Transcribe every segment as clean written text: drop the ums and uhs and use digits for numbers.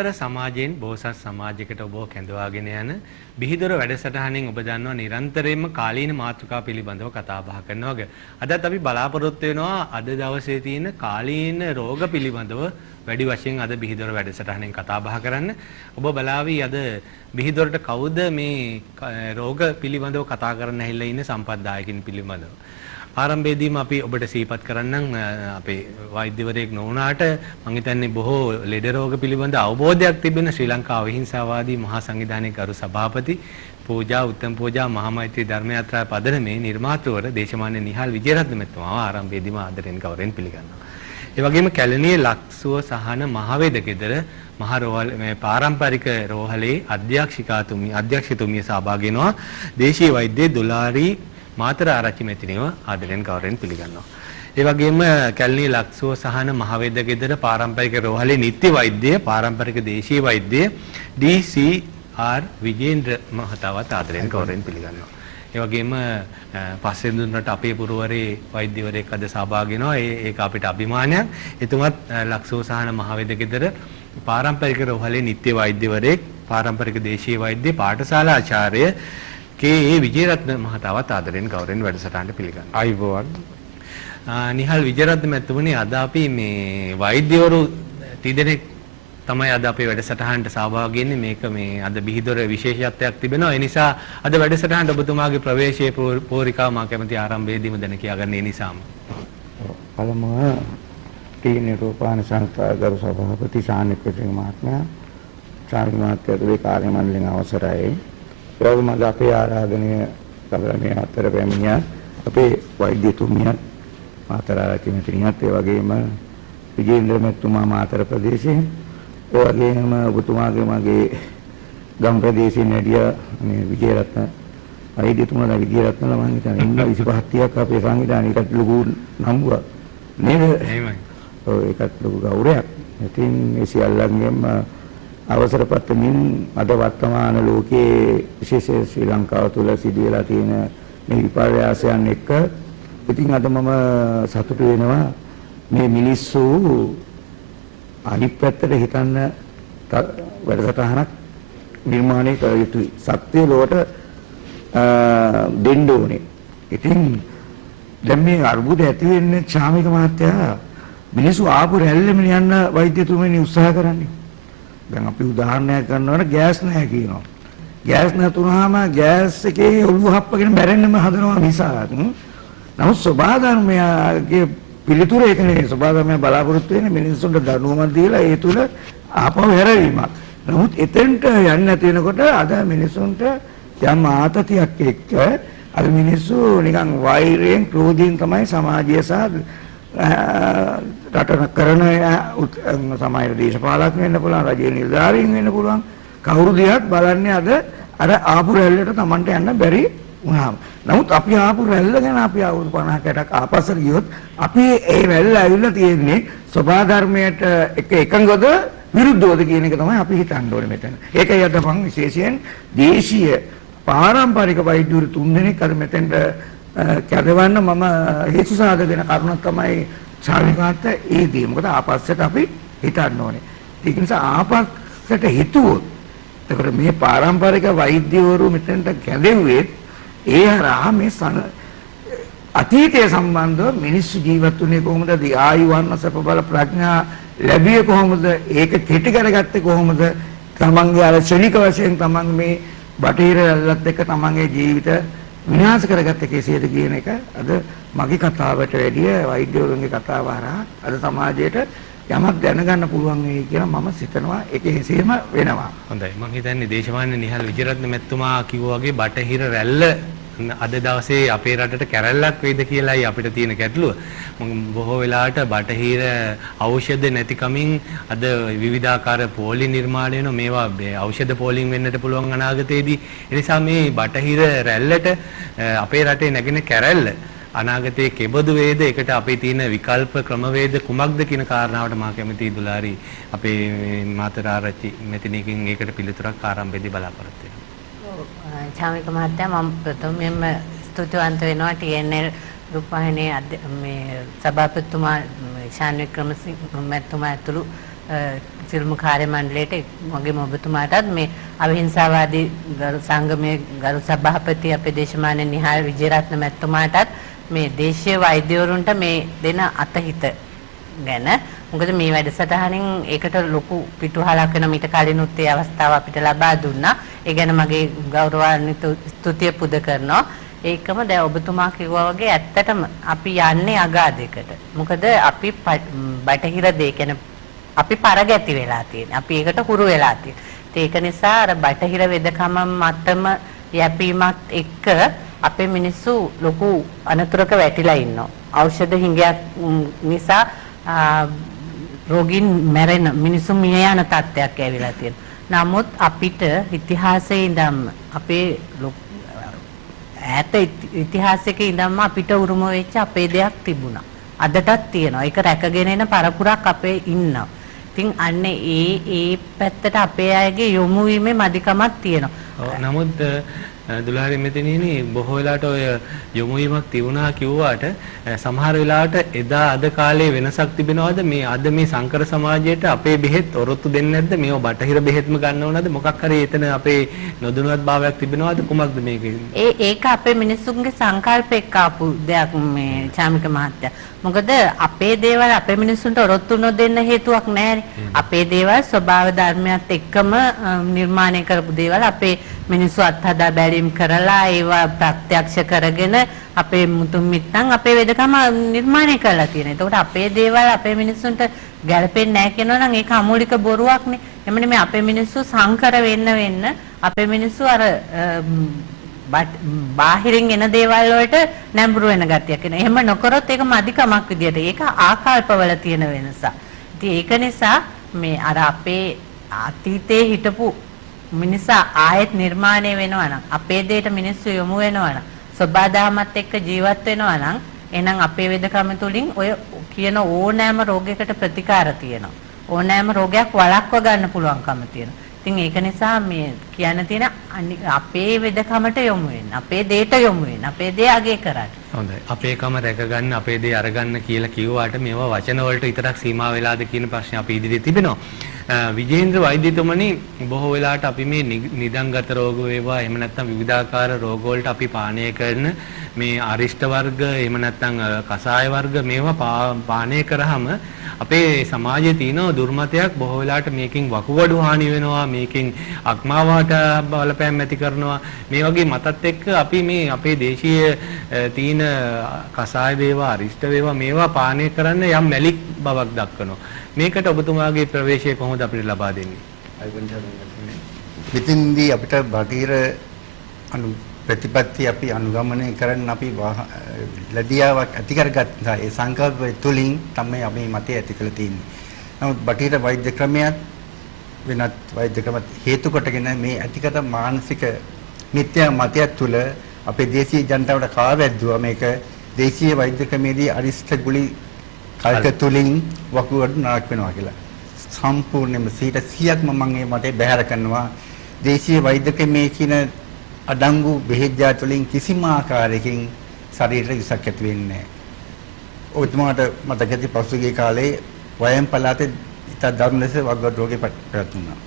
මාතර සමාජයෙන් බෝසත් සමාජයකට ඔබ කැඳවාගෙන යන බිහිදොර වැඩසටහනින් ඔබ දන්නවා නිරන්තරයෙන්ම කාලීන මාතෘකා පිළිබඳව කතා බහ කරනවා වගේ. අදත් අපි බලාපොරොත්තු වෙනවා අද දවසේ තියෙන කාලීන රෝග පිළිබඳව වැඩි වශයෙන් අද බිහිදොර වැඩසටහනෙන් කතා බහ කරන්න. ඔබ බලාවි අද බිහිදොරට කවුද මේ රෝග පිළිබඳව කතා කරන්න ඇවිල්ලා ඉන්නේ සම්පත්දායකින් පිළිබඳව. ආරම්භයේදීම අපි ඔබට සිහිපත් කරන්නම් අපේ වෛද්‍යවරයෙක් නොවුනාට මම හිතන්නේ බොහෝ ලෙඩ රෝග පිළිබඳ අවබෝධයක් තිබෙන ශ්‍රී ලංකා අවිහිංසාවාදී මහා සංවිධානයේ ගරු සභාපති පූජා උත්තම පූජා මහා මෛත්‍රී ධර්ම යාත්‍රා පදනමේ නිර්මාතෘවර දේශමාන්‍ය නිහාල් විජේරත්න මහත්මයාව ආරම්භයේදීම ආදරෙන් ගෞරවයෙන් පිළිගන්නවා. ඒ වගේම කැලණියේ ලක්සුව සහන මහවේදගෙදර මහා රෝහල මේ පාරම්පරික රෝහලේ අධ්‍යක්ෂතුමිය සහභාගී වෙනවා. දේශීය වෛද්‍ය දොලාරි මාතර ආරච්චි මෙතිණිව ආදරෙන් ගෞරවයෙන් පිළිගන්නවා. ඒ වගේම කැලණියේ ලක්සුව සහන මහවේදගෙදර පාරම්පරික රෝහලේ නිත්‍ය වෛද්‍ය පාරම්පරික දේශීය වෛද්‍ය DCR විජේන්ද්‍ර මහතාවත් ආදරෙන් ගෞරවයෙන් පිළිගන්නවා. ඒ වගේම පස්සේ දුන්නට අපේ පුරවරේ වෛද්‍යවරයෙක් අද සහභාගී වෙනවා. ඒක අපිට අභිමානයක්. එතුමත් ලක්සුව සහන මහවේදගෙදර පාරම්පරික රෝහලේ නිත්‍ය වෛද්‍යවරයෙක් පාරම්පරික දේශීය වෛද්‍ය පාඨශාලා ආචාර්ය කේ විජේරත්න මහතාවත් ආදරෙන් ගෞරවයෙන් වැඩසටහනට පිළිගන්නවා. අයිබෝවන්. නිහාල් විජේරත්න මහත්මනි අද අපි මේ වෛද්‍යවරු තිදෙනෙක් තමයි අද අපේ වැඩසටහනට සහභාගී වෙන්නේ. මේක මේ අද බිහිදොර විශේෂත්වයක් තිබෙනවා. ඒ නිසා අද වැඩසටහනට ඔබතුමාගේ ප්‍රවේශයේ පෝරිකාව මා කැමති ආරම්භයේදීම දැන කියාගන්න ඒ නිසාම. පළමුව තීන රූපාන සංස්ථා ගරු සභාපති ශාන්තිකුසිංහ මහත්මයා ශාන්ති මහත්මයාගේ කාර්ය මණ්ඩලයෙන් අවසරයි. ඒවගේම අපේ ආරාධනය කබලමේ අතර පැමිණියා අපේ වෛද්‍යතුමියත් මාතර ආරච්චි මෙතිණියත් ඒ වගේම විජේන්ද්‍ර මෙතුමා මාතර ප්‍රදේශයේ ඒ වගේම ඔබතුමාගේ මගේ ගම් ප්‍රදේශයේ නැඩිය මේ විජේරත්න වෛද්‍යතුමාලා විජේරත්නලා මම හිතන්නේ ඉන්න 25 30ක් අපේ සංවිධානයේට ලොකු නම්බුවක් නේද? එහෙමයි. ඔව් ඒකත් ලොකු ගෞරවයක්. ඉතින් ඒ සියල්ලන්ගෙම අවසර පත්වමින් අද වර්තමාන ලෝකයේ විශේෂයෙන් ශ්‍රී ලංකාව තුළ සිදු වෙලා තියෙන මේ විපර්යාසයන් එක්ක ඉතින් අද මම සතුටු වෙනවා මේ මිනිස්සු අනිත් පැත්තට හිතන්න වැඩසටහනක් නිර්මාණය කළ යුතුයි. සත්‍ය ලෝකට දෙන්න ඕනේ. ඉතින් දැන් මේ අර්බුද ඇති වෙන්නේ ශාමික මහත්තයා මිනිස්සු ආපු රැල්ලෙම යන්න වෛද්‍යතුමනි උත්සාහ කරන්නේ. දැන් අපි උදාහරණයක් ගන්නවට ගෑස් නැහැ කියනවා. ගෑස් නැතුනහම ගෑස් එකේ ඔළුව හප්පගෙන මැරෙන්නම හදනවා නිසා. නමුත් සබාධර්මයේ පිළිතුර ඒක නෙවෙයි. සබාධර්මය බලාපොරොත්තු වෙන්නේ මිනිස්සුන්ට දඬුවමක් දීලා ඒ තුල ආපහු හැරවීමක්. නමුත් එතෙන්ට යන්නේ නැති වෙනකොට අද මිනිස්සුන්ට යම් ආතතියක් එක්ක අද මිනිස්සු නිකන් වෛරයෙන් ක්‍රෝධයෙන් තමයි සමාජය සහ රට කරන සමාජයේ දේශපාලක වෙන්න පුළුවන් රජයේ නිලධාරීන් වෙන්න පුළුවන් කවුරු දිහාත් බලන්නේ අද අර ආපු රැල්ලට Tamanට යන්න බැරි වුණාම. නමුත් අපි ආපු රැල්ල ගැන අපි අවුරුදු 50කට ආපස්සට ගියොත් අපි ඒ රැල්ල ඇවිල්ලා තියෙන්නේ සබා ධර්මයට එකඟද විරුද්ධවද කියන එක තමයි අපි හිතන්න ඕනේ මෙතන. ඒකයි අද මම විශේෂයෙන් දේශීය පාරම්පරික වෛද්‍යවරු තුන්දෙනෙක් අද මෙතෙන්ට කැදවන්න මම හේතු සාධක කරුණක් තමයි ශාවිකාන්ත ඒ දේ. මොකද ආපස්සට අපි හිතන්න ඕනේ. ඒක නිසා ආපස්සට හිතුවොත් එතකොට මේ පාරම්පරික වෛද්‍යවරු මෙතෙන්ට කැදෙව්වේ ඒ හරහා මේ අතීතය සම්බන්ධව මිනිස්සු ජීවත් වුණේ කොහොමද? ආයු වර්ණ සැප බල ප්‍රඥා ලැබියේ කොහොමද? ඒක කෙටි කරගත්තේ කොහොමද? තමන්ගේ අර ශනික වශයෙන් තමන් මේ බටහිර ඇල්ලත් එක්ක තමන්ගේ ජීවිත විනාශ කරගත්ත කෙසේද කියන එක අද මගේ කතාවට වැඩිය වෛද්‍යවරුන්ගේ කතාව හරහා අද සමාජයට යමක් දැනගන්න පුළුවන් වෙයි කියලා මම සිතනවා. ඒක එසේම වෙනවා. හොඳයි. මම හිතන්නේ දේශමාන්‍ය නිහාල් විජේරත්න මැතිතුමා කිව්වා වගේ බටහිර රැල්ල අද දවසේ අපේ රටට කැරැල්ලක් වෙයිද කියලායි අපිට තියෙන ගැටලුව. බොහෝ වෙලාවට බටහිර ඖෂධ නැතිකමින් අද විවිධාකාර පෝලි නිර්මාණය වෙනවා. මේවා ඖෂධ පෝලින් වෙන්නට පුළුවන් අනාගතයේදී. ඒ නිසා මේ බටහිර රැල්ලට අපේ රටේ නැගෙන කැරැල්ල අනාගතයේ කෙබඳු වේද ඒකට අපේ තියෙන විකල්ප ක්‍රමවේද කුමක්ද කියන කාරණාවට මා කැමතියි දුලාරි අපේ මාතර ආරච්චි මෙතනකින් ඒකට පිළිතුරක් ආරම්භයේදී බලාපොරොත්තු වෙනවා. ඡාමික මහත්තයා මම ප්‍රථමයෙන්ම ස්තුතිවන්ත වෙනවා TNL රූපවාහිනියේ මේ සභාපතිතුමා ශාන් වික්‍රමසිංහ මහත්මයා ඇතුළු සිල්මු කාර්ය මණ්ඩලයට මගේම ඔබතුමාටත් මේ අවිහිංසාවාදී ගරු සංගමයේ ගරු සභාපති අපේ දේශමාන්‍ය නිහාල් විජේරත්න මැතිතුමාටත් මේ දේශීය වෛද්‍යවරුන්ට මේ දෙන අතහිත ගැන මොකද මේ වැඩසටහනින් ඒකට ලොකු පිටුහලක් වෙන මීට කලිනුත් ඒ අවස්ථාව අපිට ලබා දුන්නා. ඒ ගැන මගේ ගෞරවාන්විත ස්තුතිය පුද කරනවා. ඒකම දැන් ඔබතුමා කිව්වා වගේ ඇත්තටම අපි යන්නේ අගාධයකට. මොකද අපි බටහිර දේ කියන්නේ අපි පරගැති වෙලා තියෙන්නේ. අපි ඒකට හුරු වෙලා තියෙන්නේ. ඒක නිසා අර බටහිර වෙදකම මතම යැපීමත් එක්ක අපේ මිනිස්සු ලොකු අනතුරක වැටිලා ඉන්නවා. ඖෂධ හිඟයක් නිසා රෝගීන් මැරෙන මිනිස්සු මිය යන තත්ත්වයක් ඇවිල්ලා තියෙනවා. නමුත් අපිට ඉතිහාසයේ ඉඳන්ම අපේ ඈත ඉතිහාසයේ ඉඳන්ම අපිට උරුම වෙච්ච අපේ දෙයක් තිබුණා. අදටත් තියෙනවා. ඒක රැකගෙන එන පරපුරක් අපේ ඉන්නවා. ඉතින් අන්න ඒ පැත්තට අපේ අයගේ යොමු වීමේ මදිකමක් තියෙනවා. නමුත් දුලාරි මෙතනදී බොහෝ වෙලාවට ඔය යොමු වීමක් තිබුණා කිව්වාට සමහර වෙලාවට එදා අද කාලේ වෙනසක් තිබෙනවද මේ අද මේ සංකර සමාජයට අපේ බෙහෙත් ඔරොත්තු දෙන්නේ නැද්ද මේව බටහිර බෙහෙත්ම ගන්න ඕනද මොකක් හරි එතන අපේ නොදැනුවත් භාවයක් තිබෙනවද කුමක්ද මේක ඒක අපේ මිනිස්සුන්ගේ සංකල්පෙක ආපු දෙයක් මේ චාමික මහත්තයා මොකද අපේ දේවල් අපේ මිනිස්සුන්ට ඔරොත්තු නොදෙන්න හේතුවක් නැහැ අපේ දේවල් ස්වභාව ධර්මයත් එක්කම නිර්මාණය කරපු දේවල් අපේ මිනිස්සු අත්හදා බැලීම් කරලා ඒවා ප්‍රත්‍යක්ෂ කරගෙන අපේ මුතුන් මිත්තන් අපේ වෙදකම නිර්මාණය කරලා තියෙනවා. ඒකට අපේ දේවල් අපේ මිනිස්සුන්ට ගැලපෙන්නේ නැහැ කියනවා නම් ඒක අමූලික බොරුවක්නේ. එමෙන්න මේ අපේ මිනිස්සු සංකර වෙන්න අපේ මිනිස්සු අර බාහිරින් එන දේවල් වලට නැඹුරු වෙන ගතියක් එනවා. එහෙම නොකරොත් ඒක මදිකමක් විදියට. ඒක ආකල්පවල තියෙන වෙනස. ඉතින් ඒක නිසා මේ අර අපේ අතීතයේ හිටපු මිනිසා ආයෙත් නිර්මාණය වෙනවා නම් අපේ දෙයට මිනිස්සු යොමු වෙනවා නම් සබදාමත් එක්ක ජීවත් වෙනවා නම් එහෙනම් අපේ වෙදකම තුලින් ඔය කියන ඕනෑම රෝගයකට ප්‍රතිකාර තියෙනවා. ඕනෑම රෝගයක් වළක්ව ගන්න පුළුවන්කම තියෙනවා. ඉතින් ඒක නිසා මේ කියන්න තියෙන අපේ වෙදකමට යොමු වෙන්න, අපේ දෙයට යොමු වෙන්න, අපේ දේ අගය කරන්න. හොඳයි. අපේකම රැකගන්න, අපේ දේ අරගන්න කියලා කිව්වාට මේවා වචන වලට විතරක් සීමා වෙලාද කියන ප්‍රශ්නේ අපි ඉදිරියේ තිබෙනවා. විජේන්ද්‍ර වෛද්‍යතුමනි බොහෝ වෙලාවට අපි මේ නිදන්ගත රෝග වේවා එහෙම නැත්නම් විවිධාකාර රෝග වලට අපි පානය කරන මේ අරිෂ්ඨ වර්ග එහෙම නැත්නම් කසාය වර්ග මේවා පානය කරාම අපේ සමාජයේ තියෙන දුර්මතයක් බොහෝ වෙලාවට මේකෙන් වකුගඩු හානි වෙනවා මේකෙන් අක්මාවට බලපෑම් ඇති කරනවා මේ වගේ මතත් එක්ක අපි මේ අපේ දේශීය තියෙන කසාය වේවා අරිෂ්ඨ වේවා මේවා පානය කරන්න යම් මැලික් බවක් දක්වනවා මේකට ඔබතුමාගේ ප්‍රවේශය කොහොමද අපිට ලබා දෙන්නේ? මෙතෙන්දී අපිට බටහිර ප්‍රතිපත්ති අපි අනුගමනය කරන්න අපි ලැබියාවක් ඇති කරගත්තා. ඒ සංකල්ප තුළින් තමයි අපි මතය ඇති කළ තියෙන්නේ. නමුත් බටහිර වෛද්‍ය ක්‍රමයක් වෙනත් වෛද්‍ය ක්‍රම හේතු කොටගෙන මේ ඇතිකත මානසික මිත්‍යා මතයක් තුළ අපේ දේශීය ජනතාවට කාවැද්දුවා මේක දේශීය වෛද්‍ය ක්‍රමයේදී අරිෂ්ඨ ගුලි කල්ක තුලින් වකුගඩු නරක වෙනවා කියලා. සම්පූර්ණයෙන්ම 100%ක්ම මම මේ මතේ බැහැර කරනවා. දේශීය වෛද්‍ය ක්‍රමයේ කියන අඩංගු බෙහෙත් ජාති වලින් කිසිම ආකාරයකින් ශරීරයට විසක් ඇති වෙන්නේ නැහැ. ඔබතුමාට මතක ඇති පසුගිය කාලේ වයම් පළාතේ ඉතා දරුණු ලෙස වකුගඩු රෝගේ පැවතුණා.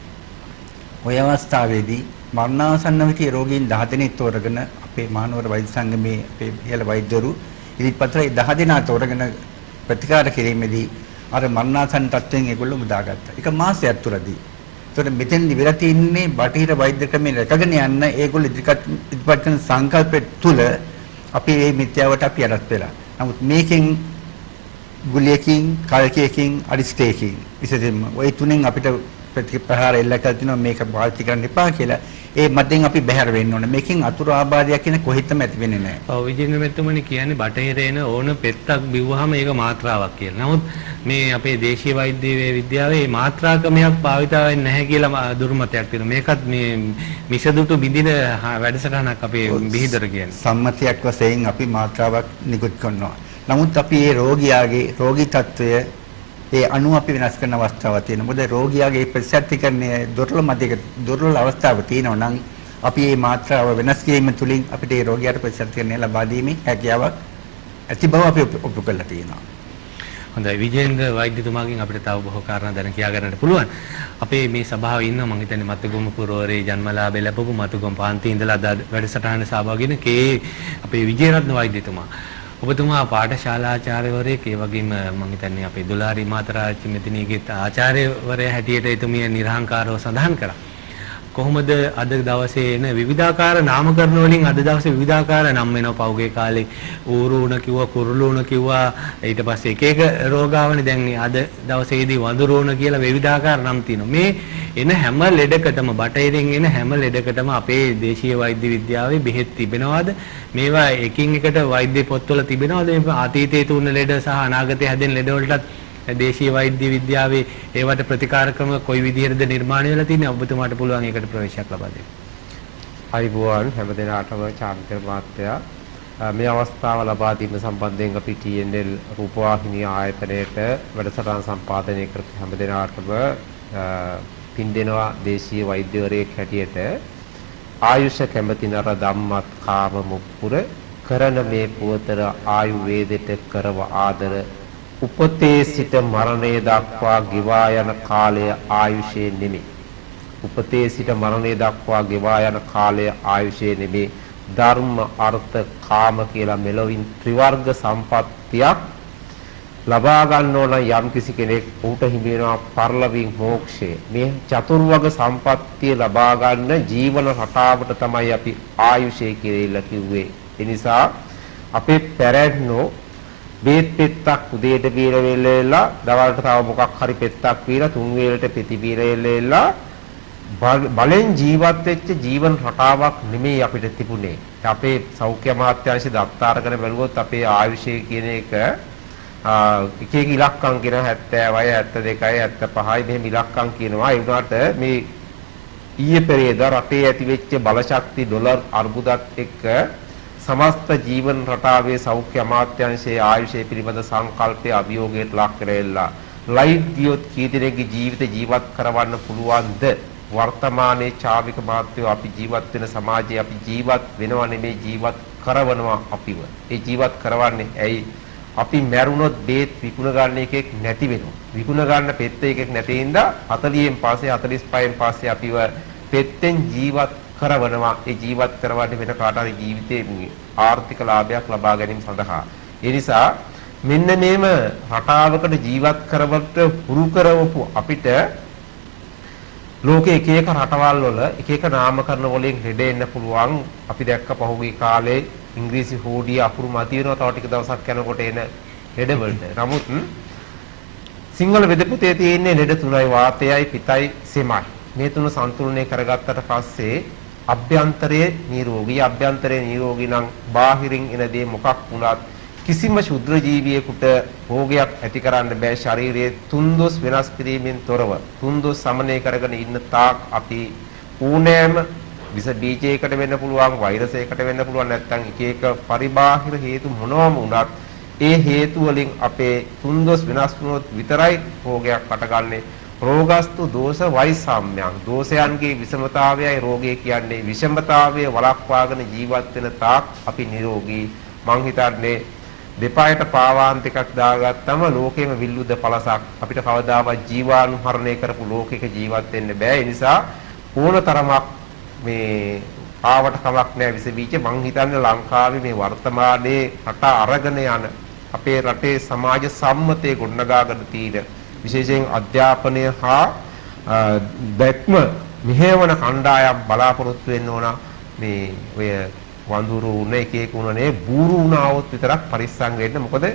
ඔය අවස්ථාවේදී මරණාසන්න විටි රෝගීන් 10 දෙනෙක් තෝරගෙන අපේ මහනුවර වෛද්‍ය සංගමේ අපේ ඉහළ වෛද්‍යවරු ඉදිරිපත්‍රයේ 10 දෙනා තෝරගෙන ප්‍රතිකාර කිරීමේදී අර මරණාසන්න තත්ත්වයෙන් ඒගොල්ලෝ මුදාගත්තා. ඒක මාසයක් තුරදී. ඒතකොට මෙතෙන්දි වෙලා තින්නේ බටහිර වෛද්‍ය ක්‍රමයේ රැකගෙන යන්න ඒගොල්ලෝ ඉදිරිපත් කරන සංකල්ප තුළ අපි මේ මිත්‍යාවට අපි යටත් වෙලා. නමුත් මේකෙන් ගුලියකින්, කල්කයකින්, අරිෂ්ඨයකින් විශේෂයෙන්ම ওই තුනෙන් අපිට ප්‍රතිපහාර එල්ල කර තිනවා මේක පාවිච්චි කරන්න එපා කියලා. ඒ මතෙන් අපි බැහැර වෙන්න ඕනේ. මේකෙන් අතුරු ආබාධයක් කියන කොහෙත්ම ඇති වෙන්නේ නැහැ. ඔව් විජේන්ද්‍ර මෙතුමනි කියන්නේ බටහිරේන ඕන පෙත්තක් බිව්වහම ඒක මාත්‍රාවක් කියලා. නමුත් මේ අපේ දේශීය වෛද්‍ය විද්‍යාවේ මාත්‍රා ක්‍රමයක් භාවිත වෙන්නේ නැහැ කියලා දුර්මතයක් තියෙනවා. මේකත් මේ මිසදුටු බිඳින වැඩසටහනක් අපේ බිහිදර කියන්නේ. සම්මතයක් වශයෙන් අපි මාත්‍රාවක් නිකුත් කරනවා. නමුත් අපි මේ රෝගියාගේ රෝගී තත්වය ඒ අණු අපි වෙනස් කරන අවස්ථාවක් තියෙනවා. මොකද රෝගියාගේ ප්‍රතිශක්තිකරණයේ දුර්වල අවස්ථාවක් තියෙනවා නම් අපි මේ මාත්‍රාව වෙනස් කිරීම තුළින් අපිට මේ රෝගියාට ප්‍රතිශක්තිකරණය ලබා දීමේ හැකියාවක් ඇති බව අපි ඔප්පු කරලා තියෙනවා. හොඳයි විජේන්ද්‍ර වෛද්‍යතුමාගෙන් අපිට තව බොහෝ කාරණා දැන කියා ගන්නට පුළුවන්. අපේ මේ සභාවේ ඉන්න මම හිතන්නේ මතුගොම පුරවරේ ජන්මලාභය ලැබපු මතුගොම පාන්තියේ ඉඳලා අද වැඩසටහනේ සහභාගී වෙන අපේ විජේරත්න වෛද්‍යතුමා. ඔබතුමා පාඨශාලාචාර්යවරයෙක් ඒ වගේම මම හිතන්නේ අපේ දුලාරි මාතරාච්චි මෙතනීගේ ආචාර්යවරයා හැටියට එතුමිය නිර්හංකාරව සඳහන් කරා. කොහොමද අද දවසේ එන විවිධාකාර නාමකරණ වලින් අද දවසේ විවිධාකාර නම් වෙනවා. පෞගේ කාලේ ඌරුණ කිව්වා, කුරුළුණ කිව්වා, ඊට පස්සේ එක එක රෝගාවනේ දැන් අද දවසේදී වඳුරුණ කියලා විවිධාකාර නම් තියෙනවා. මේ එන හැම ලෙඩකටම බටහිරින් එන හැම ලෙඩකටම අපේ දේශීය වෛද්‍ය විද්‍යාවේ බෙහෙත් තිබෙනවද? මේවා එකින් එකට වෛද්‍ය පොත්වල තිබෙනවද? මේ අතීතයේ තුන ලෙඩ සහ අනාගතයේ හැදෙන ලෙඩ වලටත් දේශීය වෛද්‍ය විද්‍යාවේ ඒවට ප්‍රතිකාර ක්‍රම කොයි විදිහටද නිර්මාණය වෙලා තියෙන්නේ? ඔබතුමාට පුළුවන් ඒකට ප්‍රවේශයක් ලබා දෙන්න. අයිබෝවන් හැමදෙනාටම චාන්තර මහත්තයා මේ අවස්ථාව ලබා දීම සම්බන්ධයෙන් අපි TNL රූපවාහිනී ආයතනයේට වැඩසටහන සම්පාදනය කරපු හැමදෙනාටම පින් දෙනවා. දේශීය වෛද්‍යවරයෙක් හැටියට ආයුෂ කැමති නර ධම්මත් කාම මුප්පුර කරන මේ පුවතර ආයු වේදෙට කරව ආදර උපතේ සිට මරණය දක්වා ගෙවා යන කාලය ආයුෂයේ නෙමෙයි. උපතේ සිට මරණය දක්වා ගෙවා යන කාලය ආයුෂයේ නෙමෙයි. ධර්ම අර්ථ කාම කියලා මෙලොවින් ත්‍රිවර්ග සම්පත්තියක් ලබා ගන්න ඕන යම් කිසි කෙනෙක් උට හිමිනවා පරලොවින් මොක්ෂය. මේ චතුර්වර්ග සම්පත්තිය ලබා ගන්න ජීවන රටාවට තමයි අපි ආයුෂය කියලා කිව්වේ. ඒ නිසා අපේ පැරැණිනෝ බේත් පෙත්තක් උදේට බීර වෙලෙලා දවල්ට තව මොකක් හරි පෙත්තක් බීලා තුන් වේලට පෙති බීර වෙලෙලා බලෙන් ජීවත් වෙච්ච ජීවන රටාවක් නෙමෙයි අපිට තිබුණේ. අපේ සෞඛ්‍ය අමාත්‍යාංශය දත්තාරගෙන බැලුවොත් අපේ ආයුෂය කියන එක එක එක ඉලක්කම් කියන 70යි 72යි 75යි මෙහෙම ඉලක්කම් කියනවා. ඒ වුණාට මේ ඊයේ පෙරේදා රටේ ඇති වෙච්ච බලශක්ති ඩොලර් අර්බුදත් එක්ක සමස්ත ජීවන රටාවේ සෞඛ්‍ය අමාත්‍යාංශයේ ආයුෂය පිළිබඳ සංකල්පයේ අභියෝගයට ලක් කරලා ලයිට් ගියොත් කී දෙනෙක්ගේ ජීවිත ජීවත් කරවන්න පුළුවන්ද? වර්තමානයේ චාවික මාත්‍යෝ අපි ජීවත් වෙන සමාජයේ අපි ජීවත් වෙනවා නෙමෙයි ජීවත් කරවනවා අපිව. ඒ ජීවත් කරවන්නේ ඇයි? අපි මැරුණොත් බේත් විකුණ ගන්න එකෙක් නැති වෙනවා. විකුණ ගන්න පෙත්ත එකෙක් නැති හින්දා 40න් පස්සේ 45න් පස්සේ අපිව පෙත්තෙන් ජීවත් කරවනවා. ඒ ජීවත් කරවන්නේ වෙන කාට හරි ජීවිතේ ආර්ථික ලාභයක් ලබා ගැනීම සඳහා. ඒ නිසා මෙන්න මේම රටාවකට ජීවත් කරවට පුරු කරවපු අපිට ලෝකේ එක එක රටවල් වල එක එක නාමකරණ වලින් ලෙඩ එන්න පුළුවන්. අපි දැක්ක පහුගිය කාලේ ඉංග්‍රීසි හෝඩිය අකුරු මත වෙනවා තව ටික දවසක් යනකොට එන ලෙඩ වලට. නමුත් සිංහල වෙදපොතේ තියෙන්නේ ලෙඩ තුනයි වාතයයි පිතයි සෙමයි. මේ තුන සන්තුලනය කරගත්තට පස්සේ අභ්‍යන්තරයේ නිරෝගී අභ්‍යන්තරයේ නිරෝගී නම් බාහිරින් එන දේ මොකක් වුණත් කිසිම ශුද්‍ර ජීවියෙකුට භෝගයක් ඇති කරන්න බෑ. ශරීරයේ තුන්දොස් වෙනස් කිරීමෙන් තොරව තුන්දොස් සමනය කරගෙන ඉන්න තාක් අපි ඌනෑම විස බීජයකට වෙන්න පුළුවන්, වෛරසයකට වෙන්න පුළුවන්, නැත්නම් එක එක පරිබාහිර හේතු මොනවාම වුණත් ඒ හේතු වලින් අපේ තුන්දොස් වෙනස් වුණොත් විතරයි භෝගයක් හටගන්නේ. රෝගස්තු දෝෂ වෛසම්‍යං දෝෂයන්ගේ විෂමතාවයයි රෝගය කියන්නේ. විෂමතාවය වළක්වාගෙන ජීවත් වෙන තාක් අපි නිරෝගී. මං හිතන්නේ දෙපායට පාවාන්ත එකක් දාගත්තම ලෝකෙම විල්ලුද පළසක්. අපිට කවදාවත් ජීවාණුහරණය කරපු ලෝකයක ජීවත් වෙන්න බෑ. ඒ නිසා ඕනතරමක් මේ ආවට කමක් නෑ විස බීජ. මං හිතන්නේ ලංකාවේ මේ වර්තමානයේ රට අරගෙන යන අපේ රටේ සමාජ සම්මතයේ ගොඩනගාගෙන තියෙන විශේෂයෙන් අධ්‍යාපනය හා දැක්ම මෙහෙවන කණ්ඩායම් බලාපොරොත්තු වෙන්න ඕන. මේ ඔය වඳුරු උණ එක එක උණනේ බూరు උණ આવොත් විතරක් පරිස්සම් වෙන්න. මොකද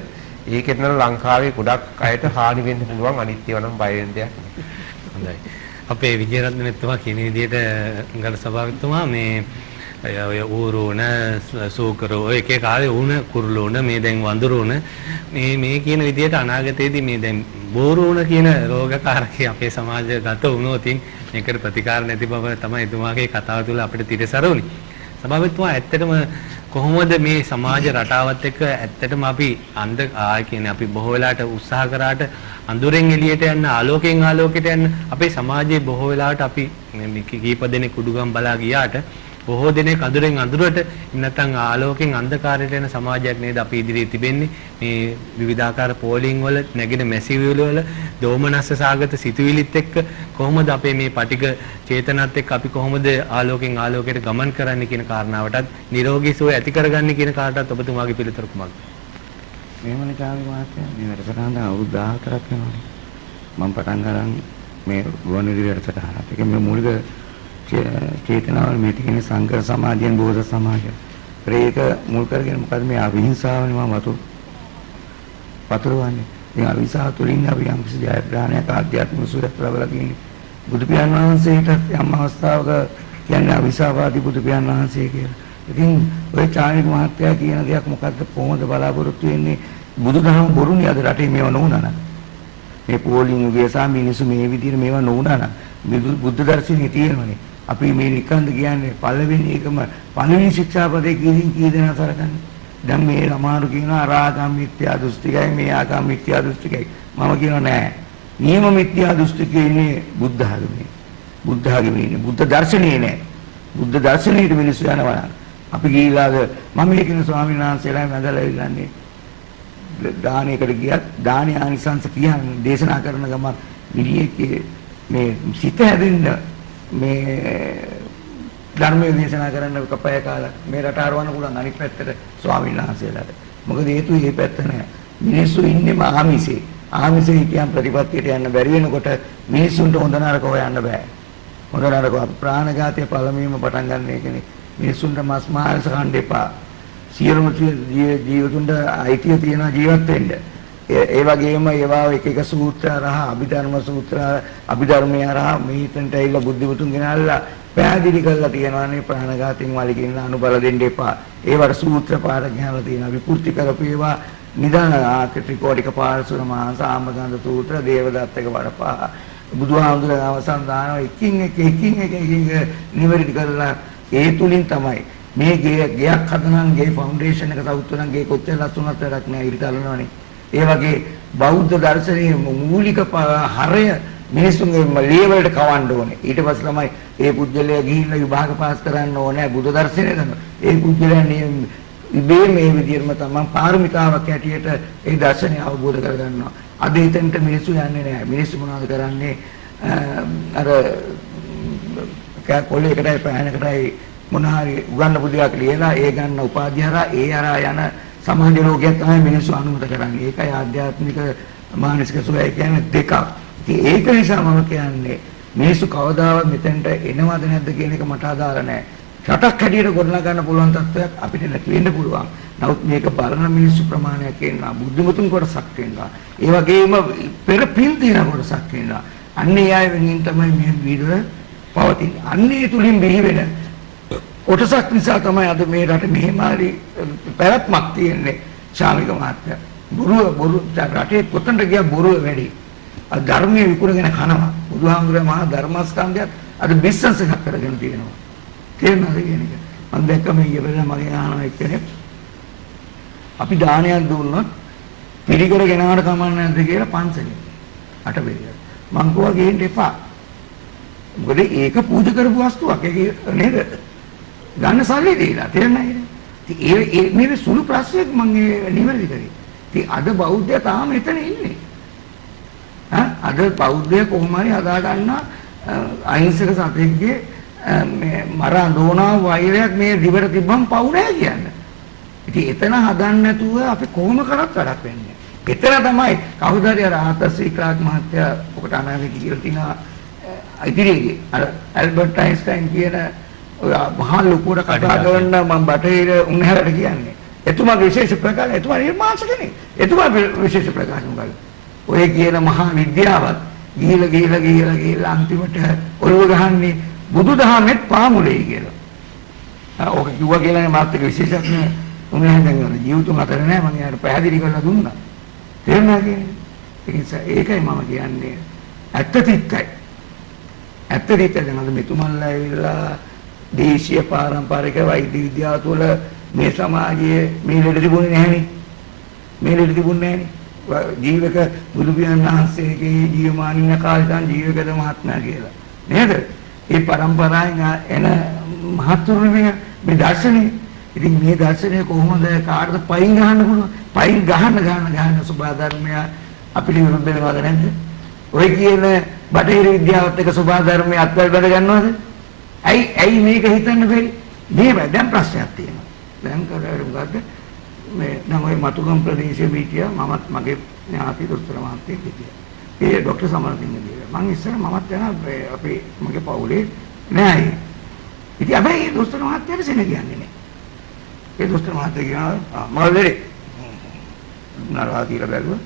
ඒකෙන් නම් ලංකාවේ ගොඩක් අයට හානි වෙන්න පුළුවන්. අනිත් ඒවා නම් බය වෙන්න දෙයක් නෑ. හොඳයි. අපේ විජේරත්න මෙතුමා කියන විදිහට ගල සභාවතුමා මේ ඔය ඌරුණ සූකරෝ එක එක ආවේ උණ කුරුළුණ මේ දැන් වඳුරුණ මේ කියන විදිහට අනාගතයේදී මේ දැන් බෝරුණ කියන රෝගකාරකේ අපේ සමාජගත වුණොතින් මේකට ප්‍රතිකාර නැති බව තමයි එතුමාගේ කතාව තුළ අපිට තිරසරුනේ. සභාපතිතුමා ඇත්තටම කොහොමද මේ සමාජ රටාවත් එක්ක ඇත්තටම අපි කියන්නේ අපි බොහෝ වෙලාවට උත්සාහ කරාට අඳුරෙන් එළියට යන්න ආලෝකයෙන් ආලෝකයට යන්න අපේ සමාජයේ බොහෝ වෙලාවට අපි කීප දෙනෙක් උඩුගම් බලා ගියාට බොහෝ දෙනෙක් අඳුරෙන් අඳුරට නැත්නම් ආලෝකයෙන් අන්ධකාරයට යන සමාජයක් නේද අපි ඉදිරියේ තිබෙන්නේ. මේ විවිධාකාර පෝලිං වල නැගෙන මැසිවිලි වල දෝමනස්ස සාගත සිතුවිලිත් එක්ක කොහොමද අපේ මේ පටික චේතනත් එක්ක අපි කොහොමද ආලෝකයෙන් ආලෝකයට ගමන් කරන්නේ කියන කාරණාවටත් නිරෝගී සුවය ඇති කරගන්නේ කියන කාටත් ඔබතුමාගේ පිළිතුර කුමක්ද? මේවනේ කාමී මහත්තයා මේ වැඩසටහන අවුරුදු 14ක් යනවානේ. මම පටන් ගන්න මේ ගුවන්විදුලි වැඩසටහනත්. ඒක මේ මූලික චේතනාවල මේ තියෙන සංකර සමාජයෙන් බෝධ සමාජය. ඒක මුල් කරගෙන මොකද මේ අවිහිංසාවනේ මම වතුරවන්නේ. මේ අවිහිංසාව තුළින් අපි යම්කිසි ජයග්‍රහණයක් ආධ්‍යාත්මික සුවයක් ලබලා තියෙන්නේ. බුදු පියාණන් වහන්සේට යම් අවස්ථාවක කියන්නේ අවිහිංසාවාදී බුදු පියාණන් වහන්සේ කියලා. ඉතින් ඔය චාරික මහත්තයා කියන දෙයක් මොකද්ද කොහොමද බලාපොරොත්තු වෙන්නේ? බුදුදහම බොරුනේ අද රටේ මේව නොවුනා නම්. මේ පොලිං යුගයේ සා මිනිස්සු මේ විදිහට මේවා නොවුනා නම් බුද්ධ දර්ශනේ තියෙනවනේ. අපි මේ නිකන්ද කියන්නේ පළවෙනි එකම පළවෙනි ශික්ෂාපදේ කී දෙනා සරකන්නේ. දැන් මේ අමාරු කියනවා අරාගම් මිත්‍යා දෘෂ්ටිකයි මේ ආගම් මිත්‍යා දෘෂ්ටිකයි. මම කියනවා නෑ. නියම මිත්‍යා දෘෂ්ටිකේ ඉන්නේ බුද්ධ ආගමේ. බුද්ධ ආගමේ ඉන්නේ බුද්ධ දර්ශනේ නෑ. බුද්ධ දර්ශනයේ මිනිස්සු යනවා. අපි ගිහිලාද මම කියන ස්වාමීන් වහන්සේලා වැඳලා ඉල්ලන්නේ දානයකට ගියත් දාන ආනිසංස කියන්නේ දේශනා කරන ගමන් මිනිහෙක්ගේ මේ සිත හැදෙන්න මේ ධර්මයේ දේශනා කරන්න කපය කාලා මේ රට ආරවන්න පුළුවන් අනිත් පැත්තට ස්වාමීන් වහන්සේලාට. මොකද හේතුව මේ පැත්ත නෑ. මිනිස්සු ඉන්නේම ආමිෂේ. ආමිෂේ කියන ප්‍රතිපත්තියට යන්න බැරි වෙනකොට මිනිස්සුන්ට හොඳ නරක හොයන්න බෑ. හොඳ නරක ප්‍රාණඝාතය පළමුවෙන්ම පටන් ගන්න එකනේ. මිනිස්සුන්ට මස් මාංශ කන්න එපා. සියලුම ජීවිතුන්ට අයිතිය තියෙන ජීවත් වෙන්න. ඒ වගේම ඒවා එක එක සූත්‍ර රහ අභිධර්ම සූත්‍ර අභිධර්මය රහ මේතන්ට ඇවිල්ලා බුද්ධිමුතුන් ගෙනල්ලා පැහැදිලි කරලා තියෙනවානේ ප්‍රාණඝාතයෙන් වළකින්න අනුබල දෙන්න එපා. ඒවට සූත්‍ර පාඩ ගෙනල්ලා තියෙනවා. විකෘති කරපේවා නිදාන ත්‍රිකෝටික පාරසුර මාංශ ආමගන්ධ සූත්‍ර දේවදත්තක වඩපා බුදුහාමුදුරන් අවසන් දානවා එකින් එක නිවැරදි කරලා ඒ තුලින් තමයි මේ ගයක් හදනන් ගේ ෆවුන්ඩේෂන් එක සවුත්තරන් ගේ කොච්චර ලස්සනට වැඩක් නෑ ඉරිතලනවනේ. ඒ වගේ බෞද්ධ දර්ශනයේ මූලික හරය මිනිසුන්ගේ ලේවලට කවන්න ඕනේ. ඊට පස්සේ තමයි ඒ පුජ්‍යලයා ගිහිල්ලා විභාග පාස් කරන්න ඕනේ බුද්ධ දර්ශනය දන්න. ඒ පුජ්‍යලයා ඉබේ මේ විදිහටම තමයි පාරමිතාවක් ඇටියට ඒ දර්ශනය අවබෝධ කරගන්නවා. අද හිතෙන්ට මිනිස්සු යන්නේ නෑ. මිනිස්සු මොනවද කරන්නේ? අර කොලේකටයි පෑනකටයි මොනහරි උගන්නපු දෙයක් ලියලා ඒ ගන්න උපාධිය හරහා ඒ හරහා යන සමාජ ලෝකයක් තමයි මිනිස්සු අනුමත කරන්නේ. ඒකයි ආධ්‍යාත්මික මානසික සුවය කියන්නේ දෙකක්. ඉතින් ඒක නිසා මම කියන්නේ මිනිස්සු කවදාවත් මෙතෙන්ට එනවද නැද්ද කියන එක මට අදාළ නැහැ. රටක් හැටියට ගොඩනගා ගන්න පුළුවන් තත්ත්වයක් අපිට නැති වෙන්න පුළුවන්. නමුත් මේක බලන මිනිස්සු ප්‍රමාණයක් ඉන්නවා. බුද්ධිමතුන් කොටසක් ඉන්නවා. ඒ වගේම පෙර පින් තියෙන කොටසක් ඉන්නවා. අන්නේ අය වෙනින් තමයි මේ වීඩියෝ පවතින්නේ. අන්නේ තුලින් බිහි වෙන කොටසක් නිසා තමයි අද මේ රටේ මෙහෙමාරි පැවැත්මක් තියෙන්නේ. ශාමික මහත්තයා බොරු රටේ කොතනට ගියා බොරුව වැඩි. අද ධර්මයේ විකුණගෙන කනවා. බුදුහාමුදුරේ මහා ධර්මස්කන්ධයත් අද බිස්නස් එකක් කරගෙන තියෙනවා. තේරෙනවද කියන එක? මම දැක්ක මේ ඊපෙර මගේ අහනවා එක්කෙනෙක් අපි දානයක් දුන්නොත් පිළිකර ගෙනාවට කමක් නැද්ද කියලා පන්සලෙන් අටපිරිකර. මං කෝවා ගේන්න එපා. මොකද ඒක පූජා කරපු වස්තුවක්. ඒක නේද? ගන්න සල්ලි දීලා තේරෙනවද? ඉතින් ඒ මේ සුළු ප්‍රශ්නයක් මම නිවැරදි කරේ. ඉතින් අද බෞද්ධය තාම එතන ඉන්නේ. අද බෞද්ධය කොහොම හරි හදා ගන්න අහිංසක සතෙක්ගේ මේ මරා දෝනා වෛරයක් මේ දිවට තිබ්බම පවු නැහැ කියන්නේ. ඉතින් එතන හදන්න නැතුව අපි කොහොම කරත් වැඩක් වෙන්නේ. එතන තමයි කවුරුහරි අර ආතසී ක්ලාක් මහත්තයා ඔකට අනාගතය කියලා තිනා ඉදිරියේ අර ඇල්බර්ට් අයින්ස්ටයින් කියන මහා ලොකුවට කතා කරන මම බටහිර උන්හැරට කියන්නේ. එතුමාගේ විශේෂ ප්‍රකාශ එතුමා නිර්මාංශ කෙනෙක්. එතුමා විශේෂ ප්‍රකාශ මොකද? ඔය කියන මහා විද්‍යාවත් ගිහිලා අන්තිමට ඔළුව ගහන්නේ බුදුදහමෙත් පාමුලේ කියලා. ඔක කිව්වා කියලානේ මාත් එක විශේෂඥ උන්වහන්සේ ජීවිතුන් අතර නෑ මම යාට පැහැදිලි කරලා දුන්නා. තේරුණා කියන්නේ? ඒ නිසා ඒකයි මම කියන්නේ ඇත්ත තිත්තයි. ඇත්ත තිත්තයි දැන් මෙතුමන්ලා ඇවිල්ලා දේශීය පාරම්පරික වෛද්‍ය විද්‍යාව තුළ මේ සමාජයේ මේ ලෙඩ තිබුණේ නැහැනේ. මේ ලෙඩ තිබුණේ නැහැනේ. ජීවක බුදු පියාණන් වහන්සේගේ ජීවමාන ඉන්න කාලේ තන් ජීවකද මහත්මයා කියලා. නේද? ඒ පරම්පරාවෙන් එන මහතුරුනේ මේ දර්ශනය. ඉතින් මේ දර්ශනය කොහොමද කාටද පයින් ගහන්න පුළුවන්? පයින් ගහන්න සබහා ධර්මය අපිට විරුද්ධ වෙනවද නැද්ද? ඔය කියන බටහිර විද්‍යාවත් එක්ක සබහා ධර්මය අත්වල බඳ ගන්නවද? ඇයි මේක හිතන්න බැරි? මේ දැන් ප්‍රශ්නයක් තියෙනවා. දැන් කරේ මොකද්ද? මේ නම් ඔය මතුගම් ප්‍රදේශයේ හිටියා මමත් මගේ ඥාති දොස්තර මහත්තයෙක් හිටියා. ඒ ડોક્ટર සමරසිංහ දීලා. මං ඉස්සර මමත් යන අපේ මගේ පවුලේ නෑ. ඉතින් අපි දොස්තර මහත්තයාට සෙන කියන්නේ නෑ. ඒ දොස්තර මහත්තයා කියනවා මොකද නරවා කියලා බැලුවා.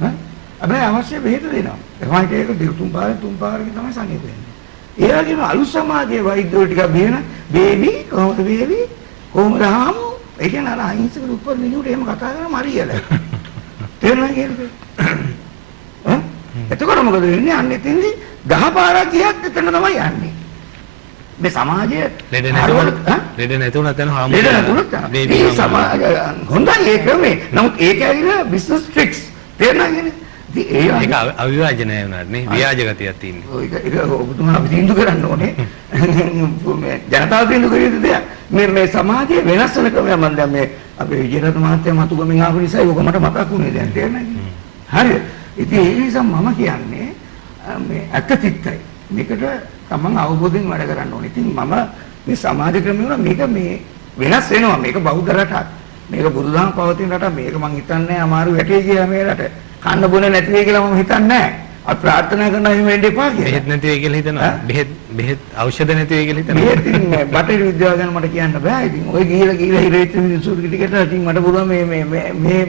ඈ අපේ අවශ්‍ය බෙහෙත දෙනවා. එහමයි ඒක තුන් පාරකින් තමයි සනීප වෙන්නේ. ඒ වගේම අලුත් සමාජයේ වෛද්‍යවරු ටිකක් බේන බේබි කොහොමද හාමු ඒ කියන්නේ අර අහිංසක උපත් මිනිහට එහෙම කතා කරාම හරියලා. තේරුණා කියන්නේ? ඈ එතකොට මොකද වෙන්නේ? අන්න එතෙන්දී 10 පාරක් ගියත් එතන තමයි යන්නේ. මේ සමාජයේ ලෙඩ නැතුණත් යන හාමු ලෙඩ නැතුණත් මේ සමාජ හොඳයි ඒ ක්‍රමේ. නමුත් ඒක ඇවිල්ලා බිස්නස් ට්‍රික්ස්. තේරුණාද? ඒක අවිවාජනය වුණාට නේ ව්‍යාජ ගතියක් තියෙනවා. ඒක ඔබතුමාලා අපි තීන්දුව කරන්න ඕනේ. මේ ජනතාව තීන්දුව කර යුතු දෙයක්. මේ සමාජයේ වෙනස් වෙන ක්‍රමයක් මම දැන් මේ අපේ විජේරත්න මහත්තයා මතුගමින් ආපු නිසා ඒක මට මතක් වුණේ දැන් තේරෙනවද? හරිද? ඉතින් ඒ නිසා මම කියන්නේ මේ අකතිත්තයි. මේකට තමන් අවබෝධයෙන් වැඩ කරන්න ඕනේ. ඉතින් මම මේ සමාජ ක්‍රමය වල මේක මේ වෙනස් වෙනවා. මේක බෞද්ධ රටක්. මේක බුදුදහම පවතින රටක්. මේක මං හිතන්නේ අමාරු වැටේ කියලා මේ රට. කන්න බොන නැති වෙයි කියලා මම හිතන්නේ නැහැ. අපි ප්‍රාර්ථනා කරනවා එහෙම වෙන්න එපා කියලා. බෙහෙත් නැති වෙයි කියලා හිතනවා. බෙහෙත් ඖෂධ නැති වෙයි කියලා හිතනවා. බෙහෙත් ඉතින් බටහිර විද්‍යාව ගැන මට කියන්න බෑ. ඉතින් ඔය ගිහිලා හිරෙච්ච මිනිස්සු ටිකට ඉතින් මට පුළුවන්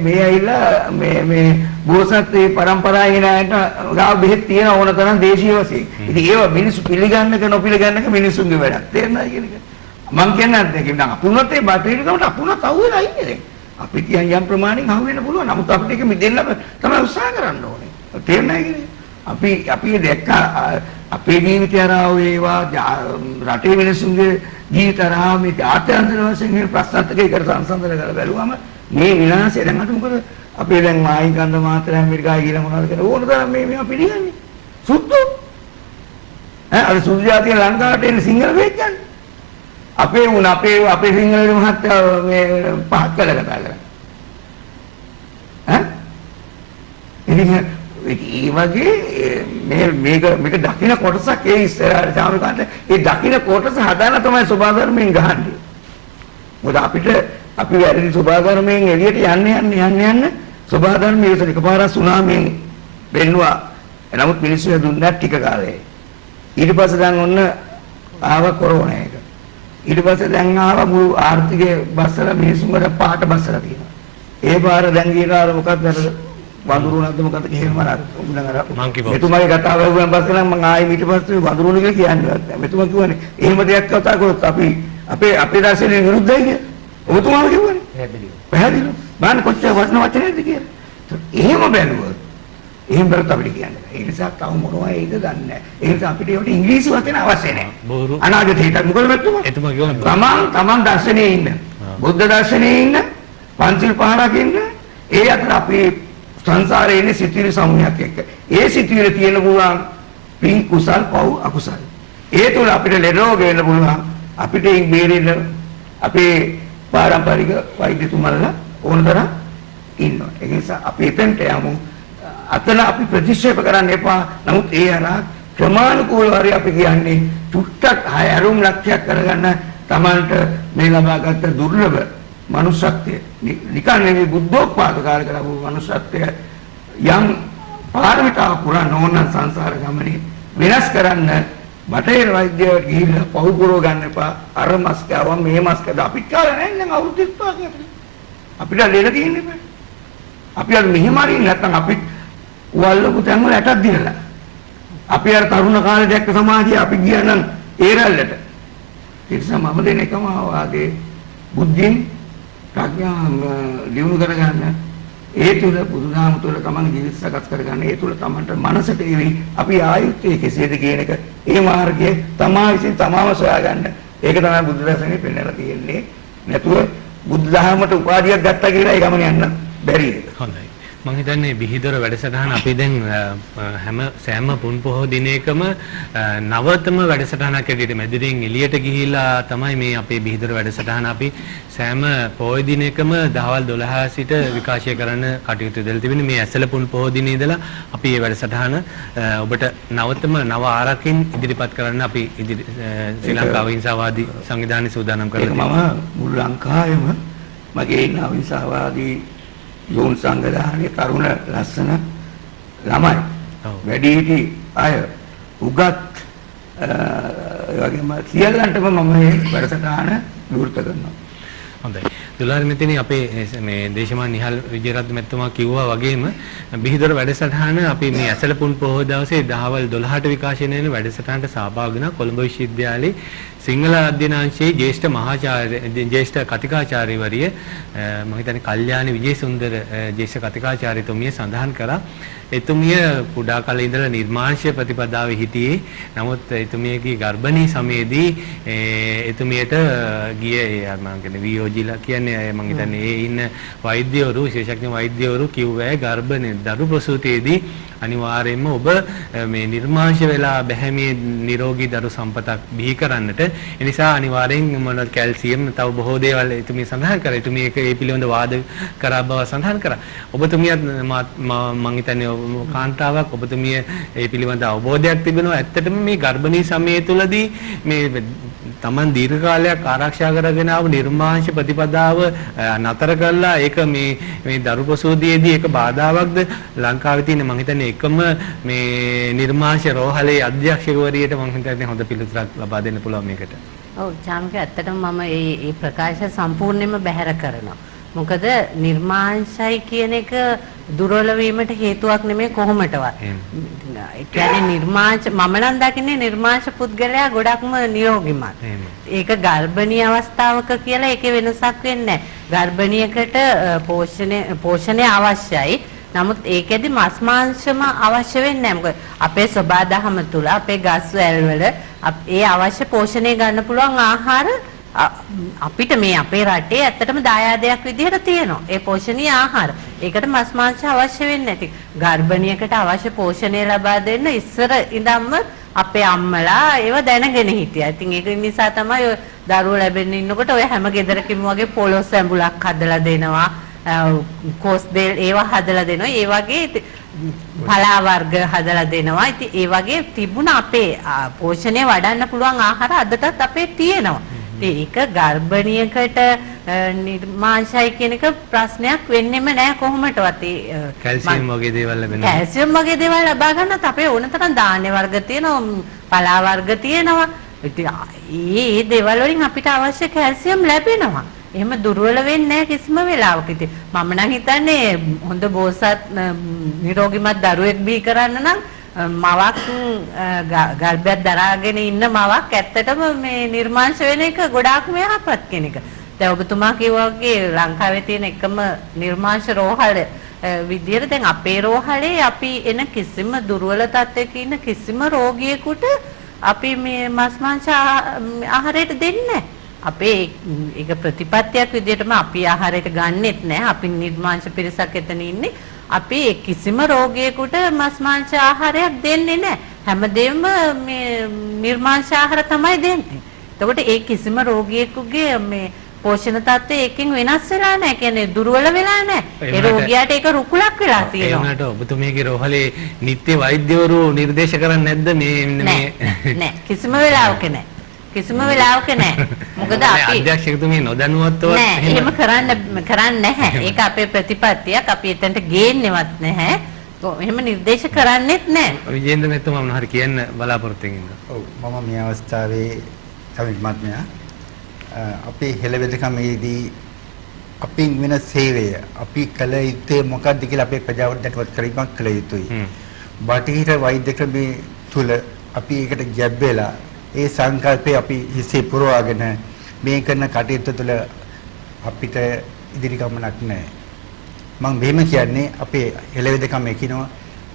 මේ ඇවිල්ලා මේ බෝසත් ඒ පරම්පරාවේ නෑට ගාව බෙහෙත් තියෙන ඕන තරම් දේශීය වශයෙන්. ඉතින් ඒවා මිනිස්සු පිළිගන්නක නොපිළිගන්නක මිනිස්සුන්ගේ වැඩක්. තේරෙනවද කියන එක? මම කියන්නේ නැත්නම් අපුණත් ඒ බටහිර ගමට අපුණත් අහුවෙලා ඉන්නේ දැන්. අපි කියන් යම් ප්‍රමාණින් අහු වෙන්න පුළුවන්. නමුත් අපිට ඒක මිදෙන්න තමයි උත්සාහ කරන්න ඕනේ. තේරුණාද කියන්නේ? අපි දැක්ක අපේ ජීවිතය ආව ඒවා රටේ මිනිස්සුන්ගේ ජීවිත ආව මේ ආත්‍යන්තර වශයෙන් මේ ප්‍රශ්නත්කයකට සංසන්දනය කරලා බැලුවම මේ විනාශය දැන් අට මොකද අපේ දැන් මායින් කන්ද මාතර ඇමරිකායි කියලා මොනවද කියලා ඕන තරම් මේවා පිළිගන්නේ. සුද්ධු අර සුද්ධ ජාතිය ලංකාවට එන්නේ සිංහල වෙච්චන්නේ. අපේ වුණ අපේ සිංහල මහත්තයා මේ පහත් කළ කතා කරා. ඉතින් ඒ වගේ මේක දකින්න කොටසක් ඒ ඉස්සරහට සාමිකාන්ත ඒ දකින්න කොටස හදාන තමයි සබාධර්මයෙන් ගහන්නේ. මොකද අපි වැරදි සබාධර්මයෙන් එළියට යන්න සබාධර්මයේ එකපාරක් සුනාමියෙන් වෙන්නවා. නමුත් මිනිස්සු දුන්නා ටික කාලේ. ඊට පස්සේ දැන් ඔන්න ආව කොරෝනා එක. ඊට පස්සේ දැන් ආව මුළු ආර්ථිකයේ බස්සලා මිනිස්සුන්ට පාට බස්සලා තියෙනවා. ඒ පාර දැන් ගියනවා මොකක්ද වඳුරු නැද්ද මොකද කියලා මම මං කිව්වා. මෙතුමාගේ කතාව වුණාන් පස්සේ නම් මම ආයෙ ඊට පස්සේ වඳුරුණ කියලා කියන්නේ නැහැ. මෙතුමා කිව්වනේ එහෙම දෙයක් කතා කරොත් අපි අපේ දර්ශනය විරුද්ධයි කියලා. ඔබතුමාම කිව්වනේ. පැහැදිලිව. බලන්න කොච්චර වටින වචනයක්ද කියලා. එහෙම බැලුවොත් එහෙම බැලුවත් අපිට කියන්නේ. ඒ නිසා තව මොනවා ඒද දන්නේ නැහැ. ඒ නිසා අපිට ඒකට ඉංග්‍රීසි වචන අවශ්‍ය නැහැ. අනාගතේට මොකද මෙතුමා? එතුමා කිව්වනේ තමන් දර්ශනයේ ඉන්න. බුද්ධ දර්ශනයේ ඉන්න. පංචිල් පහරක ඉන්න. ඒ අතර අපි සංසාරයේ ඉන්නේ සිතිවිලි සමූහයක් එක්ක. ඒ සිතිවිලි තියෙන පුළුවන් පින් කුසල් පව් අකුසල්. ඒ තුල අපිට ලෙඩ රෝග වෙන්න පුළුවන්. අපිට බේරෙන්න අපේ පාරම්පරික වෛද්‍යතුමන්ලා ඕනතරම් ඉන්නවා. ඒ නිසා අපි එතනට යමු. අතන අපි ප්‍රතික්ෂේප කරන්න එපා. නමුත් ඒ අර ක්‍රමානුකූලව හරි අපි කියන්නේ චුට්ටක් අරුම් ලක්ෂයක් කරගන්න Tamanට මේ ලබාගත් දුර්ලභ මනුෂ්‍යත්වය නිකන් නෙවෙයි බුද්ධෝත්පාද කාලේ කරපු මනුෂ්‍යත්වය යම් පාරමිතාවක් පුරන්න ඕන නම් සංසාර ගමනේ වෙනස් කරන්න බටේර වෛද්‍යවරු ගිහිල්ලා පහු පුරව ගන්න එපා. අර මස් කවම මේ මස් කද අපිට කාලේ නැහැ නම් අවුරුදු 35ක් අපිට ලෙඩ තියෙන්නේ බෑ. අපි අර මෙහෙම හරි නැත්නම් අපි වල්ලපු තැන් වල ඇටක් දිනලා අපි අර තරුණ කාලේ දැක්ක සමාජය අපි ගියා නම් ඒ රැල්ලට ඒ නිසා මම දෙන එකම ආවාදේ බුද්ධියෙන් ප්‍රඥා දියුණු කරගන්න ඒ තුල බුදුදහම තුල තමන් ජීවිත සකස් කරගන්න ඒ තුල තමන්ට මනසට එවි අපි ආයුත්තේ කෙසේද කියන එක ඒ මාර්ගයේ තමා විසින් තමාම සොයාගන්න ඒක තමයි බුදු දහමේ පෙන්වලා තියෙන්නේ නැතුව බුදුදහමට උපාධියක් ගත්තා කියලා ඒ ගමන යන්න බැරි. හොඳයි. මම හිතන්නේ බිහිදොර වැඩසටහන අපි දැන් සෑම පුන් පොහෝ දිනයකම නවතම වැඩසටහනක් ඇටියට මැදිරියෙන් එළියට ගිහිලා තමයි මේ අපේ බිහිදොර වැඩසටහන අපි සෑම පොහොය දිනයකම දහවල් 12 සිට විකාශය කරන්න කටයුතු දෙලා තිබෙනවා. මේ ඇසළ පුන් පොහෝ දිනේ ඉඳලා අපි මේ වැඩසටහන ඔබට නවතම නව ආරකින් ඉදිරිපත් කරන්න අපි ශ්‍රී ලංකාව හිංසාවාදී සංවිධානයේ සූදානම් කරලා තියෙනවා. මම මුළු ලංකාවෙම මගේ ඉන්න හිංසාවාදී යෝන් සංගදානයේ තරුණ ලස්සන ළමයි වැඩිහිටි අය උගත් වගේම සියල්ලන්ටම මම මේ වැඩසටහන විවෘත කරනවා. හොඳයි. දුලාර මෙතන අපේ මේ දේශමාන නිහල් විජේරත්න මැතිතුමා කිව්වා වගේම බිහිදොර වැඩසටහන අපි මේ ඇසළ පුන් පොහොය දවසේ දහවල් 12ට විකාශනය වෙන වැඩසටහනට සහභාගී වෙන කොළඹ විශ්වවිද්‍යාලයේ සිංහල අධ්‍යනාංශයේ ජ්‍යෙෂ්ඨ කතිකාචාර්යවරිය මම හිතන්නේ කල්යාණි විජේසුන්දර ජ්‍යෙෂ්ඨ කතිකාචාර්යතුමිය සඳහන් කරා එතුමිය කුඩා කාලේ ඉඳලා නිර්මාංශ ප්‍රතිපදාවේ හිටියේ. නමුත් එතුමියගේ ගර්භණී සමයේදී එතුමියට ගියේ මම කියන්නේ වියෝජිලා කියන්නේ මම හිතන්නේ ඒ ඉන්න වෛද්‍යවරු විශේෂඥ වෛද්‍යවරු කිව්වා ගර්භණී දරු ප්‍රසූතියේදී අනිවාර්යයෙන්ම ඔබ මේ නිර්මාංශ වෙලා බැහැමේ නිරෝගී දරු සම්පතක් බිහි කරන්නට ඒ නිසා අනිවාර්යෙන් මොනවද කැල්සියම් තව බොහෝ දේවල් එතුමිය සඳහන් කරා. එතුමිය ඒ පිළිබඳ වාද කරා බව සඳහන් කරා. ඔබතුමියත් මම හිතන්නේ කාන්තාවක් ඔබතුමිය ඒ පිළිබඳ අවබෝධයක් තිබෙනවා. ඇත්තටම මේ ගර්භණී සමය තුලදී මේ Taman දීර්ඝ කාලයක් ආරක්ෂා කරගෙන ආව නිර්මාංශ ප්‍රතිපදාව නතර කළා. ඒක මේ දරු ප්‍රසූතියේදී ඒක බාධාවක්ද? ලංකාවේ තියෙන මම හිතන්නේ එකම මේ නිර්මාංශ රෝහලේ අධ්‍යක්ෂකවරියට මම හිතන්නේ හොඳ පිළිතුරක් ලබා දෙන්න පුළුවන් මේකට. ඔව් චාම්ක ඇත්තටම මම මේ ප්‍රකාශය සම්පූර්ණයෙන්ම බැහැර කරනවා. මොකද නිර්මාංශයි කියන එක දුර්වල වීමට හේතුවක් නෙමෙයි කොහොමටවත්. ඒ කියන්නේ නිර්මාංශ මම නම් දකින්නේ නිර්මාංශ පුද්ගලයා ගොඩක්ම නිරෝගිමත්. ඒක ගර්භණී අවස්ථාවක කියලා ඒකේ වෙනසක් වෙන්නේ නැහැ. ගර්භණියකට පෝෂණය අවශ්‍යයි. නමුත් ඒකෙදි මස් මාංශම අවශ්‍ය වෙන්නේ නැහැ. මොකද අපේ සබාදහම තුල අපේ ගස් වැල් වල ඒ අවශ්‍ය පෝෂණය ගන්න පුළුවන් ආහාර අපිට මේ අපේ රටේ ඇත්තටම දායාදයක් විදිහට තියෙනවා. ඒ පෝෂණීය ආහාර. ඒකට මස් මාංශ අවශ්‍ය වෙන්නේ නැති. ගර්භණියකට අවශ්‍ය පෝෂණය ලබා දෙන්න ඉස්සර ඉඳන්ම අපේ අම්මලා ඒව දැනගෙන හිටියා. ඉතින් ඒක නිසා තමයි දරුවෝ ලැබෙන්න ඉන්නකොට ඔය හැම ගෙදරකින්ම වගේ පොලොස් ඇඹුලක් හදලා දෙනවා. කොස් දෙල් ඒවා හදලා දෙනවා. ඒ වගේ පලා වර්ග හදලා දෙනවා. ඉතින් ඒ වගේ තිබුණ අපේ පෝෂණය වඩන්න පුළුවන් ආහාර අදටත් අපේ තියෙනවා. ඒක ගර්භණියකට නිර්මාංශයි කියන එක ප්‍රශ්නයක් වෙන්නෙම නෑ කොහොමටවත්. කැල්සියම් වගේ දේවල් ලැබෙනවා. කැල්සියම් වගේ දේවල් ලබා ගන්නත් අපේ ඕන තරම් ධාන්‍ය වර්ග තියෙනවා, පලා වර්ග තියෙනවා. ඉතින් මේ දේවල් වලින් අපිට අවශ්‍ය කැල්සියම් ලැබෙනවා. එහෙම දුර්වල වෙන්නේ නැහැ කිසිම වෙලාවක. ඉතින් මම නම් හිතන්නේ හොඳ බෝසත් නිරෝගිමත් දරුවෙක් බිහි කරන්න නම් මවක් ගර්භයක් දරාගෙන ඉන්න මවක් ඇත්තටම මේ නිර්මාංශ වෙන එක ගොඩාක්ම යහපත් කෙනෙක්. දැන් ඔබතුමා කිව්වා වගේ ලංකාවේ තියෙන එකම නිර්මාංශ රෝහල විදියට දැන් අපේ රෝහලේ අපි එන කිසිම දුර්වල තත්ත්වයක ඉන්න කිසිම රෝගියෙකුට අපි මේ මස් මාංශ ආහාරයට දෙන්නේ නැහැ. අපේ ඒක ප්‍රතිපත්තියක් විදිහටම අපි ආහාරයට ගන්නෙත් නැහැ. අපි නිර්මාංශ පිරිසක් එතන ඉන්නේ. අපි කිසිම රෝගියෙකුට මස් මාංශ ආහාරයක් දෙන්නේ නැහැ. හැමදේම මේ නිර්මාංශ ආහාර තමයි දෙන්නේ. එතකොට ඒ කිසිම රෝගියෙකුගේ මේ පෝෂණ තත්ත්වය එකකින් වෙනස් වෙලා නැහැ. කියන්නේ දුර්වල වෙලා නැහැ. ඒ රෝගියාට ඒක රුකුලක් වෙලා තියෙනවා. ඒ වුණාට ඔබතුමියගේ රෝහලේ නිත්‍ය වෛද්‍යවරු නිර්දේශ කරන්නේ නැද්ද මේ නෑ කිසිම වෙලාවක නෑ. කිසිම වෙලාවක නෑ. මොකද අපි අධ්‍යක්ෂකතුමිය නොදැනුවත්ව එහෙම කරන්නේ නැහැ. ඒක අපේ ප්‍රතිපත්තියක්. අපි එතනට ගේන්නේවත් නැහැ. එහෙම නිර්දේශ කරන්නේත් නැහැ. විජේන්ද්‍ර මහත්මයා මොනවා හරි කියන්න බලාපොරොත්තු වෙනවා. ඔව් මම මේ අවස්ථාවේ කවිත් මහත්මයා අපේ හෙළවෙදකමේදී අපින් වෙන සේවය අපි කළ යුත්තේ මොකක්ද කියලා අපේ ප්‍රජාවට දැනුවත් කිරීමක් කළ යුතුයි. බටහිර වෛද්‍ය ක්‍රමයේ තුල අපි ඒකට ගැබ් වෙලා ඒ සංකල්පේ අපි හිසේ පුරවාගෙන මේ කරන කටයුතු තුළ අපිට ඉදිරි ගමනක් නැහැ. මම මෙහෙම කියන්නේ අපේ හෙළවෙදකමේ කියනවා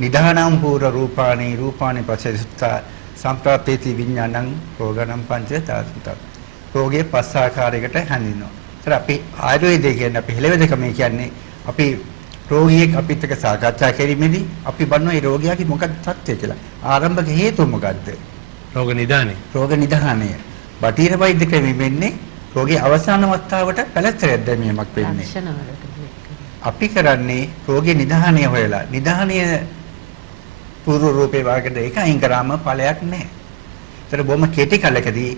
නිදානම් පූර්ව රූපාණි පස්සෙස්තා සම්ප්‍රාප්තේති විඥානං රෝගණං පංච තාතුත. රෝගේ පස් ආකාරයකට හැඳින්වෙනවා. ඒතර අපි ආයුර්වේදය කියන්නේ අපි හෙළවෙදකමේ කියන්නේ අපි රෝගියෙක් අපිත් එක්ක සාකච්ඡා කිරීමේදී අපි බලනවා මේ රෝගියාගේ මොකක්ද තත්ත්වය කියලා. ආරම්භක හේතුව මොකක්ද? රෝග නිදානේ. රෝග නිදානය. බටහිර වෛද්‍ය ක්‍රමෙ වෙන්නේ රෝගී අවසාන අවස්ථාවට පැලැස්තරයක් දැමීමක් වෙන්නේ. අපි කරන්නේ රෝගී නිදානය හොයලා. නිදානය පූර්ව රූපේ වාගේද ඒක අයින් කරාම ඵලයක් නැහැ. ඒතර බොහොම කෙටි කලකදී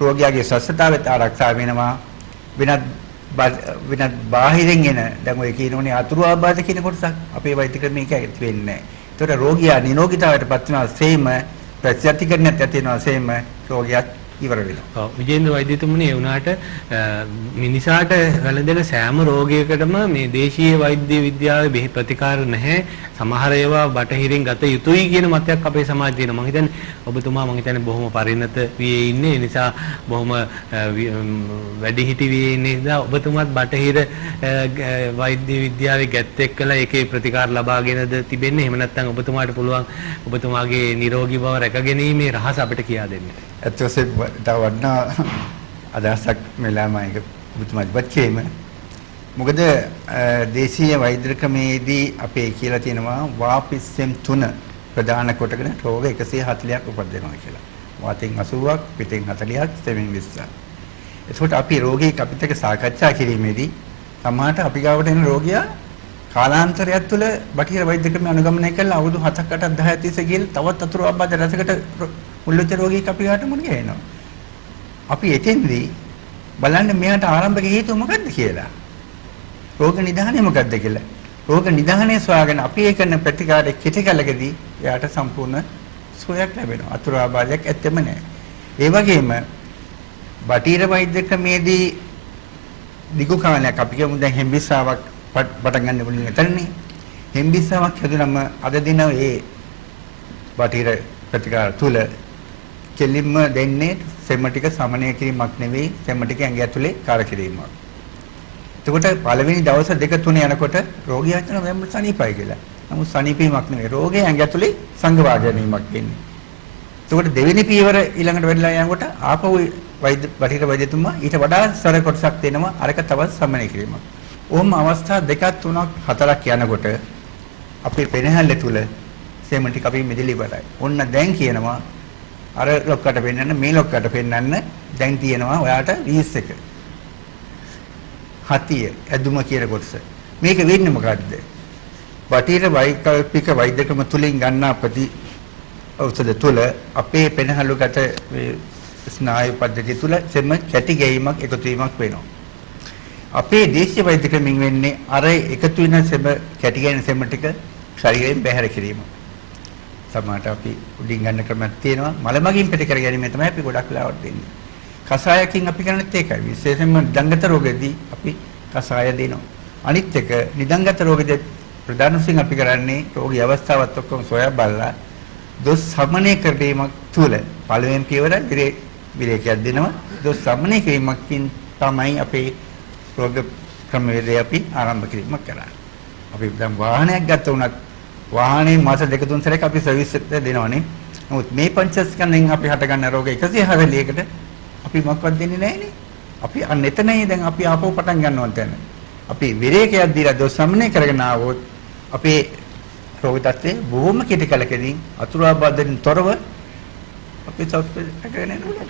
රෝගියාගේ ස්වස්ථතාවය ආරක්ෂා වෙනවා. වෙනත් බාහිරින් එන දැන් ඔය කියනෝනේ අතුරු ආබාධ කියන කොටසක් අපේ වෛද්‍ය ක්‍රමයක ඇති වෙන්නේ නැහැ. ඒතර රෝගියා නිරෝගීතාවයටපත් වෙනවා සේම ප්‍රත්‍යක්ෂීකරණයත් ඇති වෙනවා සේම රෝගියාත් ඉවර වෙනවා. ඔව් විජේන්ද්‍ර වෛද්‍යතුමනි ඒ වුණාට මිනිසාට වැළඳෙන සෑම රෝගයකටම මේ දේශීය වෛද්‍ය විද්‍යාවේ බෙහෙත් ප්‍රතිකාර නැහැ. සමහර ඒවා බටහිරින් ගත යුතුයි කියන මතයක් අපේ සමාජයේ තියෙනවා. මම හිතන්නේ ඔබතුමා මම හිතන්නේ බොහොම පරිණත වී ඉන්නේ. ඒ නිසා බොහොම වැඩිහිටි වී ඉන්නේ නිසා ඔබතුමාත් බටහිර වෛද්‍ය විද්‍යාවේ ගැත් එක්කලා ඒකේ ප්‍රතිකාර ලබාගෙනද තිබෙන්නේ. එහෙම නැත්නම් ඔබතුමාට පුළුවන් ඔබතුමාගේ නිරෝගී බව රැකගැනීමේ රහස අපිට කියා දෙන්න. ඇත්ත වශයෙන්ම තව වඩා අදහසක් මෙලාම එක ඔබතුමාත් වචේම මොකද දේශීය වෛද්‍ය ක්‍රමයේදී අපේ කියලා තියෙනවා වාපිස්සෙම් 3 ප්‍රධාන කොටගෙන රෝග 140ක් උපදිනවා කියලා. වාතෙන් 80ක්, පිටෙන් 40ක්, සෙමින් 20ක්. ඒකට අපි රෝගීක අපිට එක්ක සාකච්ඡා කිරීමේදී සමහරට අපි ගාවට එන රෝගියා කාලාන්තරයක් තුළ බටහිර වෛද්‍ය ක්‍රමය අනුගමනය කරලා අවුරුදු 7ක් 8ක් 10ක් තිස්සේ ගිහින් තවත් අතුරු ආබාධ රසකට මුල්වෙච්ච රෝගීක අපි ගාවට මුණ ගැහෙනවා. අපි එතෙන්දී බලන්න මෙයාට ආරම්භක හේතුව මොකක්ද කියලා. රෝග නිදානය මොකක්ද කියලා. රෝග නිදානය සොයාගෙන අපි ඒ කරන ප්‍රතිකාරයේ කෙටි කාලෙකදී එයාට සම්පූර්ණ සුවයක් ලැබෙනවා. අතුරු ආබාධයක් ඇත්තෙම නැහැ. ඒ වගේම බටහිර වෛද්‍ය ක්‍රමයේදී දිගු කාලයක් අපි කියමු දැන් හෙම්බිස්සාවක් පටන් ගන්න පුළුවන් එතනනේ. හෙම්බිස්සාවක් හැදුනම අද දින ඒ බටහිර ප්‍රතිකාර තුල කෙලින්ම දෙන්නේ සෙම ටික සමනය කිරීමක් නෙවෙයි සෙම ටික ඇඟ ඇතුලේ කාර කිරීමක්. එතකොට පළවෙනි දවස් දෙක තුන යනකොට රෝගියා හිතනවා මම සනීපයි කියලා. නමුත් සනීපීමක් නෙවෙයි රෝගය ඇඟ ඇතුලේ සංගවා ගැනීමක් වෙන්නේ. එතකොට දෙවෙනි පියවර ඊළඟට වෙලා යනකොට ආපහු බටහිර වෛද්‍යතුමා ඊට වඩා සර කොටසක් දෙනවා අරක තවත් සමනය කිරීමක්. ඕම අවස්ථා දෙකක් තුනක් හතරක් යනකොට අපේ පෙනහැල්ල තුල සෙම ටික අපි මෙදලි ඉවරයි. ඔන්න දැන් කියනවා අර ලොක්කට පෙන්නන්න මේ ලොක්කට පෙන්නන්න දැන් තියෙනවා ඔයාට 21 හතිය ඇදුම කියන කොටස මේක වෙන්නේ මොකද්ද බටහිර වෛකල්පික වෛද්‍යකම තුලින් ගන්නා ඖෂධ තුල අපේ පෙනහළුගත ස්නායු පද්ධතිය තුල සෙම කැටි ගැයීමක් එකතු වීමක් වෙනවා අපේ දේශීය වෛද්‍ය ක්‍රමෙන් වෙන්නේ අර එකතු වෙන සෙම කැටි ගැයෙන සෙම ටික ශරීරයෙන් බැහැර කිරීම සමහරට අපි උඩින් ගන්න ක්‍රමයක් තියෙනවා මලමගින් පිට කර ගැනීම තමයි අපි ගොඩක් වෙලාවට දෙන්නේ. කසායකින් අපි කරන්නේ ඒකයි. විශේෂයෙන්ම නිදංගත රෝගෙදී අපි කසාය දෙනවා. අනිත් එක නිදංගත රෝගෙදී ප්‍රධාන වශයෙන් අපි කරන්නේ රෝගී අවස්ථාවත් ඔක්කොම සොයා බලලා දොස් සමනය කිරීමක් තුළ පළවෙනි පියවර විරේකයක් දෙනවා. දොස් සමනය කිරීමකින් තමයි අපේ රෝග ක්‍රමවේදය අපි ආරම්භ කිරීමක් කරන්නේ. අපි දැන් වාහනයක් ගත්ත උනත් වාහනේ මාස දෙක තුන් සැරයක් අපි සර්විස් එක දෙනවනේ. නමුත් මේ පංචස්කන්ධෙන් අපි හට ගන්න රෝග 140කට අපි මොකක්වත් දෙන්නේ නැහැනේ. අපි අන්න එතනයි දැන් අපි ආපහු පටන් ගන්නවා දැන්. අපි විරේකයක් දීලා දොස් සමනය කරගෙන ආවොත් අපේ රෝග තත්ත්වය බොහොම කෙටි කලකදී අතුරු ආබාධයෙන් තොරව අපි සෞඛ්‍යයට යනවා.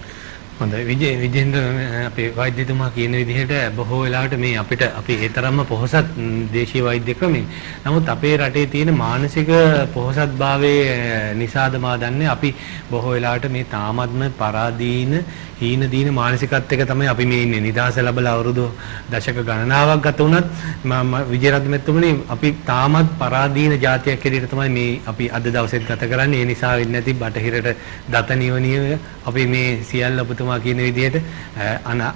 හොඳයි විජේන්ද්‍ර අපේ වෛද්‍යතුමා කියන විදිහට බොහෝ වෙලාවට මේ අපිට අපි ඒ තරම්ම පොහොසත් දේශීය වෛද්‍ය ක්‍රමෙන් නමුත් අපේ රටේ තියෙන මානසික පොහොසත්භාවයේ නිසාද මා දන්නේ අපි බොහෝ වෙලාවට මේ තාමත්ම පරාදීන හීන දීන මානසිකත්වයක තමයි අපි මේ ඉන්නේ නිදහස ලැබලා අවුරුදු දශක ගණනාවක් ගත වුණත් විජේරත්න මෙතුමනි අපි තාමත් පරාදීන જાතියක් හැටියට තමයි මේ අපි අද දවසේත් ගත කරන්නේ ඒ නිසා වෙන්නේ නැති බටහිරට දත නිවනිය අපි මේ සියල්ල ඔබතුමා කියන විදිහට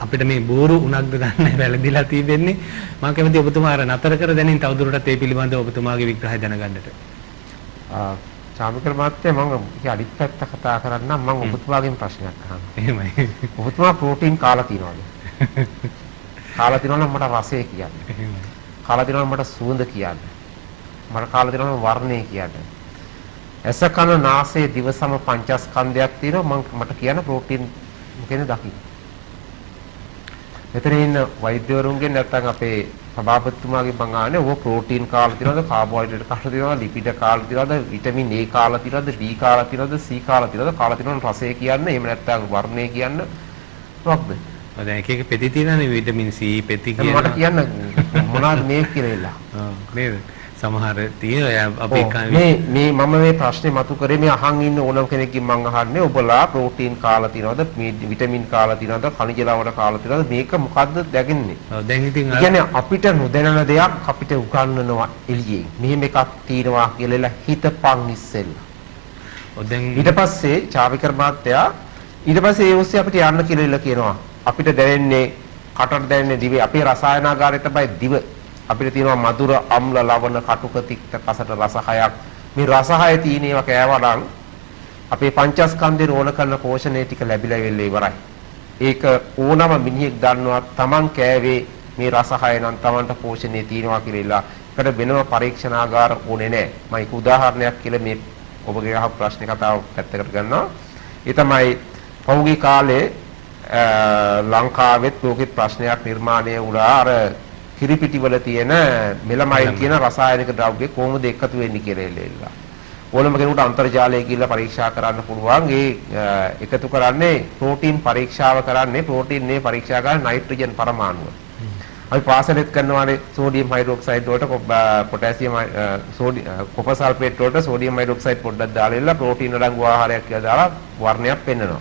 අපිට මේ බෝරු උණක්ද ගන්න වැළඳිලා තිබෙන්නේ මම කැමති ඔබතුමා අර නතර කර දැනින් තවදුරටත් ඒ පිළිබඳව ඔබතුමාගේ විග්‍රහය දැනගන්නට. චාමිකර මහත්තයා මම අනිත් පැත්ත කතා කරන්නම් මම ඔබතුමාගෙන් ප්‍රශ්නයක් අහන්න. එහෙමයි. ඔබතුමා ප්‍රෝටීන් කාලා තියනවද? කාලා තියනවා නම් මට රසය කියන්න. එහෙමයි. කාලා තියනවා නම් මට සුවඳ කියන්න. මට කාලා තියනවා නම් වර්ණය කියන්න. ඇස කන නාසය දිව සම පංචස්කන්ධයක් තියෙනවා මට කියන්න ප්‍රෝටීන් මොකේද දකින්න. මෙතන ඉන්න වෛද්‍යවරුන්ගෙන් නැත්නම් අපේ සභාපතිතුමාගේ මං ආන්නේ ඔබ ප්‍රෝටීන් කාලා තියනවද කාබෝහයිඩ්‍රේට් කාලා තියනවද ලිපිඩ කාලා තියනවද විටමින් A කාලා තියනවද D කාලා තියනවද C කාලා තියනවද රසය කියන්නේ එහෙම නැත්නම් වර්ණය කියන්නේ මොකක්ද? දැන් එක එක පෙති තියෙනනේ විටමින් C පෙති කියන. මට කියන්න මොනවද මේ කියලා. නේද? සමහර තියෙන අපි මේ මම මේ ප්‍රශ්නේ මතු කරේ මේ අහන් ඉන්න ඕනම කෙනෙක්ගෙන් මම අහන්නේ ඔබලා ප්‍රෝටීන් කාලා තියනවද මේ විටමින් කාලා තියනවද khනිජ ලවණ කාලා තියනවද මේක මොකද්ද දැගන්නේ? ඔව් දැන් ඉතින් කියන්නේ අපිට නොදැනෙන දෙයක් අපිට උගන්වනවා එළියෙන්. මෙහෙම එකක් තියෙනවා කියලා හිතපන් ඉස්සෙල්ලා. ඔව් දැන් ඊට පස්සේ චාවිකර් මහත්තයා ඊට පස්සේ ඒ ඔස්සේ අපිට යන්න කියලා කියනවා. අපිට දැනෙන්නේ කටට දැනෙන්නේ දිවේ අපේ රසායනාගාරය තමයි දිව. අපිට තියෙනවා මధుර අම්ල ලවණ කටුක තික්ත කසට රස හයක්. මේ රස හය තියෙන ඒවා කෑවනම් අපේ පංචස්කන්ධේ ඕන කරන පෝෂණය ටික ලැබිලා වෙල්ල ඉවරයි. ඒක ඕනම මිනිහෙක් දන්නවා Taman කෑවේ මේ රස හය නම් Tamanට පෝෂණය තියෙනවා කියලා. ඒකට වෙනම පරීක්ෂණාගාර ඕනේ නැහැ. මම ඒක උදාහරණයක් කියලා මේ ඔබගේ අහපු ප්‍රශ්නේ කතාව පැත්තකට ගන්නවා. ඒ තමයි පෞගේ කාලේ ලංකාවෙත් ලෝකෙත් ප්‍රශ්නයක් නිර්මාණය වුණා අර කිරිපිටිවල තියෙන මෙලමයින් කියන රසායනික ද්‍රව්‍ය කොහොමද එකතු වෙන්නේ කියලා එල්ලෙලා. ඕනම කෙනෙකුට අන්තර්ජාලයේ ගිහිල්ලා පරීක්ෂා කරන්න පුළුවන්. ඒ එකතු කරන්නේ ප්‍රෝටීන් පරීක්ෂාව කරන්නේ ප්‍රෝටීන් නේ පරීක්ෂා කරන නයිට්‍රජන් පරමාණුව. අපි පාසලෙත් කරනවානේ සෝඩියම් හයිඩ්‍රොක්සයිඩ් වලට පොටෑසියම් කොපර් සල්ෆේට් වලට සෝඩියම් හයිඩ්‍රොක්සයිඩ් පොඩ්ඩක් දාලා ඉල්ල ප්‍රෝටීන් අඩංගු ආහාරයක් කියලා දාලා වර්ණයක් පෙන්වනවා.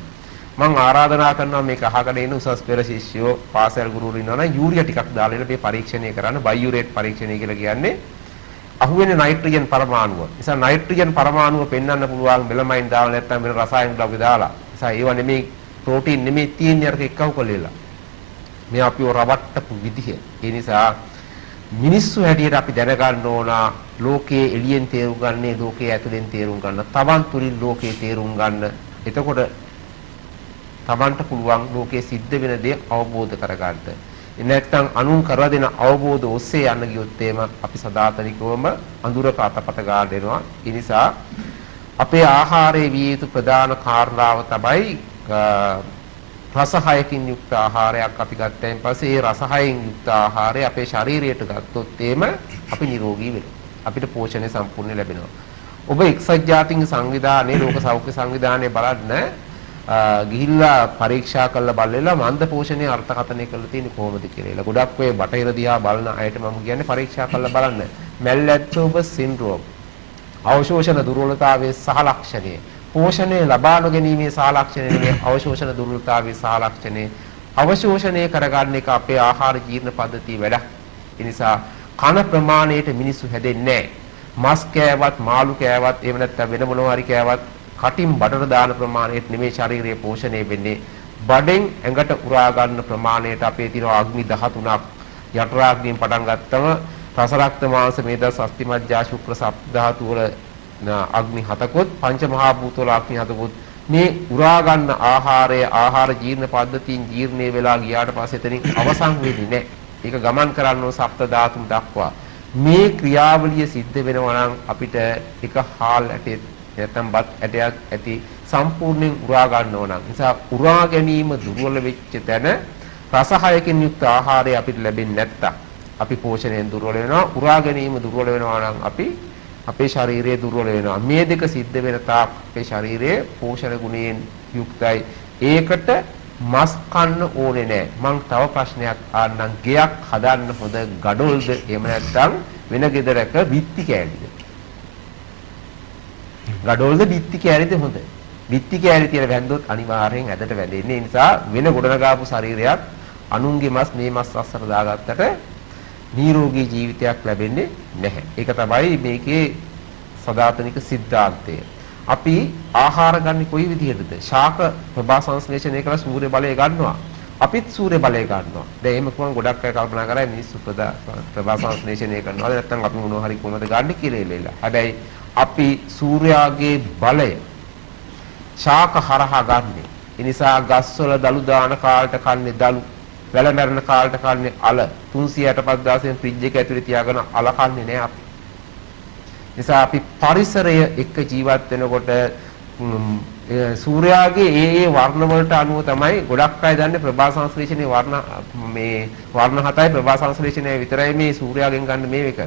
මම ආරාධනා කරනවා මේක අහගෙන ඉන්න උසස් පෙළ ශිෂ්‍යයෝ පාසල් ගුරුවරු ඉන්නවනම් යූරියා ටිකක් දාලා ඉන්න මේ පරීක්ෂණය කරන්න බයියුරේට් පරීක්ෂණය කියලා කියන්නේ අහුවෙන නයිට්‍රජන් පරමාණුව. නිසා නයිට්‍රජන් පරමාණුව පෙන්වන්න පුළුවන් මෙලමයින් දාලා නැත්නම් වෙන රසායනික ද්‍රව්‍ය දාලා. නිසා ඒව නෙමෙයි ප්‍රෝටීන් නෙමෙයි තියෙන්නේ අරක එක්කව කොල්ලෙලා. මේ අපිව රවට්ටපු විදිහ. ඒ නිසා මිනිස්සු හැටියට අපි දැනගන්න ඕන ලෝකයේ එළියෙන් තේරුම් ගන්නේ ලෝකයේ ඇතුලෙන් තේරුම් ගන්න. Taman තුලින් ලෝකයේ තේරුම් ගන්න. එතකොට Tamanට පුළුවන් ලෝකයේ සිද්ධ වෙන දේ අවබෝධ කරගන්න. නැත්නම් අනුන් කරලා දෙන අවබෝධ ඔස්සේ යන්න ගියොත් එහෙම අපි සදාතනිකවම අඳුරක අතපත ගන්න වෙනවා. ඒ නිසා අපේ ආහාරයේ විය යුතු ප්‍රධාන කාරණාව තමයි රස හයකින් යුක්ත ආහාරයක් අපි ගත්තයින් පස්සේ ඒ රස හයෙන් යුක්ත ආහාරය අපේ ශරීරයට ගත්තොත් එහෙම අපි නිරෝගී වෙනවා. අපිට පෝෂණය සම්පූර්ණ ලැබෙනවා. ඔබ එක්සත් ජාතීන්ගේ සංවිධානයේ ලෝක සෞඛ්‍ය සංවිධානයේ බලන්න ගිහිල්ලා පරීක්ෂා කරලා බලලා මන්ද පෝෂණයේ අර්ථකථනය කරලා තියෙන්නේ කොහොමද කියලා. ගොඩක් ඔය බටහිර දිහා බලන අයට මම කියන්නේ පරීක්ෂා කරලා බලන්න. මැල්ඇබ්සෝබර් සින්ඩ්‍රෝම් අවශෝෂණ දුර්වලතාවයේ සහ ලක්ෂණය. පෝෂණය ලබා නොගැනීමේ සහ ලක්ෂණය නෙමෙයි අවශෝෂණ දුර්වලතාවයේ සහ ලක්ෂණය. අවශෝෂණය කරගන්න එක අපේ ආහාර ජීර්ණ පද්ධතිය වැඩක්. ඒ නිසා කන ප්‍රමාණයට මිනිස්සු හැදෙන්නේ නැහැ. මස් කෑවත් මාළු කෑවත් එහෙම නැත්නම් වෙන මොනවා හරි කෑවත් කටින් බඩට දාන ප්‍රමාණයට නෙමෙයි ශරීරයේ පෝෂණය වෙන්නේ. බඩෙන් ඇඟට උරා ගන්න ප්‍රමාණයට අපේ තියෙන අග්නි 13ක් යටරාග්නියෙන් පටන් ගත්තම රස රක්ත මාංශ මේද අස්ථි මජ්ජා ශුක්‍ර සප්ත ධාතු වල අග්නි 7කොත් පංච මහා භූත වල අග්නි 7කොත් මේ උරා ගන්න ආහාරය ආහාර ජීර්ණ පද්ධතියෙන් ජීර්ණය වෙලා ගියාට පස්සේ එතනින් අවසන් වෙන්නේ නැහැ. ඒක ගමන් කරන්න සප්ත ධාතුන් දක්වා. මේ ක්‍රියාවලිය සිද්ධ වෙනවා නම් අපිට එක හාල් ඇටේ නැත්නම් බත් ඇටයක් ඇති සම්පූර්ණයෙන් උරා ගන්න ඕන. නිසා උරා ගැනීම දුර්වල වෙච්ච තැන රස හයකින් යුක්ත ආහාරය අපිට ලැබෙන්නේ නැත්තම් අපි පෝෂණයෙන් දුර්වල වෙනවා. උරා ගැනීම දුර්වල වෙනවා නම් අපි අපේ ශරීරය දුර්වල වෙනවා. මේ දෙක සිද්ධ වෙන තාක් අපේ ශරීරයේ පෝෂණ ගුණයෙන් යුක්තයි. ඒකට මස් කන්න ඕනේ නැහැ. මං තව ප්‍රශ්නයක් අහන්නම්. ගෙයක් හදන්න හොඳ ගඩොල්ද එහෙම නැත්නම් වෙන ගෙදරක බිත්ති කෑලිද? ගඩොල්ද බිත්ති කෑලිද හොඳ? බිත්ති කෑලි තියෙන වැන්දොත් අනිවාර්යෙන් ඇදට වැදෙන්නේ. ඒ නිසා වෙන ගොඩනගාපු ශරීරයක් අනුන්ගේ මස් මේ මස් අස්සර දාගත්තට නිරෝගී ජීවිතයක් ලැබෙන්නේ නැහැ. ඒක තමයි මේකේ සදාතනික સિદ્ધාන්තය. අපි ආහාර ගන්න කොයි විදිහටද? ශාක ප්‍රභා සංශ්ලේෂණය කරලා සූර්ය බලය ගන්නවා. අපිත් සූර්ය බලය ගන්නවා. දැන් එහෙම කොහොම ගොඩක් අය කල්පනා කරා මිනිස්සු ප්‍රභා සංශ්ලේෂණය කරනවා. නැත්නම් අපි මොනවා හරි කොහොමද ගන්න කියලා ඉල්ලලා. හැබැයි අපි සූර්යාගේ බලය ශාක හරහා ගන්නෙ. ඒ නිසා ගස්වල දලු දාන කාලට කන්නේ දලු, වැල මැරෙන කාලට කන්නේ අල. 365 ෆ්‍රිජ් එක ඇතුලේ තියාගෙන අල කන්නේ නෑ අපි. නිසා අපි පරිසරය එක්ක ජීවත් වෙනකොට සූර්යාගේ ඒ වර්ණ වලට අනුව තමයි ගොඩක් අය දන්නේ ප්‍රභා සංශ්ලේෂණයේ වර්ණ 7යි ප්‍රභා සංශ්ලේෂණය විතරයි මේ සූර්යාගෙන් ගන්න මේ එක.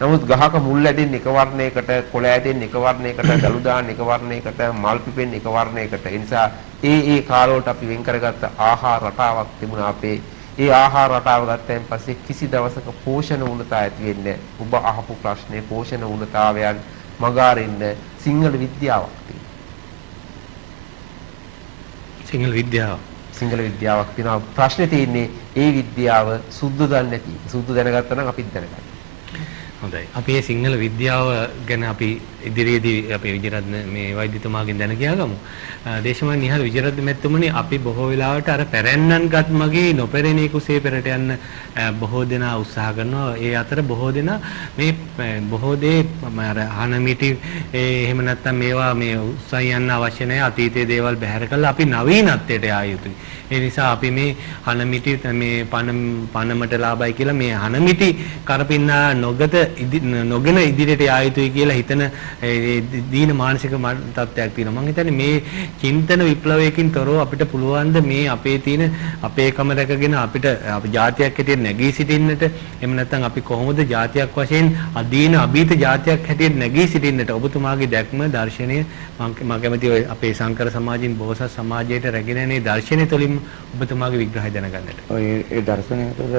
නමුත් ගහක මුල් ඇදෙන එක වර්ණයකට, කොළ ඇදෙන එක වර්ණයකට, දළු දාන එක වර්ණයකට, මල් පිපෙන එක වර්ණයකට. ඒ නිසා ඒ කාලවලට අපි වෙන් කරගත්ත ආහාර රටාවක් තිබුණා අපේ. ඒ ආහාර රටාව ගත්තයින් පස්සේ කිසි දවසක පෝෂණ උණතා ඇති වෙන්නේ නැහැ. ඔබ අහපු ප්‍රශ්නේ පෝෂණ උණතාවයන් මගාරින්න සිංහල විද්‍යාවක් තියෙනවා. සිංහල විද්‍යාවක් තියෙනවා. ප්‍රශ්නේ තියෙන්නේ ඒ විද්‍යාව සුද්ධ දන්නේ නැති. සුද්ධ දැනගත්තා නම් අපිත් දැනගන්න. හොඳයි. අපි මේ සිංහල විද්‍යාව ගැන අපි ඉදිරියේදී අපේ විජයරත්න මේ වෛද්‍යතුමාගෙන් දැන ගියාගමු. දේශමාන නිහාර විජයරත්න මැතිතුමනි අපි බොහෝ වෙලාවට අර පැරැන්නන්ගත් මගේ නොපැරණි කුසේ පෙරට යන්න බොහෝ දෙනා උත්සාහ කරනවා. ඒ අතර බොහෝ දෙනා මේ බොහෝ දේ අර හනමිටි එහෙම නැත්නම් මේවා මේ උත්සාහ යන්න අවශ්‍ය නැහැ. අතීතයේ දේවල් බැහැර කරලා අපි නවීනත්වයට යා යුතුයි. ඒ නිසා අපි මේ හනමිටි මේ පනමට ලාභයි කියලා මේ හනමිටි කරපින්නා නොගෙන ඉදිරියට යා යුතුයි කියලා හිතන දීන මානසික තත්ත්වයක් තියෙනවා. මම හිතන්නේ මේ චින්තන විප්ලවයකින් තොරව අපිට පුළුවන් ද මේ අපේ තියෙන අපේකම රැකගෙන අපිට අපි ජාතියක් හැටියට නැගී සිටින්නට, එහෙම නැත්නම් අපි කොහොමද ජාතියක් වශයෙන් අදීන අභීත ජාතියක් හැටියට නැගී සිටින්නට ඔබතුමාගේ දැක්ම දර්ශනය මම කැමති අපේ සංකර සමාජින් බෝසත් සමාජයට රැගෙන යන දර්ශනය තුළින් ඔබතුමාගේ විග්‍රහය දැනගන්නට. ඔය ඒ දර්ශනය තුළ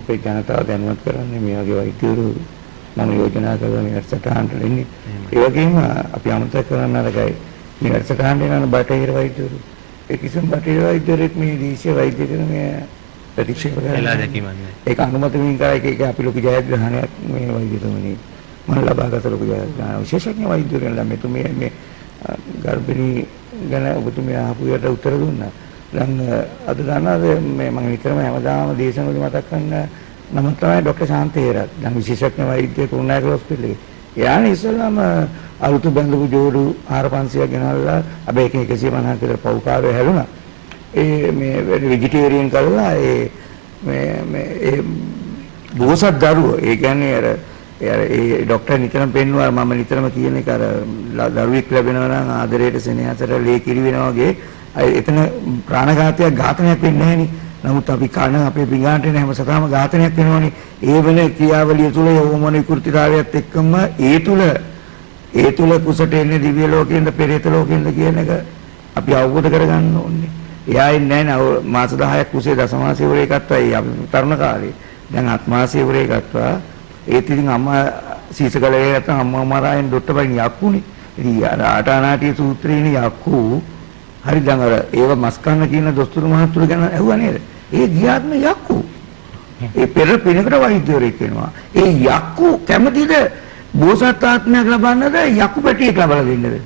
අපේ ජනතාව දැනුවත් කරන්නේ මේ වගේ වෛද්‍යවරු මම යෝජනා කරන වැඩසටහනට එන්නේ. ඒ වගේම අපි අමතක කරන්න අරගයි මේ වැඩසටහනට යන බටහිර වෛද්‍යවරු. ඒ කිසිම බටහිර වෛද්‍යවරයෙක් මේ දේශීය වෛද්‍ය ක්‍රමය ප්‍රතික්ෂේප කරලා දැකීමන්නේ. ඒක අනුමත වෙමින් කරා එක අපි ලොකු ජයග්‍රහණයක් මේ වෛද්‍යතුමනි මම ලබාගත ලොකු ජයග්‍රහණ විශේෂඥ වෛද්‍යවරුන්ලා මේ ගර්භණී ගැන ඔබතුමිය අහපු එකට උත්තර දුන්නා. දැන් අද දන්නවද මේ මම විතරම හැමදාම දේශනවල මතක් කරන නම තමයි ડોક્ટર ශාන්තේරත්. දැන් විශේෂඥ වෛද්‍ය කුරුණෑගල හොස්පිටලේ. එයානේ ඉස්සෙල්ලාම අලුත බඳපු ජෝඩු 4500ක් ගෙනල්ලා අපි එක 150 කියලා පව්කාරය හැලුණා. ඒ මේ වෙජිටේරියන් කරලා මේ බෝසත් දරුවෝ ඒ කියන්නේ අර ඒ ડોක්ටර් නිතරම පෙන්වුවා මම නිතරම කියන එක අර දරුවෙක් ලැබෙනවා නම් ආදරයට සෙනෙහසට ලේ කිරි වෙනවා වගේ එතන ප්‍රාණඝාතයක් ඝාතනයක් වෙන්නේ නැහැ නේ. නමුත් අපි කන අපේ පිඟානට එන හැම සතාවම ඝාතනයක් වෙනවනේ. ඒ වෙන ක්‍රියාවලිය තුළ යෝමන විකෘතිතාවයත් එක්කම ඒ තුළ කුසට එන්නේ දිව්‍ය ලෝකයෙන්ද පෙරේත ලෝකයෙන්ද කියන එක අපි අවබෝධ කරගන්න ඕනේ. එයා ඉන්නේ නැහැ මාස 10ක් කුසේ දසමාසයේ වරේ ගත්තා. ඒ අපි තරුණ කාලේ. දැන් අත්මාසයේ වරේ ගත්තා. ඒත් ඉතින් අම්මා සීසකලේ නැත්නම් අම්මා මරායෙන් ඩොට්ට බයින් යක්කුනේ. ඉතින් අර ආටානාටි සූත්‍රයේනේ යක්කු හරි දැන් අර ඒව මස් කන්න කියන දොස්තර මහතුරු ගැන ඇහුවා නේද? ඒ ගියාත්ම යක්කු. ඒ පෙර පිනකට වෛද්‍යවරයෙක් වෙනවා. ඒ යක්කු කැමතිද බෝසත් ආත්මයක් ලබන්නද යක්කු පැටියෙක් ලබලා දෙන්නද?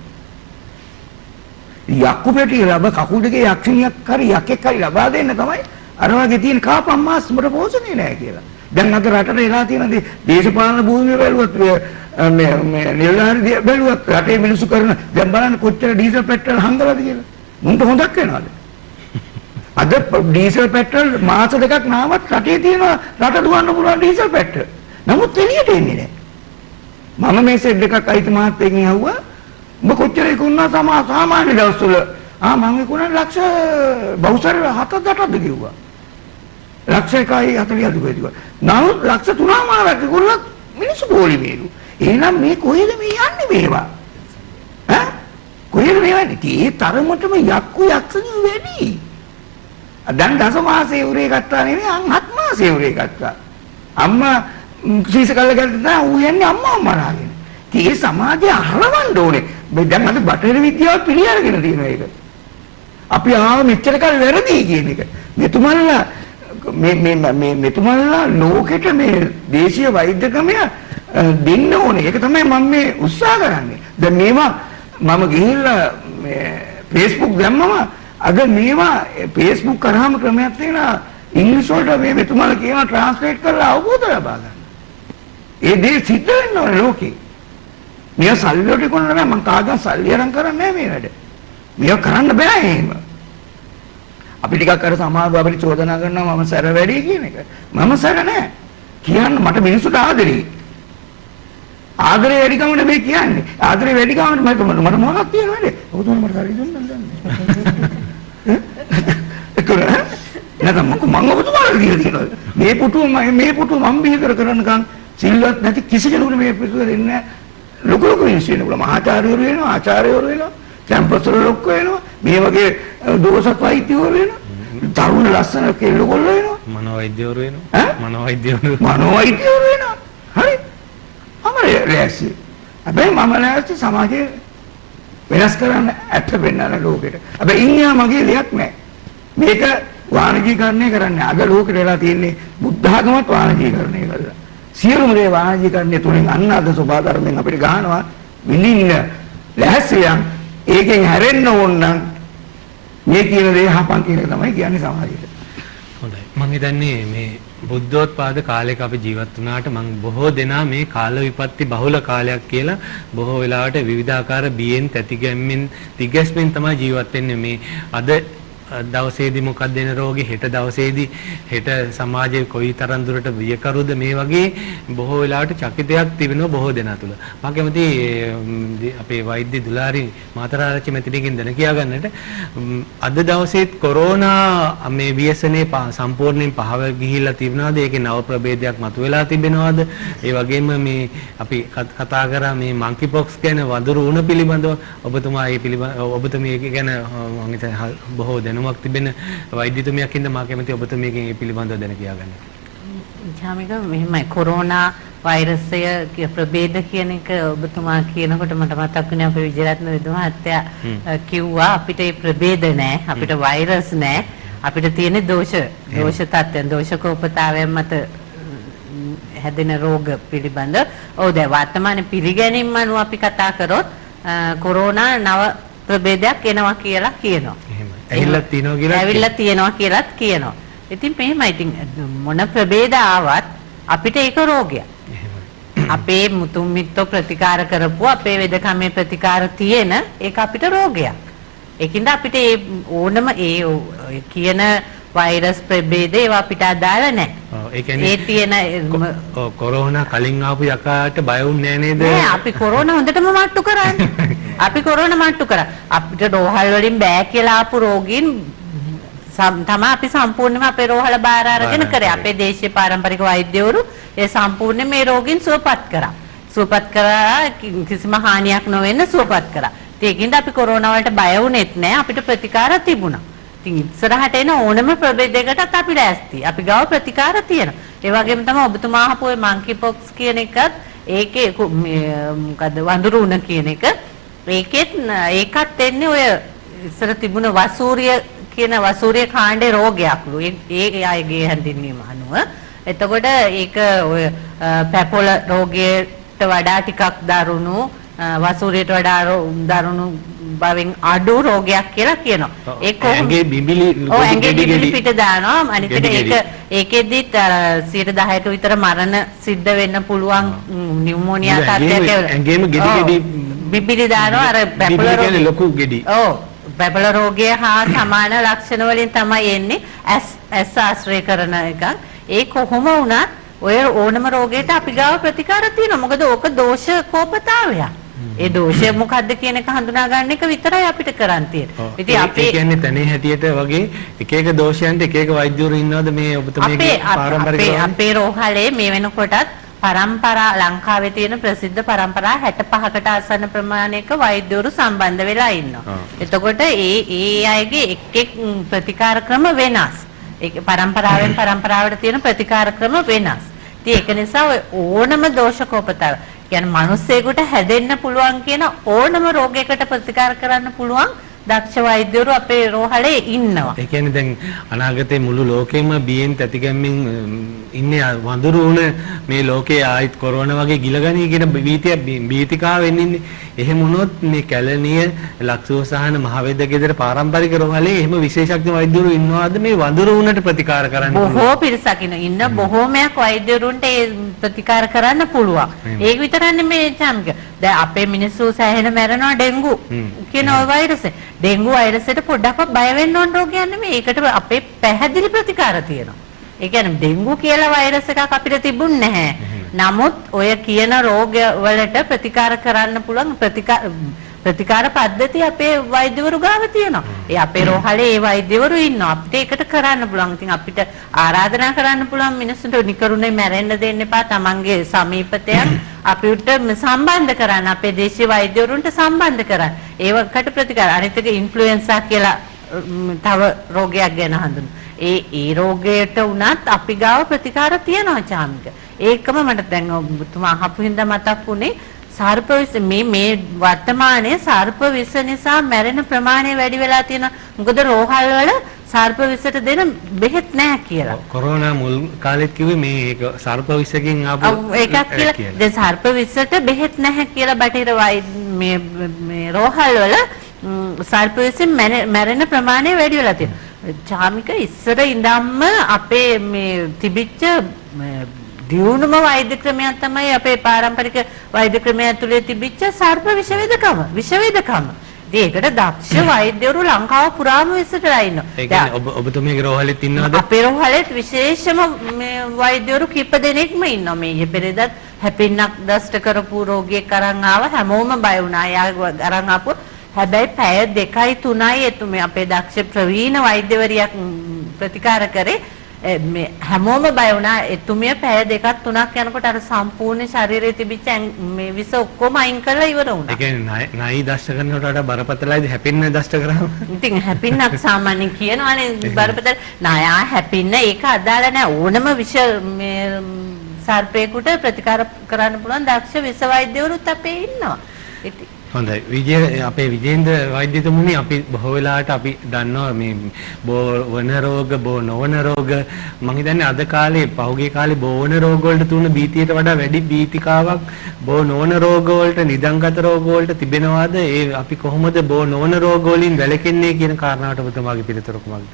යක්කු පැටිය ලබ කකුල් දෙකේ යක්ෂණියක් හරි යකෙක් හරි ලබා දෙන්න තමයි අර වගේ තියෙන කාපම් මාස් මට පෝෂණය නැහැ කියලා. දැන් අද රටට එලා තියෙන දේශපාලන භූමිය බැලුවත් මේ නිලධාරි බැලුවත් රටේ මිනිස්සු කරන දැන් බලන්න කොච්චර ඩීසල් පෙට්‍රල් හංගලාද කියලා. මුන්ට හොඳක් වෙනවද? අද ඩීසල් පෙට්‍රල් මාස දෙකක් නාමත් රටේ තියෙන රට දුවන්න පුළුවන් ඩීසල් පෙට්‍රල්. නමුත් එළියට එන්නේ නැහැ. මම මේ සෙට් එකක් අයිති මහත්තයෙක්ගෙන් අහුවා ඔබ කොච්චර ඉක්ුණා සාමාන්‍ය දවස්වල මම ඉක්ුණා ලක්ෂ බහුසර 7-8ක්ද කිව්වා. ලක්ෂ 1.40ද කිව්වා. නමුත් ලක්ෂ 3මාරක් ඉක්ුණා මිනිස්සු ගෝලි වේලු. එහෙනම් මේ කොහෙද මේ යන්නේ මේවා? කොහෙද මේ යන්නේ? ඒ තරමටම යක්කු යක්ෂණිය වැඩි. දැන් දස මාසයේ උරේ ගත්තා නෙමෙයි අන් 7 මාසයේ උරේ ගත්තා. අම්මා සීසකල්ල ගත්තා ඌ යන්නේ අම්මා මරාගෙන. ඒ සමාජය අහලවන්න ඕනේ. මේ දැන් අද බටහිර විද්‍යාව පිළි අරගෙන තියෙනවා ඒක. අපි මෙච්චර කල් වැරදි කියන එක. මෙතුමන්ලා මෙතුමන්ලා ලෝකෙට මේ දේශීය වෛද්‍ය ක්‍රමය දෙන්න ඕනේ. ඒක තමයි මම මේ උත්සාහ කරන්නේ. දැන් මේවා මම ගිහිල්ලා මේ Facebook දැම්මම අද මේවා Facebook කරාම ක්‍රමයක් තියෙනවා. ඉංග්‍රීසි වලට මේ මෙතුමන්ලා කියනවා ට්‍රාන්ස්ලේට් කරලා අවබෝධ ලබා ගන්න. ඒ දේ සිද්ධ වෙන්න ඕනේ ලෝකේ. මේ සල්ලි වලට කොන්න නෑ මං කාගෙන් සල්ලි අරන් කරන්නේ නෑ මේ වැඩ. මේක කරන්න බෑ එහෙම. අපි ටිකක් අර සමාජව අපිට චෝදනා කරනවා මම සැර වැඩි කියන එක. මම සැර නෑ. කියන්න මට මිනිස්සුට ආදරේ. ආදරේ වැඩිකම නෙමෙයි කියන්නේ. ආදරේ වැඩිකම මට මොනවද තියෙනවද? ඔබතුමා මට හරි දුන්නා දන්නේ. නැත්නම් මම ඔබතුමාට දීලා තියෙනවා. මේ පුටුව මම බිහි කරනකම් සිල්වත් නැති කිසි කෙනෙකුට මේ පුටුව දෙන්නේ නැහැ. ලොකු මිනිස්සු වෙනවා. මහාචාර්යවරු වෙනවා, ආචාර්යවරු වෙනවා, කැම්පස් වල ලොක්ක වෙනවා. මේ වගේ දෝෂත් වෛද්‍යවරු වෙනවා. තරුණ ලස්සන කෙල්ලකොල්ල වෙනවා. මනෝවෛද්‍යවරු වෙනවා. මනෝවෛද්‍යවරු වෙනවා. හරි. අමරේ ලෑස්ති. හැබැයි මම ලෑස්ති සමාජයේ වෙනස් කරන්න ඇත්ත වෙන්නන ලෝකෙට. හැබැයි ඉන්දියා මගේ දෙයක් නැහැ. මේක වාණිජීකරණය කරන්නේ අද ලෝකෙට වෙලා තියෙන්නේ බුද්ධ ආගමත් වාණිජීකරණය කරලා. සියලුම දේ වාණිජීකරණය තුලින් අන්න අද සබා ධර්මයෙන් අපිට ගහනවා විඳින්න ලෑස්තියන් ඒකෙන් හැරෙන්න ඕන නම් මේ කියන දේ හපන් කියන එක තමයි කියන්නේ සමාජයට. හොඳයි. මම හිතන්නේ මේ බුද්ධෝත්පාද කාලයක අපි ජීවත් වුණාට මම බොහෝ දෙනා මේ කාල විපත්ති බහුල කාලයක් කියලා බොහෝ වෙලාවට විවිධාකාර බියෙන් තැතිගැම්මෙන් තිගැස්මෙන් තමයි ජීවත් වෙන්නේ. මේ අද දවසේදී මොකක්ද දෙන රෝගේ හෙට දවසේදී හෙට සමාජයේ කොයිතරම් දුරට වියකරුද මේ වගේ බොහෝ වෙලාවට චකිතයක් තිබෙනවා බොහෝ දෙනා තුල. මම කැමති අපේ වෛද්‍ය දුලාරි මාතරාරච්චි මැතිණියකින් දැන කියා ගන්නට අද දවසේත් කොරෝනා මේ ව්‍යසනේ සම්පූර්ණයෙන් පහව ගිහිල්ලා තිබුණාද? ඒකේ නව ප්‍රභේදයක් මතුවලා තිබෙනවද? ඒ වගේම මේ අපි කතා කරා මේ මංකි පොක්ස් ගැන වඳුරු උණ පිළිබඳව ඔබතුමා ඒ පිළිබඳ ඔබතුමී ඒක ගැන මම හිතන්නේ බොහෝ දැනුමක් තිබෙන වෛද්‍යතුමියක් ඉඳ මා කැමති ඔබතුමියකින් මේ පිළිබඳව දැන කියා ගන්න. ජාමික මෙහෙමයි කොරෝනා වෛරසය ප්‍රභේද කියන එක ඔබතුමා කියනකොට මට මතක් වුණේ අපේ විජයරත්න විදුහත්ය කිව්වා අපිට මේ ප්‍රභේද නැහැ අපිට වෛරස් නැහැ අපිට තියෙන දෝෂ තත්ත්වයන් දෝෂකෝපතාවයන් මත හැදෙන රෝග පිළිබඳ ඔව් දැන් වර්තමාන පිළිගැනීම් අනුව අපි කතා කරොත් කොරෝනා නව ප්‍රභේදයක් එනවා කියලා කියනවා. ඇවිල්ලා තියෙනවා කියලාත් කියනවා. ඉතින් මෙහෙමයි ඉතින් මොන ප්‍රභේද ආවත් අපිට ඒක රෝගයක්. අපේ මුතුන් මිත්තෝ ප්‍රතිකාර කරපුවා අපේ වෙදකමේ ප්‍රතිකාර තියෙන ඒක අපිට රෝගයක්. ඒකින්ද අපිට ඒ ඕනම ඒ කියන වෛරස් ප්‍රභේද ඒවා අපිට අදාළ නැහැ. ඒ කියන්නේ ඒ තියෙන කොරෝනා කලින් ආපු යකාට බය වුන්නේ නෑ නේද? නෑ අපි කොරෝනා හොඳටම මට්ටු කරන්නේ. අපි කොරෝනා මට්ටු කරා. අපිට රෝහල් වලින් බෑ කියලා ආපු රෝගීන් තමයි අපි සම්පූර්ණයෙන්ම අපේ රෝහල බාර අරගෙන කරේ. අපේ දේශීය පාරම්පරික වෛද්‍යවරු ඒ සම්පූර්ණයෙන් මේ රෝගීන් සුවපත් කරා. සුවපත් කරා කිසිම හානියක් නොවෙන්න සුවපත් කරා. ඒකින්ද අපි කොරෝනා වලට බය වුණෙත් නෑ අපිට ප්‍රතිකාර තිබුණා. ඉතින් ඉස්සරහට එන ඕනම ප්‍රභේදයකටත් අපි ලෑස්ති. අපි ගාව ප්‍රතිකාර තියෙනවා. ඒ වගේම තමයි ඔබතුමා අහපු ඔය මංකි පොක්ස් කියන එකත් ඒකේ මොකද්ද වඳුරු උණ කියන එක ඒකත් එන්නේ ඔය ඉස්සර තිබුණ වසූරිය කියන වසූරිය කාණ්ඩේ රෝගයක්ලු. ඒ අයගේ හැඳින්වීම අනුව. එතකොට ඒක ඔය පැපොල රෝගයට වඩා ටිකක් දරුණු වසූරියට වඩා දරුණු බවෙන් අඩු රෝගයක් කියලා කියනවා. ඒක ඇඟේ බිඹිලි පිට දානවා. අනිත් එක ඒකෙදිත් 10%ක විතර මරණ සිද්ධ වෙන්න පුළුවන් නියුමෝනියා තත්ත්වයක් ඇඟේම ගෙඩි බිඹිලි දානවා අර පැපොල රෝගය ලොකු ගෙඩි. ඔව් පැපොල රෝගය හා සමාන ලක්ෂණ වලින් තමයි එන්නේ. ඇස් ආශ්‍රය කරන එක. ඒ කොහොම වුණත් ඔය ඕනම රෝගයකට අපි ගාව ප්‍රතිකාර තියෙනවා. මොකද ඕක දෝෂ කෝපතාවයක්. ඒ දෝෂය මොකද්ද කියන එක හඳුනා ගන්න එක විතරයි අපිට කරන් තියෙන්නේ. ඉතින් අපි කියන්නේ තනේ හැටියට වගේ එක එක දෝෂයන්ට එක එක වෛද්‍යවරු ඉන්නවද මේ ඔබතුමීගේ පාරම්පරික අපේ රෝහලේ මේ වෙනකොටත් පරම්පරා ලංකාවේ තියෙන ප්‍රසිද්ධ පරම්පරා 65කට ආසන්න ප්‍රමාණයක වෛද්‍යවරු සම්බන්ධ වෙලා ඉන්නවා. එතකොට ඒ අයගේ එක් එක් ප්‍රතිකාර ක්‍රම වෙනස්. ඒක පරම්පරාවෙන් පරම්පරාවට තියෙන ප්‍රතිකාර ක්‍රම වෙනස්. ඉතින් ඒක නිසා ඕනම දෝෂකෝපතාව කියන්නේ මිනිස්සෙකුට හැදෙන්න පුළුවන් කියන ඕනම රෝගයකට ප්‍රතිකාර කරන්න පුළුවන් දක්ෂ වෛද්‍යවරු අපේ රෝහලේ ඉන්නවා. ඒ කියන්නේ දැන් අනාගතේ මුළු ලෝකෙම බියෙන් තැතිගැම්මෙන් ඉන්නේ වඳුරු උණ මේ ලෝකේ ආයිත් කොරෝනා වගේ ගිලගනී කියන බීතිකාව වෙන්නේ. එහෙම වුණොත් මේ කැලණිය ලක්ෂෝසහන මහවැද්ද ගෙදර පාරම්පරික රෝහලේ එහෙම විශේෂඥ වෛද්‍යවරු ඉන්නවාද මේ වඳුරු උණට ප්‍රතිකාර කරන්න? බොහෝ පිරිසක් ඉන්න බොහෝමයක් වෛද්‍යවරුන්ට ඒ ප්‍රතිකාර කරන්න පුළුවන්. ඒක විතරක් නෙමෙයි චාම්ක. දැන් අපේ මිනිස්සු සෑහෙන මැරෙනවා ඩෙන්ගු කියන ওই වෛරසෙ. ඩෙන්ගු වෛරසයට පොඩ්ඩක් බය වෙන්න ඕන රෝගයක් නෙමෙයි. ඒකට අපේ පැහැදිලි ප්‍රතිකාර තියෙනවා. ඒ කියන්නේ ඩෙන්ගු කියලා වෛරස් එකක් අපිට තිබුණ නැහැ. නමුත් ඔය කියන රෝග වලට ප්‍රතිකාර කරන්න පුළුවන් ප්‍රතිකාර පද්ධති අපේ වෛද්‍යවරු ගාව තියෙනවා. ඒ අපේ රෝහලේ ඒ වෛද්‍යවරු ඉන්නවා. අපිට ඒකට කරන්න පුළුවන්. ඉතින් අපිට ආරාධනා කරන්න පුළුවන් මිනිස්සුන්ට නිකරුණේ මැරෙන්න දෙන්න එපා. තමන්ගේ සමීපතයන් අපිට සම්බන්ධ කරන්න. අපේ දේශීය වෛද්‍යවරුන්ට සම්බන්ධ කරන්න. ඒවකට ප්‍රතිකාර. අනිත් එක ඉන්ෆ්ලුවෙන්සා කියලා තව රෝගයක් ගැන හඳුන්වනවා. ඒ රෝගයට උනත් අපි ගාව ප්‍රතිකාර තියෙනවා චාමික. ඒකම මට දැන් ඔබතුමා අහපු හින්දා මතක් වුණේ සර්ප විස මේ වර්තමානයේ සර්ප විස නිසා මැරෙන ප්‍රමාණය වැඩි වෙලා තියෙනවා. මොකද රෝහල් වල සර්ප විසට දෙන බෙහෙත් නැහැ කියලා. කොරෝනා මුල් කාලෙත් කිව්වේ මේ ඒක සර්ප විසකින් ආපු එකක් කියලා. දැන් සර්ප විසට බෙහෙත් නැහැ කියලා බටහිර මේ රෝහල් වල සර්ප විසෙන් මැරෙන ප්‍රමාණය වැඩි වෙලා තියෙනවා. චාමික ඉස්සර ඉඳන්ම අපේ මේ තිබිච්ච දියුණුම වෛද්‍ය ක්‍රමයක් තමයි අපේ පාරම්පරික වෛද්‍ය ක්‍රමය ඇතුලේ තිබිච්ච සර්ප විෂවේදකම. ඉතින් ඒකට දක්ෂ වෛද්‍යවරු ලංකාව පුරාම විසිරලා ඉන්නවා. ඒ කියන්නේ ඔබතුමීගේ රෝහලෙත් ඉන්නවද? අපේ රෝහලෙත් විශේෂම මේ වෛද්‍යවරු කිහිප දෙනෙක්ම ඉන්නවා. මේ පෙරේදත් හැපින්නක් දෂ්ට කරපු රෝගියෙක් අරන් ආව හැමෝම බය වුණා. එයා අරන් ආපු හැබැයි පැය 2යි 3යි එතුමේ අපේ දක්ෂ ප්‍රවීණ වෛද්‍යවරියක් ප්‍රතිකාර කරේ. මේ හැමෝම බය වුණා. එතුමිය පැය 2ක් 3ක් යනකොට අර සම්පූර්ණ ශරීරයේ තිබිච්ච මේ විස ඔක්කොම අයින් කරලා ඉවර වුණා. ඒ කියන්නේ නයි දෂ්ට කරනකොට වඩා බරපතලයිද හැපෙන්න දෂ්ට කරාම? ඉතින් හැපින්නක් සාමාන්‍යයෙන් කියනවානේ බරපතල නායා හැපින්න ඒක අදාළ නැහැ. ඕනම විෂ මේ සර්පේකට ප්‍රතිකාර කරන්න පුළුවන් දක්ෂ විෂ වෛද්‍යවරුත් අපේ ඉන්නවා. ඉතින් හොඳයි අපේ විජේන්ද්‍ර වෛද්‍යතුමනි අපි බොහෝ වෙලාවට අපි දන්නවා මේ බෝ වන රෝග බෝ නොවන රෝග මම හිතන්නේ අද කාලේ පහුගිය කාලේ බෝ වන රෝග වලට තුන බීතියට වඩා වැඩි බීතිකාවක් බෝ නොවන රෝග වලට නිදන්ගත රෝග වලට තිබෙනවාද ඒ අපි කොහොමද බෝ නොවන රෝග වලින් වැළකෙන්නේ කියන කාරණාවට ඔබතුමාගේ පිළිතුර කොහොමද?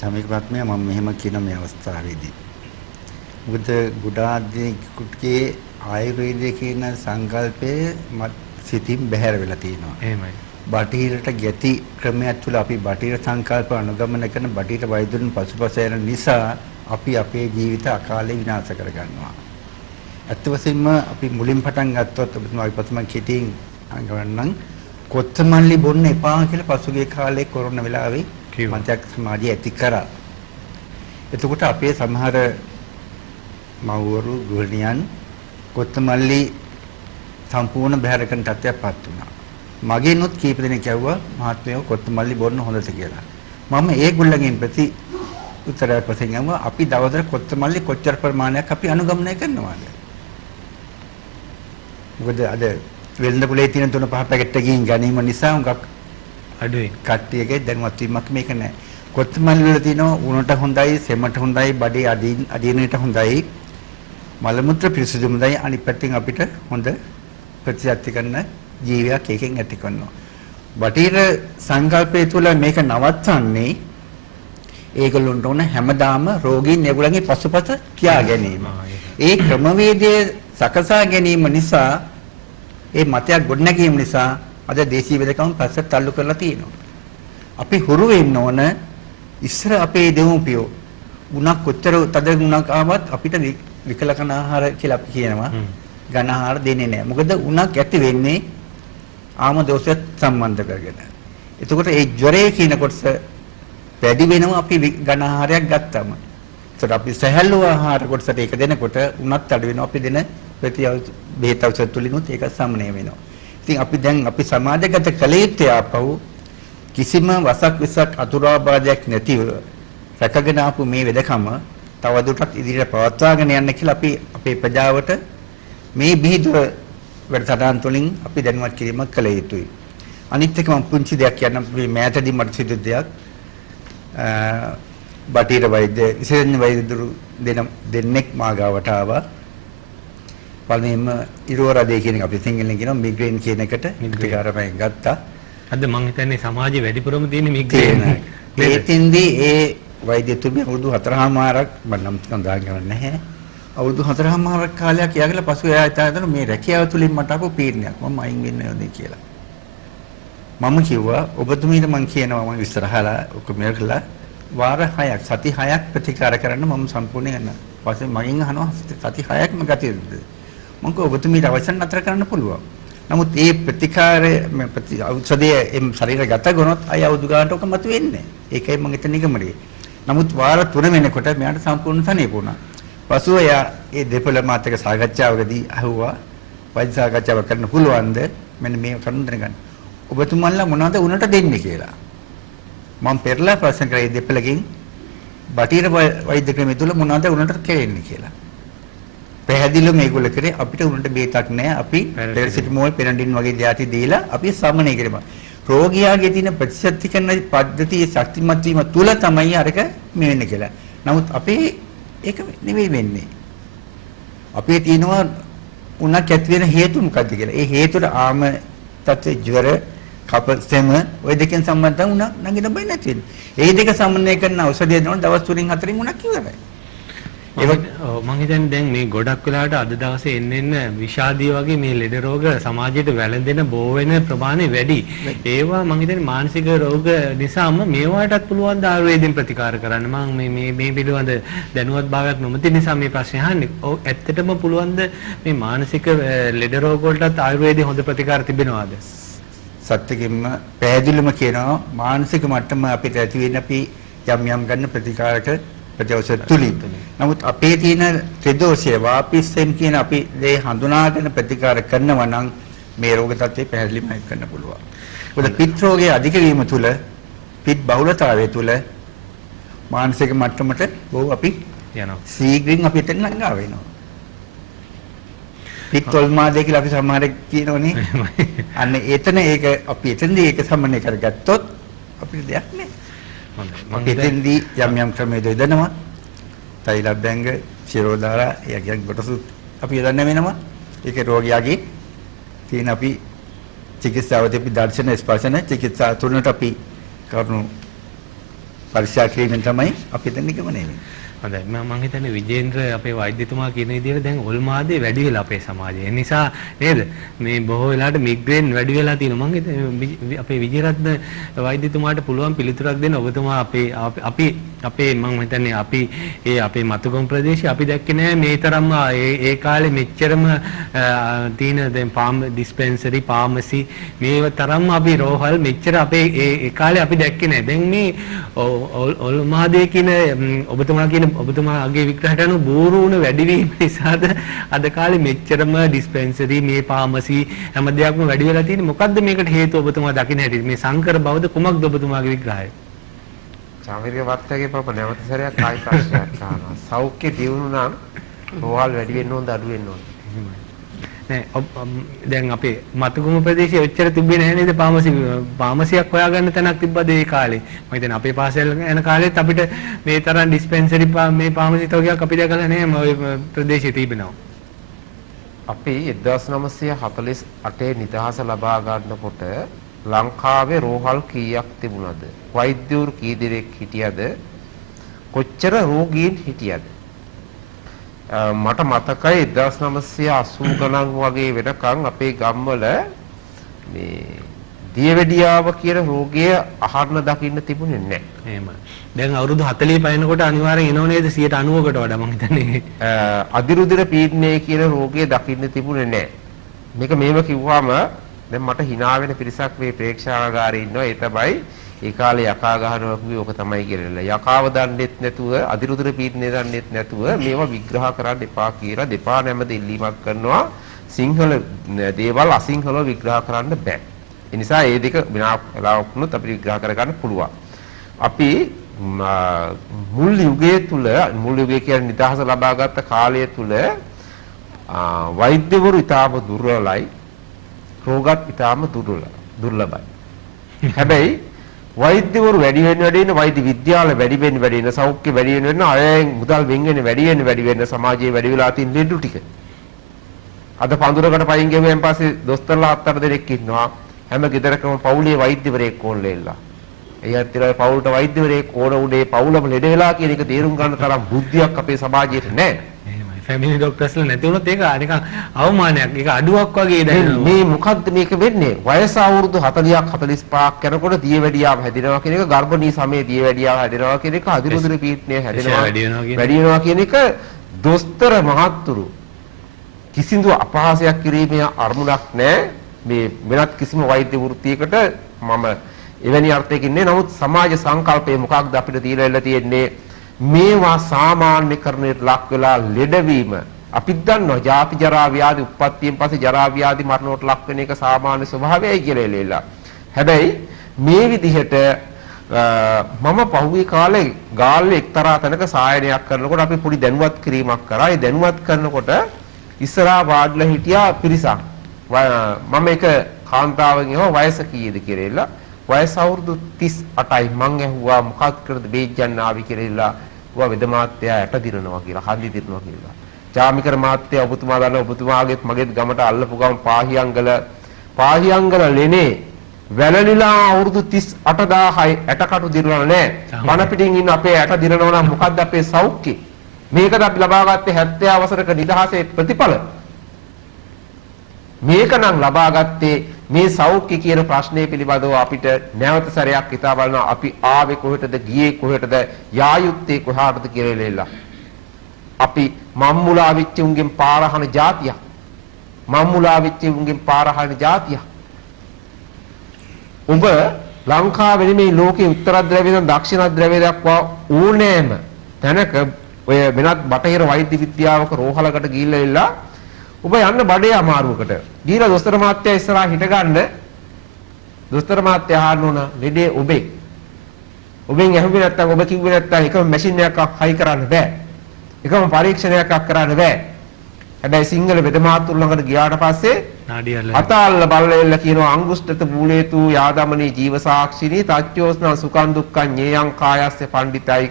සමීක මහත්මයා මම මෙහෙම කියන මේ අවස්ථාවේදී මොකද ගොඩාක් දෙනෙකුගේ ආයුර්වේදයේ කියන සංකල්පය සිතින් බැහැර වෙලා තියෙනවා. එහෙමයි. බටහිරට ගැති ක්‍රමයක් තුළ අපි බටහිර සංකල්ප අනුගමනය කරන බටහිර වෛද්‍යුන් පසුපස යන නිසා අපි අපේ ජීවිත අකාලේ විනාශ කරගන්නවා. ඇත්ත වශයෙන්ම අපි මුලින් පටන් ගත්තොත් ඔබතුමාගේ ප්‍රථම කෙටියෙන් අඟවන්නම් කොත්තමල්ලි බොන්න එපා කියලා පසුගිය කාලේ කොරෝනා වෙලාවේ මතයක් සමාජයේ ඇති කරා. එතකොට අපේ සමහර මව්වරු ගෘහිණියන් කොත්තමල්ලි සම්පූර්ණ බැහැර කරන තත්ත්වයක්පත් වුණා. මගෙනුත් කීප දෙනෙක් ඇහුවා මහත්මයෝ කොත්තමල්ලි බොන්න හොඳද කියලා. මම ඒගොල්ලන්ගෙන් උත්තරයක් වශයෙන් ගමුවා අපි දවසට කොත්තමල්ලි කොච්චර ප්‍රමාණයක් අපි අනුගමනය කරනවද? මොකද අද වෙළඳ පොලේ තියෙන 3-5 පැකට් එකකින් ගැනීම නිසා උඟක් අඩුයි. කට්ටියගේ දැනුවත් වීමක් මේක නැහැ. කොත්තමල්ලි වල තියෙනවා උණට හොඳයි, සෙමට හොඳයි, බඩේ අදීනයට හොඳයි. මල මුත්‍ර පිරිසිදුම දයි අනිත් පැත්තෙන් අපිට හොඳ ප්‍රතිශක්ති කරන ජීවියක් එකෙන් ඇති කරනවා. බටහිර සංකල්පය තුළ මේක නවත්වන්නේ ඒගොල්ලොන්ට ඕන හැමදාම රෝගීන් ඒගොල්ලන්ගේ පසුපස කියා ගැනීම. ඒ ක්‍රමවේදයේ සකසා ගැනීම නිසා ඒ මතයක් ගොඩනැගීම නිසා අද දේශීය වෙදකම් පස්සට තල්ලු කරලා තියෙනවා. අපි හුරු වෙන්න ඕන ඉස්සර අපේ දෙමෝපියෝ උණක් කොච්චර තද උණක් ආවත් අපිට විකලකන ආහාර කියලා අපි කියනවා. ඝන ආහාර දෙන්නේ නැහැ. මොකද උණක් ඇති වෙන්නේ ආම දෝෂයත් සම්බන්ධ කරගෙන. එතකොට ඒ ජොරේ කියන කොටස වැඩි වෙනවා අපි ඝන ආහාරයක් ගත්තම. ඒතර අපි සහැල්ලු ආහාර කොටසට ඒක දෙනකොට උණත් අඩු වෙනවා. අපි දෙන බෙහෙත් ඖෂධ තුලිනුත් ඒක සමනය වෙනවා. ඉතින් අපි දැන් අපි සමාජගත කළ යුත්තේ ආපහු කිසිම වසක් විසක් අතුරාබාධයක් නැතිව රැකගෙන ආපු මේ වෙදකම තවදුරටත් ඉදිරියට පවත්වාගෙන යන්න කියලා අපි අපේ ප්‍රජාවට මේ බිහිදුර වැඩසටහන් තුළින් අපි දැනුවත් කිරීමක් කළ යුතුයි. අනිත් එක මම පුංචි දෙයක් කියන්නම් මේ මෑතදී මට සිදු දෙයක්. බටහිර වෛද්‍ය විශේෂඥ වෛද්‍යවරු දෙන්නෙක් මා ගාවට ආවා. පළමුවෙන්ම ඉරෝරදේ කියන එක අපි සිංහලෙන් කියනවා මිග්‍රේන් කියන එකට ප්‍රතිකාරමයි ගත්තා. අද මම හිතන්නේ සමාජයේ වැඩිපුරම තියෙන මිග්‍රේන්. ඒතින්දී ඒ වෛද්‍යතුමිය අවුරුදු 4මාරක් මම නම් සඳහන් කරන්නේ නැහැ. අවුරුදු 4මාරක් කාලයක් යාගල පසු එයා හිතාගෙන මේ රැකියාව තුලින් මට ආපු පීඩනයක් මම අයින් වෙන්න ඕනේ කියලා. මම කිව්වා ඔබතුමීට මම කියනවා මම ඉස්සරහලා ඔක්කොම කරලා වාර 6ක් සති 6ක් ප්‍රතිකාර කරන්න මම සම්පූර්ණයෙන් පස්සේ මගෙන් අහනවා සති 6ක්ම ගතියද මම කිව්වා ඔබතුමීට අවසන් නතර කරන්න පුළුවන්. නමුත් ඒ ප්‍රතිකාරය ඖෂධයේ ශරීර ගත ගොනොත් අය අවුදු ගන්නට ඔක මත වෙන්නේ. ඒකයි මම එතන නිගමනේ. නමුත් වාර 3 වෙනකොට මෙයාට සම්පූර්ණ සනීප වුණා. පසුව එයා ඒ දෙපළ මාත් එක්ක සාකච්ඡාවකදී අහුවා වෛද්‍ය සාකච්ඡාවක් කරන්න පුළුවන්ද? මෙන්න මේ කරුණ දැනගන්න. ඔබතුමන්ලා මොනවද උනට දෙන්නේ කියලා. මම පෙරලා ප්‍රශ්න කරේ දෙපළකින් බටීර වෛද්‍ය ක්‍රමය තුල මොනවද උනට කෙරෙන්නේ කියලා. පැහැදිලිව මේගොල්ලෝ කරේ අපිට උනට බේතක් නැහැ. අපි පැරසිටමෝල් පෙනඩින් වගේ જાති දීලා අපි සමනය කරමු. රෝගියාගේ තියෙන ප්‍රතිශක්තිකරණ පද්ධතිය ශක්තිමත් වීම තුල තමයි අරක මේ වෙන්නේ කියලා. නමුත් අපේ ඒක නෙවෙයි වෙන්නේ. අපේ තියෙනවා උණක් ඇති වෙන හේතු මොකද්ද කියලා. ඒ හේතුවට ආම තත්ත්ව ජවර කප සෙම ওই දෙකෙන් සම්බන්ධ උණ නැගින බයි නැති වෙන්නේ. ඒ දෙක සමන්වය කරන ඖෂධය දෙනකොට දවස් 3න් 4න් උණක් ඉවරයි. මම හිතන්නේ දැන් මේ ගොඩක් වෙලාවට අද දවසේ එන්න විෂාදී වගේ මේ ලෙඩ රෝග සමාජයට වැළඳෙන බෝ වෙන ප්‍රමාණය වැඩි. ඒවා මම හිතන්නේ මානසික රෝග නිසාම මේවාටත් පුළුවන් ද ආයුර්වේදයෙන් ප්‍රතිකාර කරන්න. මම මේ පිළිබඳ දැනුවත් භාවයක් නොමැති නිසා මේ ප්‍රශ්නේ අහන්නේ. ඔව් ඇත්තටම පුළුවන් ද මේ මානසික ලෙඩ රෝග වලටත් ආයුර්වේදයේ හොඳ ප්‍රතිකාර තිබෙනවද? සත්‍යකින්ම පැහැදිලිවම කියනවා මානසික මට්ටම අපිට ඇති වෙන අපි යම් ගන්න ප්‍රතිකාරක ප්‍රතිවසත තුලින්. නමුත් අපේ තියෙන ත්‍රිදෝෂය වාපිස්සෙන් කියන අපි මේ හඳුනාගෙන ප්‍රතිකාර කරනවා නම් මේ රෝග තත්ත්වය පැහැදිලිවම හයි කරන්න පුළුවන්. මොකද පිත් රෝගයේ අධික වීම තුල පිත් බහුලතාවය තුල මානසික මට්ටමට බොහෝ අපි යනවා. සීග්‍රින් අපි එතන ළඟා වෙනවා. පිත් තොල්මාදේ කියලා අපි සමහරෙක් කියනෝනේ. අන්න එතන ඒක අපි එතනදී ඒක සම්මනය කරගත්තොත් අපිට දෙයක් නැහැ. මම එතෙන්දී යම් ක්‍රමයක යොදනවා. තෛලබ්බැංග, ශිරෝධාරා, යකියක් කොටසු අපි යොදන්න වෙනවා. ඒක රෝගියාගේ තියෙන අපි චිකිත්සාවදී අපි දර්ශන ස්පර්ශන චිකිත්සා තුනට අපි කරුණු පරික්ෂා කිරීමෙන් තමයි අපි එතන නිගමනය වෙන්නේ. හොඳයි මම හිතන්නේ විජේන්ද්‍ර අපේ වෛද්‍යතුමා කියන විදිහට දැන් ඔල්මාදේ වැඩි වෙලා අපේ සමාජයේ. ඒ නිසා නේද මේ බොහෝ වෙලාවට මිග්‍රේන් වැඩි වෙලා තියෙනවා. මම හිතන්නේ අපේ විජේරත්න වෛද්‍යතුමාට පුළුවන් පිළිතුරක් දෙන්න. ඔබතුමා අපේ මම හිතන්නේ අපේ මතුගම් ප්‍රදේශයේ අපි දැක්කේ නෑ මේ තරම්ම ඒ කාලේ මෙච්චරම තියෙන දැන් ඩිස්පෙන්සරි ෆාමසි මේ තරම්ම අපි රෝහල් මෙච්චර අපේ ඒ කාලේ අපි දැක්කේ නෑ. දැන් මේ ඔල්මාදේ කියන ඔබතුමාගේ විග්‍රහයට අනුව බෝරුණ වැඩි වීම නිසාද අද කාලේ මෙච්චරම ඩිස්පෙන්සරි මේ ෆාමසි හැම දෙයක්ම වැඩි වෙලා තියෙන්නේ. මොකද්ද මේකට හේතුව ඔබතුමා දකින්න හැටි? මේ සංකර බවද කුමක්ද ඔබතුමාගේ විග්‍රහය? චාමිරික වත්තගේ ප්‍රප නැවත සැරයක් ආයි ප්‍රශ්නයක් අහනවා. සෞඛ්‍ය දියුණු නම් රෝහල් වැඩි වෙන්න ඕනද අඩු වෙන්න ඕනද? නෑ දැන් අපේ මතුගම ප්‍රදේශයේ ඔච්චර තිබ්බේ නැහැ නේද ෆාමසියක් හොයාගන්න තැනක් තිබ්බද ඒ කාලේ? මම හිතන්නේ අපේ පාසල් යන කාලෙත් අපිට මේ තරම් ඩිස්පෙන්සරි මේ ෆාමසි තෝගයක් අපි දැකලා නැහැ ඔය ප්‍රදේශයේ තිබෙනවා. අපි 1948 නිදහස ලබා ගන්නකොට ලංකාවේ රෝහල් කීයක් තිබුණද? වෛද්‍යවරු කී දෙනෙක් හිටියද? කොච්චර රෝගීන් හිටියද? මට මතකයි 1980 ගණන් වගේ වෙනකන් අපේ ගම්වල මේ දියවැඩියාව කියන රෝගය අහන්න දකින්න තිබුණේ නැහැ. එහෙමයි. දැන් අවුරුදු 40 පයින්නකොට අනිවාර්යෙන් එනව නේද 90%කට වඩා මම හිතන්නේ. අදිරුධිර පීඩනය කියන රෝගය දකින්න තිබුණේ නැහැ. මේක මේව කිව්වම දැන් මට hina වෙන පිරිසක් මේ ප්‍රේක්ෂාගාරේ ඉන්නවා. ඒ තමයි ඒ කාලේ යකා ගහනවා කිව්වේ ඕක තමයි කියලා. යකාව දන්නේත් නැතුව අදිරුධිර පීඩනය දන්නේත් නැතුව මේවා විග්‍රහ කරන්න එපා කියලා දෙපා නැමද ඉල්ලීමක් කරනවා. සිංහල දේවල් අසිංහලව විග්‍රහ කරන්න බෑ. ඒ නිසා මේ දෙක වෙලාවක් වුණොත් අපිට විග්‍රහ කරගන්න පුළුවන්. අපි මුල් යුගයේ තුල මුල් යුගයේ කියන්නේ නිදහස ලබාගත් කාලය තුල වෛද්‍යවරු ඉතාම දුර්වලයි. රෝගත් ඉතාම දුර්ලභයි. හැබැයි වෛද්‍යවරු වැඩි වෙන වෛද්‍ය විද්‍යාල වැඩි වෙන සෞඛ්‍ය වැඩි වෙන අයයන් මුදල් වෙන් වෙන වැඩි වෙන සමාජයේ වැඩි වෙලා තියෙන ලෙඩු ටික. අද පඳුරකට පයින් ගෙවෙන් පස්සේ දොස්තරලා 7-8 දෙනෙක් ඉන්නවා. හැම ගෙදරකම පවුලේ වෛද්‍යවරයෙක් ඕනලෙලා. ඒ අතර පවුලට වෛද්‍යවරයෙක් ඕන උනේ පවුලම ලෙඩ වෙලා කියන එක තේරුම් ගන්න තරම් බුද්ධියක් අපේ සමාජයේ නැහැ. ෆැමිලි ડોක්ටර්ස්ලා නැති වුණොත් ඒක නිකන් අවමානයක්. ඒක අඩුවක් වගේ දැනෙනවා. මේ මොකද්ද මේක වෙන්නේ? වයස අවුරුදු 40ක් 45ක් යනකොට දියවැඩියාව හැදෙනවා කියන එක, ගර්භණී සමයේ දියවැඩියාව හැදෙනවා කියන එක, අදිරුධිර පීඩනය හැදෙනවා වැඩි වෙනවා කියන එක දොස්තර මහත්තුරු කිසිදු අපහාසයක් කිරීමේ අරමුණක් නැහැ. මේ වෙනත් කිසිම වෛද්‍ය වෘත්තියකට මම එවැනි අර්ථයකින් නේ. නමුත් සමාජ සංකල්පය මොකක්ද අපිට තියලා තියෙන්නේ? මේවා සාමාන්‍යකරණයට ලක් වෙලා ලෙඩවීම. අපිත් දන්නවා ජාති ජරා ව්‍යාධි උප්පත්තියෙන් පස්සේ ජරා ව්‍යාධි මරණයට ලක් වෙන එක සාමාන්‍ය ස්වභාවයයි කියලා එලෙලා. හැබැයි මේ විදිහට මම පහුගිය කාලේ ගාල්ලේ එක්තරා තැනක සායනයක් කරනකොට අපි පොඩි දැනුවත් කිරීමක් කරා. ඒ දැනුවත් කරනකොට ඉස්සරහා වාඩිලා හිටියා පිරිසක්. මම එක කාන්තාවගෙන් අහුවා වයස කීයද කියලා. වයස අවුරුදු 38යි. මං ඇහුවා මොකක්ද කරද බේජ්ජන්න ආවි කියලා. ඌවා වෙද මාත්‍යා ඇට දිරනවා කියලා, හන්දි දිරනවා කියලා. ජාමිකර මාත්‍යා ඔබතුමා දන්න ඔබතුමාගෙත් මගෙත් ගමට අල්ලපු ගම පාහියංගල ලෙනේ වැළලිලා අවුරුදු 38000යි ඇටකටු දිරවලා නැහැ. පණ පිටින් ඉන්න අපේ ඇට දිරනවා නම් මොකද්ද අපේ සෞඛ්‍යය? මේකද අපි ලබා ගත්තේ 70 වසරක නිදහසේ ප්‍රතිඵල. මේක නම් ලබා ගත්තේ මේ සෞඛ්‍ය කියන ප්‍රශ්නය පිළිබඳව අපිට නැවත සැරයක් හිතා බලනවා. අපි ආවේ කොහෙටද, ගියේ කොහෙටද, යා යුත්තේ කොහාටද කියලා. අපි මම්මුලා වෙච්ච උන්ගෙන් පාරහන જાතියක්. මම්මුලා වෙච්ච උන්ගෙන් පාරහන જાතියක්. ඔබ ලංකාවේ මේ ලෝකයේ උත්තර ද්‍රවය ඉඳන් දක්ෂිණ ද්‍රවය දක්වා ඕනෑම තැනක ඔය වෙනත් බටහිර වෛද්‍ය විද්‍යාවක රෝහලකට ගිහිල්ලා ඔබ යන්න බඩේ අමාරුවකට. ගිහිල්ලා දොස්තර මහත්තයා ඉස්සරහා හිට ගන්න. දොස්තර මහත්තයා අහන්න ඕන ලෙඩේ ඔබේ. ඔබෙන් ඇහුවේ නැත්තම් ඔබ කිව්වේ නැත්තම් එකම මැෂින් එකක් හයි කරන්න බෑ. එකම පරීක්ෂණයක් කරන්න බෑ. හැබැයි සිංහල වෙද මාතුරු ළඟට ගියාට පස්සේ අතාල්ල බල්ලෙල්ල කියනවා අංගුෂ්ඨත මූලේතු යාදමනී ජීව සාක්ෂිනී තච්චෝස්න සුඛං දුක්ඛං ඤේයං කායස්ස පණ්ඩිතයි.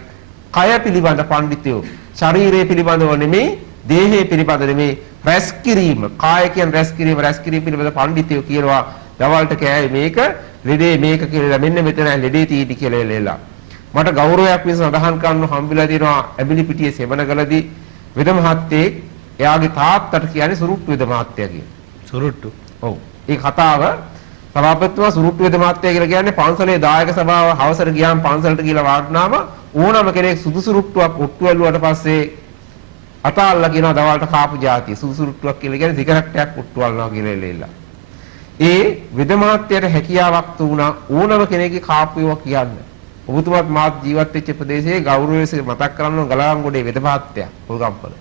කය පිළිබඳ පඬිතුයෝ ශරීරය පිළිබඳව නෙමෙයි, දේහය පිළිබඳ නෙමෙයි, රැස් කිරීම, කාය කියන රැස් කිරීම පිළිබඳ පඬිතුයෝ කියනවා. දවල්ට කෑවේ මේක, ලෙඩේ මේක කියලා මෙන්න මෙතන ලෙඩේ තියෙදි කියලා එලෙලා. මට ගෞරවයක් විසින් සඳහන් කරන්න හම්බෙලා තියෙනවා ඇඹිලි පිටියේ සෙවණගලදී වෙද මහත්තයෙක් එයාගේ තාත්තට කියන්නේ සුරුට්ටු වෙද මහත්තයා කියලා. සුරුට්ටු. ඔව්. ඒ කතාව සභාපතිතුමා සුරුට්ටු වෙද මහත්තයා කියලා කියන්නේ පන්සලේ දායක සභාව හවසට ගියාම පන්සලට ගිහලා වාඩිනාම ඕනම කෙනෙක් සුදු සුරුට්ටුවක් ඔට්ටු ඇල්ලුවට පස්සේ අතාල්ලා කියනවා දවල්ට කාපු જાතිය. සුදු සුරුට්ටුවක් කියලා කියන්නේ සිගරට් එකක් ඔට්ටු අල්ලනවා කියලා එල්ලෙලා. ඒ වෙද මහත්තයාට හැකියාවක් තුණා ඕනම කෙනෙක්ගේ කාපුවක් කියන්න. ඔබතුමාත් මාත් ජීවත් වෙච්ච ප්‍රදේශයේ ගෞරවයෙන් මතක් කරන්න ඕන ගලගංගොඩේ වෙද මහත්තයා පොල්ගම්පල.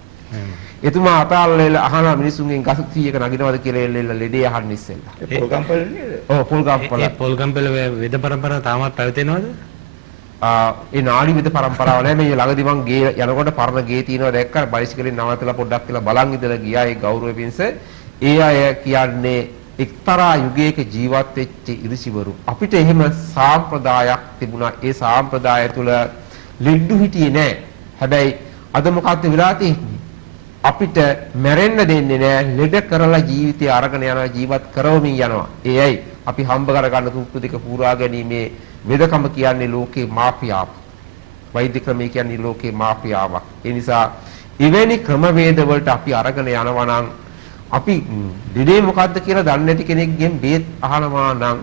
එතුමා අතාල්ලා අහන මිනිසුන්ගෙන් ගස් 100ක නගිනවද කියලා එල්ලෙලා ලෙඩේ අහන්න ඉස්සෙල්ලා. ඒ පොල්ගම්පල නේද? ඔව් පොල්ගම්පල. ඒ පොල්ගම්පල වෙද પરම්පරාව තාමත් පැවතෙනවද? ඒ නාඩි විද પરම්පරාව නැහැ. මේ ළඟදි මං ගේ යනකොට පරණ ගේ තියෙනවා දැක්කා. බයිසිකලෙන් නවත්තලා පොඩ්ඩක් කියලා බලන් ඉඳලා ගියා. ඒ ගෞරවය පිණිස ඒ අය කියන්නේ එක්තරා යුගයක ජීවත් වෙච්ච ඉරිසිවරු. අපිට එහෙම සාම්ප්‍රදායක් තිබුණා. ඒ සාම්ප්‍රදාය තුල ලෙඩ්ඩු හිටියේ නැහැ. හැබැයි අද මොකක්ද වෙලා තියෙන්නේ? අපිට මැරෙන්න දෙන්නේ නැහැ. ලෙඩ කරලා ජීවිතය අරගෙන යනවා, ජීවත් කරවමින් යනවා. ඒ ඇයි? අපි හම්බ කරගන්න තුට්ටු දෙක පුරා ගැනීමේ වෙදකම කියන්නේ ලෝකේ මාෆියාව. වෛද්‍ය ක්‍රමය කියන්නේ ලෝකේ මාෆියාවක්. ඒ නිසා එවැනි ක්‍රමවේද වලට අපි අරගෙන යනවා නම් අපි දෙදේ මොකද්ද කියලා දන්නේ නැති කෙනෙක්ගෙන් බේත් අහනවා නම්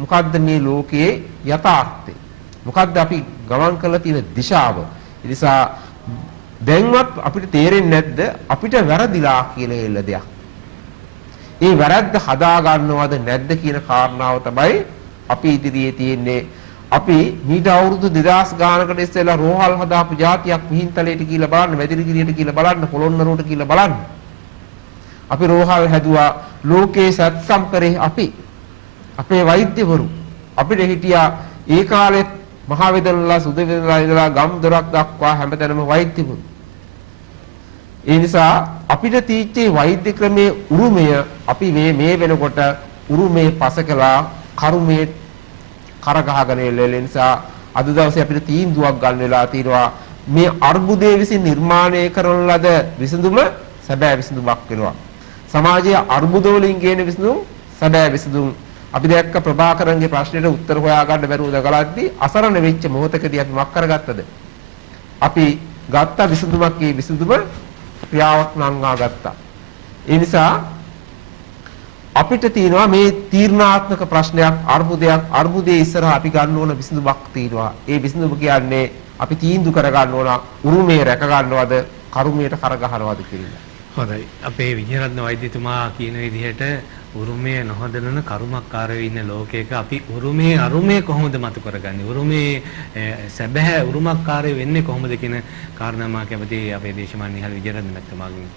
මොකද්ද මේ ලෝකයේ යථාර්ථය? මොකද්ද අපි ගමන් කරලා තියෙන දිශාව? ඒ නිසා දැන්වත් අපිට තේරෙන්නේ නැද්ද අපිට වැරදිලා කියලා එළ දෙයක්. ඒ වැරද්ද හදා ගන්නවද නැද්ද කියන කාරණාව තමයි අපි ඉදිරියේ තියෙන්නේ. අපි මීට අවුරුදු 2000 ගානකට ඉස්සෙල්ලා රෝහල් හදාපු જાතියක් මිහින්තලයට කියලා බලන්න, මැදිරිගිරියට කියලා බලන්න, පොළොන්නරුවට කියලා බලන්න. අපි රෝහල් හැදුවා. ලෝකේ සත්සම් කරේ අපි. අපේ වෛද්‍යවරු අපිට හිටියා ඒ කාලෙත් මහා වෙදෙනලා සුද වෙදෙනලා ඉඳලා ගම් දොරක් දක්වා හැමතැනම වෛද්‍යවරු. ඒ නිසා අපිට තීච්චේ වෛද්‍ය ක්‍රමයේ උරුමය අපි මේ වෙනකොට උරුමේ පසකලා කර්මයේ කරගහගෙන ඉල්ලන නිසා අද දවසේ අපිට තීන්දුවක් ගන්න වෙලා තියෙනවා. මේ අර්බුදයේ විසින් නිර්මාණය කරන ලද විසඳුම සැබෑ විසඳුමක් වෙනවා. සමාජයේ අර්බුද වලින් ගේන විසඳුම් සැබෑ විසඳුම්. අපි දැක්ක ප්‍රභාකරන්ගේ ප්‍රශ්නෙට උත්තර හොයාගන්න බැරුව දගලද්දී අසරණ වෙච්ච මොහොතකදී අපි මොකක් කරගත්තද? අපි ගත්ත විසඳුමක්. ඒ විසඳුම ක්‍රියාවක් නංවා ගත්තා. ඒ නිසා අපිට තියෙනවා මේ තීර්ණාත්මක ප්‍රශ්නයක්, අර්බුදයේ ඉස්සරහ අපි ගන්න ඕන විසඳුමක් තියෙනවා. ඒ විසඳුම කියන්නේ අපි තීන්දුව කර ගන්න ඕන උරුමේ රැක ගන්නවද, කරුමයට කරගහනවාද කියලා. හොඳයි. අපේ විජයරත්න වෛද්‍යතුමා කියන විදිහට උරුමයේ නොහදනන කරුමක්කාරයෝ ඉන්න ලෝකයක අපි උරුමයේ අරුමයේ කොහොමද මතු කරගන්නේ? උරුමයේ සැබෑ උරුමක්කාරයෝ වෙන්නේ කොහොමද කියන කාරණා මා කැමතියි අපේ දේශමාන නිහල් විජයරත්න මහත්මයාගෙන්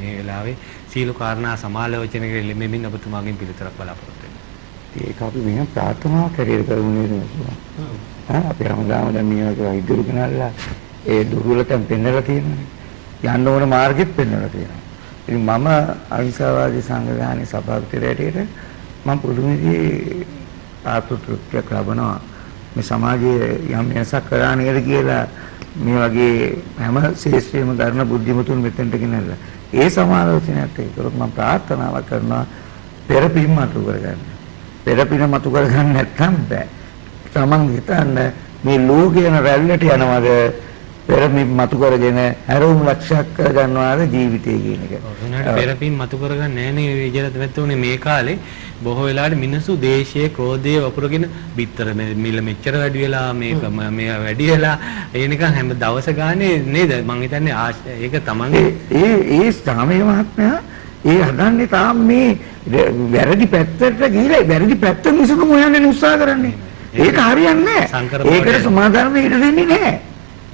මේ වෙලාවේ සීල කාරණා සමාලෝචන කරලා මෙමින් ඔබතුමාගෙන් පිළිතුරක් බලාපොරොත්තු වෙනවා. ඒක අපි මෙහෙම ප්‍රාර්ථනා කරේ කරුණේ නේ. අපි හැමදාම දැන් මේ වගේ වෛද්‍යරු කෙනාලා ඒ දුර්වලතම් පෙන්වලා තියෙනවා. යන්න ඕන මාර්ගෙත් පෙන්වලා තියෙනවා. ඉතින් මම අවිසාවාදී සංවිධානයේ සභාපතිවරයාට මම පුදුමදී ආත්මතෘප්තියක් ලබනවා. මේ සමාජයේ යම් වෙනසක් කරා නේද කියලා මේ වගේ හැම ශේෂ්ත්‍රයේම දරන බුද්ධිමතුන් මෙතෙන්ට ගෙනල්ලා ඒ සමාලෝචනයත් එක්ක මම ප්‍රාර්ථනාවක් කරනවා පෙරපින් මතු කරගන්න. පෙරපින මතු කරගන්න නැත්නම් බෑ. තමන් හිතන්න මේ ලෝකේ යන රැල්ලට යනවද පෙරපින් මතු කරගෙන හැරවුම් ලක්ෂයක් කරගන්නවාද ජීවිතය කියන එක. උනාට පෙරපින් මතු කරගන්න නැහැ නේ විජයරත්න මහත්මයානේ මේ කාලේ බොහෝ වෙලාවට මිනිස්සු දේශයේ ක්‍රෝධයේ වපුරගෙන බිත්තර මිල මෙච්චර වැඩි වෙලා මේක මේ වැඩි වෙලා ඒ නිකන් හැම දවස ගානේ නේද මං හිතන්නේ ඒක තමන්ගේ ඒ ස්ථාමයේ මහත්මයා ඒ හදන්නේ තාම මේ වැරදි පැත්තට ගිහිලා වැරදි පැත්ත මිසුකම හොයන්න උත්සාහ කරන්නේ. ඒක හරියන්නේ නැහැ. ඒකට සමාධර්මයේ ඉඩ දෙන්නේ නැහැ.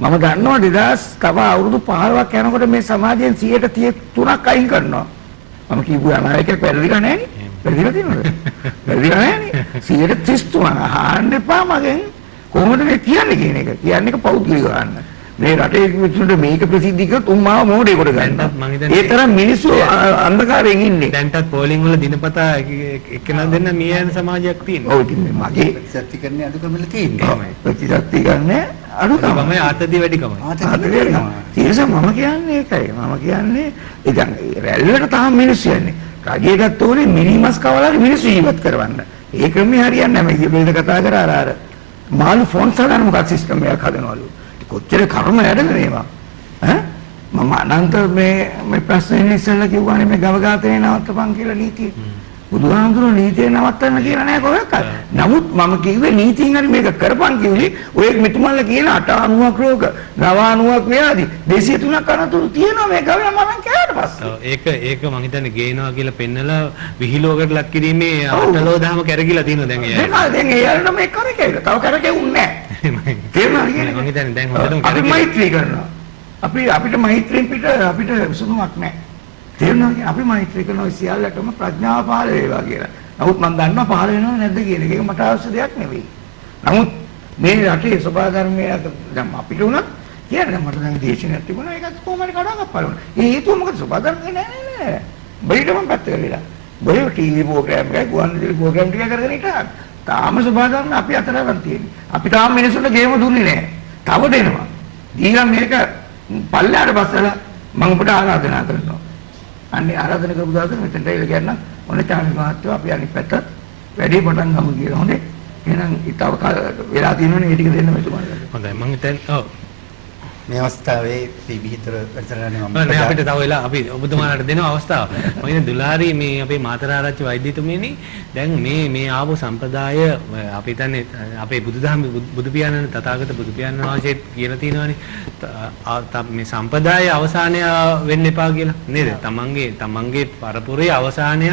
මම දන්නවා 2000 තව අවුරුදු 15ක් යනකොට මේ සමාජයෙන් 133ක් අයින් කරනවා. මම කියපු අනායකයෙක් වැරදිලා නැහැ නේ. වැරදිලා තියෙනවද? වැරදිලා නැහැ නේ. 133 අහන්න එපා මගෙන් කොහොමද මේ කියන්නේ කියන එක. කියන්නේ පෞද්ගලිකව අහන්න. මේ රටේ මිනිස්සුන්ට මේක ප්‍රසිද්ධ කරත් උන්මාව මොඩේ කොට ගන්නවා. ඒ තරම් මිනිස්සු අන්ධකාරයෙන් ඉන්නේ. දැන්ටත් පෝලිං වල දිනපතා එක්කෙනා දෙන්න මිය යන සමාජයක් තියෙනවා. ඔව් ඉතින් මගේ ප්‍රතිශක්තිකරණය අඩුකමල තියෙනවා. ප්‍රතිශක්තිකරණය අඩුකම. තමයි ආතතිය වැඩිකම. තීරස මම කියන්නේ ඒකයි. මම කියන්නේ ඉතින් රැල්ලට තාම මිනිස්සු යන්නේ. රජයටත් ඕනේ මිනිමස් කවලාගේ මිනිස්සු ජීවත් කරවන්න. ඒ ක්‍රමේ හරියන්නේ නැහැ. මේ බෙල්ල කතා කරා අර මාළු ෆෝන් සලන මොකක් සිස්ටම් එකක් හදනවලු. කොච්චර කර්ම වැඩද මේවා ඈ මම අනන්ත මේ ප්‍රශ්නේ ඉස්සෙල්ලා කිව්වානේ මේ ගව ඝාතනය නවත්තපන් කියලා නීතිය බුදුහාමුදුරුවෝ නීතිය නවත්තන්න කියලා නෑ කොහොමද නමුත් මම කිව්වේ නීතියෙන් හරි මේක කරපන් කිව්වේ ඔය මෙතුමල්ලා කියන 890ක් රෝග 990ක් ව්‍යාධි 203ක් අනතුරු තියෙනවා මේ ගව මම කෑවට පස්සේ ඒක මම හිතන්නේ ගේනවා කියලා පෙන්නලා විහිළුවකට ලක් කිරීමේ අටලෝදාම කැරකිලා තියෙනවා දැන් ඒ දැන් ඒ අරන මේ කරකෙයිද තව කරකෙවුන්නේ නෑ තේරුණාද කියන්නේ මම හිතන්නේ දැන් හොඳටම අපි මෛත්‍රී කරනවා අපිට මෛත්‍රියෙන් පිට අපිට විසඳුමක් නැහැ තේරුණාද අපි මෛත්‍රී කරනවා සියල්ලටම ප්‍රඥාව පහළ වේවා කියලා. නමුත් මම දන්නවා පහළ වෙනව නැද්ද කියන එක. ඒක මට අවශ්‍ය දෙයක් නෙවෙයි. නමුත් මේ රටේ සබා ධර්මයේ දැන් අපිට උනත් කියන්නේ මට දැන් දේශනයක් තිබුණා ඒකත් කොහොමද කඩාගප්පල වුණා. ඒ හේතුව මොකද සබා ධර්මයේ නෑ. බයිටම පැත්ත කරලා. බයි ටීවී ප්‍රෝග්‍රෑම් එකක් ගුවන්විදුලි ප්‍රෝග්‍රෑම් ටික කරගෙන හිටා. තාම සබා ධර්ම අපි අතරවන් තියෙන්නේ. අපි තාම මිනිස්සුන්ට ගේම දුන්නේ නෑ. තව දෙනවා. දීලා මේක පල්ලයට බස්සලා මම ඔබට ආරාධනා කරනවා. අන්නේ ආරාධනා කරපු දාසෙ මෙතෙන්ට එල කියන්න ඕනේ චාමි මහත්තයෝ අපි අනිත් පැත්ත වැඩි පටන් ගමු කියලා. හොඳේ. එහෙනම් ඊටව වෙලා තියෙනවනේ ඒ ටික දෙන්න මෙතුමාට. හොඳයි මම හිතන්නේ ඔව් මේ අවස්ථාවේ පිළිහිතර වැඩසටහනේ මම නෑ අපිට තව වෙලා අපි ඔබතුමාලාට දෙන අවස්ථාව. මම ඉතින් දුලාරි මේ අපේ මාතරාරච්චි වෛද්‍යතුමියනි දැන් මේ ආපු සම්ප්‍රදාය අපි හිතන්නේ අපේ බුදුදහම බුදු පියාණන් තථාගත බුදු පියාණන් වහන්සේ කියලා තියෙනවානේ මේ සම්ප්‍රදාය අවසානය වෙන්න එපා කියලා නේද? තමන්ගේ පරපුරේ අවසානය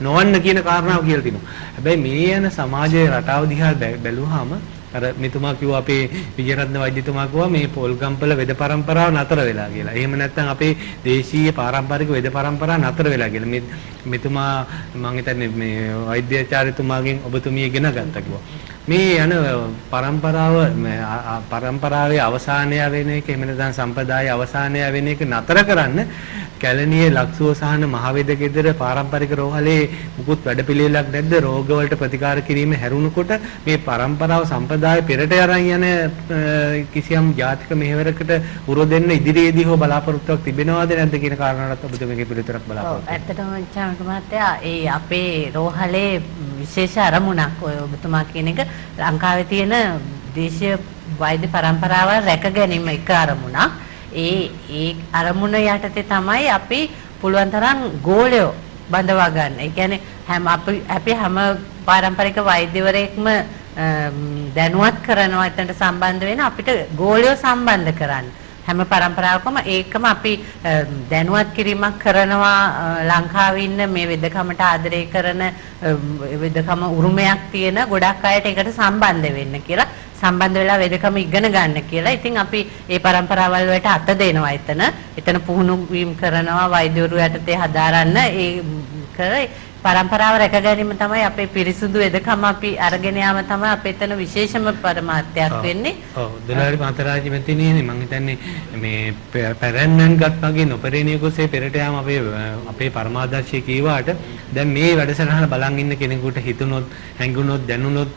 නොවන්න කියන කාරණාව කියලා තියෙනවා. හැබැයි මේ යන සමාජයේ රටාව දිහා බැලුවාම අර මෙතුමා කිව්වා අපේ විජයරත්න වෛද්‍යතුමා කිව්වා මේ පොල්ගම්පල වෙද පරම්පරාව නතර වෙලා කියලා. එහෙම නැත්නම් අපේ දේශීය පාරම්පරික වෙද පරම්පරාව නතර වෙලා කියලා. මේ මෙතුමා මම හිතන්නේ මේ වෛද්‍යාචාර්යතුමාගෙන් ඔබතුමිය ඉගෙන ගත්තා කිව්වා. මේ යන පරම්පරාවේ අවසානය වෙන එක එහෙම නැත්නම් සම්ප්‍රදායේ අවසානය වෙන එක නතර කරන්න කැලණියේ ලක්සුව සහන මහවේද ගෙදර පාරම්පරික රෝහලේ මුකුත් වැඩපිළිවෙලක් නැද්ද රෝග වලට ප්‍රතිකාර කිරීම හැරුණකොට මේ පරම්පරාව සම්ප්‍රදාය පෙරට අරන් යන කිසියම් ජාතික මෙහෙවරකට උර දෙන්න ඉදිරියේදී හෝ බලාපොරොත්තුවක් තිබෙනවද නැද්ද කියන කාරණාවත් ඔබතුමගේ පිළිතුරක් බලාපොරොත්තු වෙනවා. ඇත්තටම චාමක මහත්තයා ඒ අපේ රෝහලේ විශේෂ අරමුණක් ඔය ඔබතුමා කියන එක ලංකාවේ තියෙන දේශීය වෛද්‍ය පරම්පරාව රැක ගැනීම එක අරමුණක්. ඒ අරමුණ යටතේ තමයි අපි පුළුවන් තරම් ගෝලයෝ බඳවා ගන්න. ඒ කියන්නේ අපි හැම පාරම්පරික වෛද්‍යවරයෙක්ම දැනුවත් කරනවා එතනට සම්බන්ධ වෙන අපිට ගෝලයෝ සම්බන්ධ කරන්න. හැම පරම්පරාවකම ඒකම අපි දැනුවත් කිරීමක් කරනවා ලංකාවේ ඉන්න මේ වෙදකමට ආදරය කරන වෙදකම උරුමයක් තියෙන ගොඩක් අයට ඒකට සම්බන්ධ වෙන්න කියලා සම්බන්ධ වෙලා වෙදකම ඉගෙන ගන්න කියලා. ඉතින් අපි මේ පරම්පරාවල් වලට අත දෙනවා එතන පුහුණු වීම කරනවා වෛද්‍යවරු යටතේ හදාරන්න ඒ කරේ පරම්පරාව රැක ගැනීම තමයි අපේ පිරිසුදු වෙදකම අපි අරගෙන යාම තමයි අපේ එතන විශේෂම පරමාර්ථයක් වෙන්නේ. ඔව් දොලාරි මාතරාජි මෙතනිනේ මම හිතන්නේ මේ පැරණන් ගත් වගේ නොපරිණිය කුසේ පෙරට යාම අපේ පරමාදර්ශී කීවාට දැන් මේ වැඩසටහන බලන් ඉන්න කෙනෙකුට හිතුනොත් හැඟුනොත් දැනුනොත්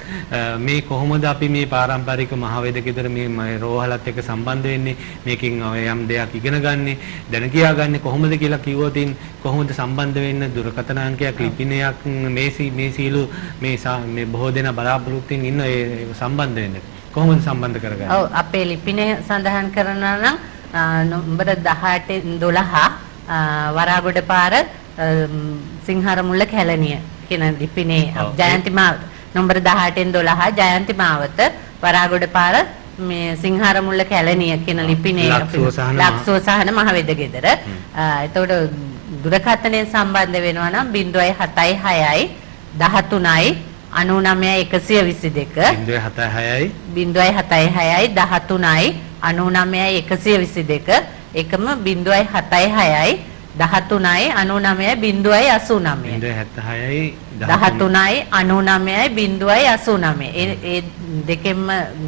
මේ කොහොමද අපි මේ පාරම්පරික මහවේදකේතර මේ රෝහලත් එක්ක සම්බන්ධ වෙන්නේ මේකෙන් යම් දෙයක් ඉගෙන ගන්න දැන කියා ගන්න කොහොමද කියලා කිව්වොත් කොහොමද සම්බන්ධ වෙන්න දුරකථන අංකයක් ලිපිනයක් මේ සීලු මේ බොහෝ දෙනා බලාපොරොත්තුෙන් ඉන්න ඒ සම්බන්ධ වෙන්න කොහොමද සම්බන්ධ කරගන්නේ? ඔව් අපේ ලිපිනේ සඳහන් කරනවා නම් නම්බර 1812 වරාගොඩ පාර සිංහරමුල්ල කැලණිය කියන ලිපිනේ ජයන්ති මාවත නම්බර 1812 ජයන්ති මාවත වරාගොඩ පාර මේ සිංහරමුල්ල කැලණිය කියන ලිපිනේ ලක්ෂෝ සහන මහවේද ගෙදර. එතකොට දුරකථනයෙන් සම්බන්ධ වෙනවා නම් 076යි 13යි 99122 076යි 13යි 99122 එකම 076යි 13යි 99යි 089 13යි 99යි 089 ඒ දෙකෙන්ම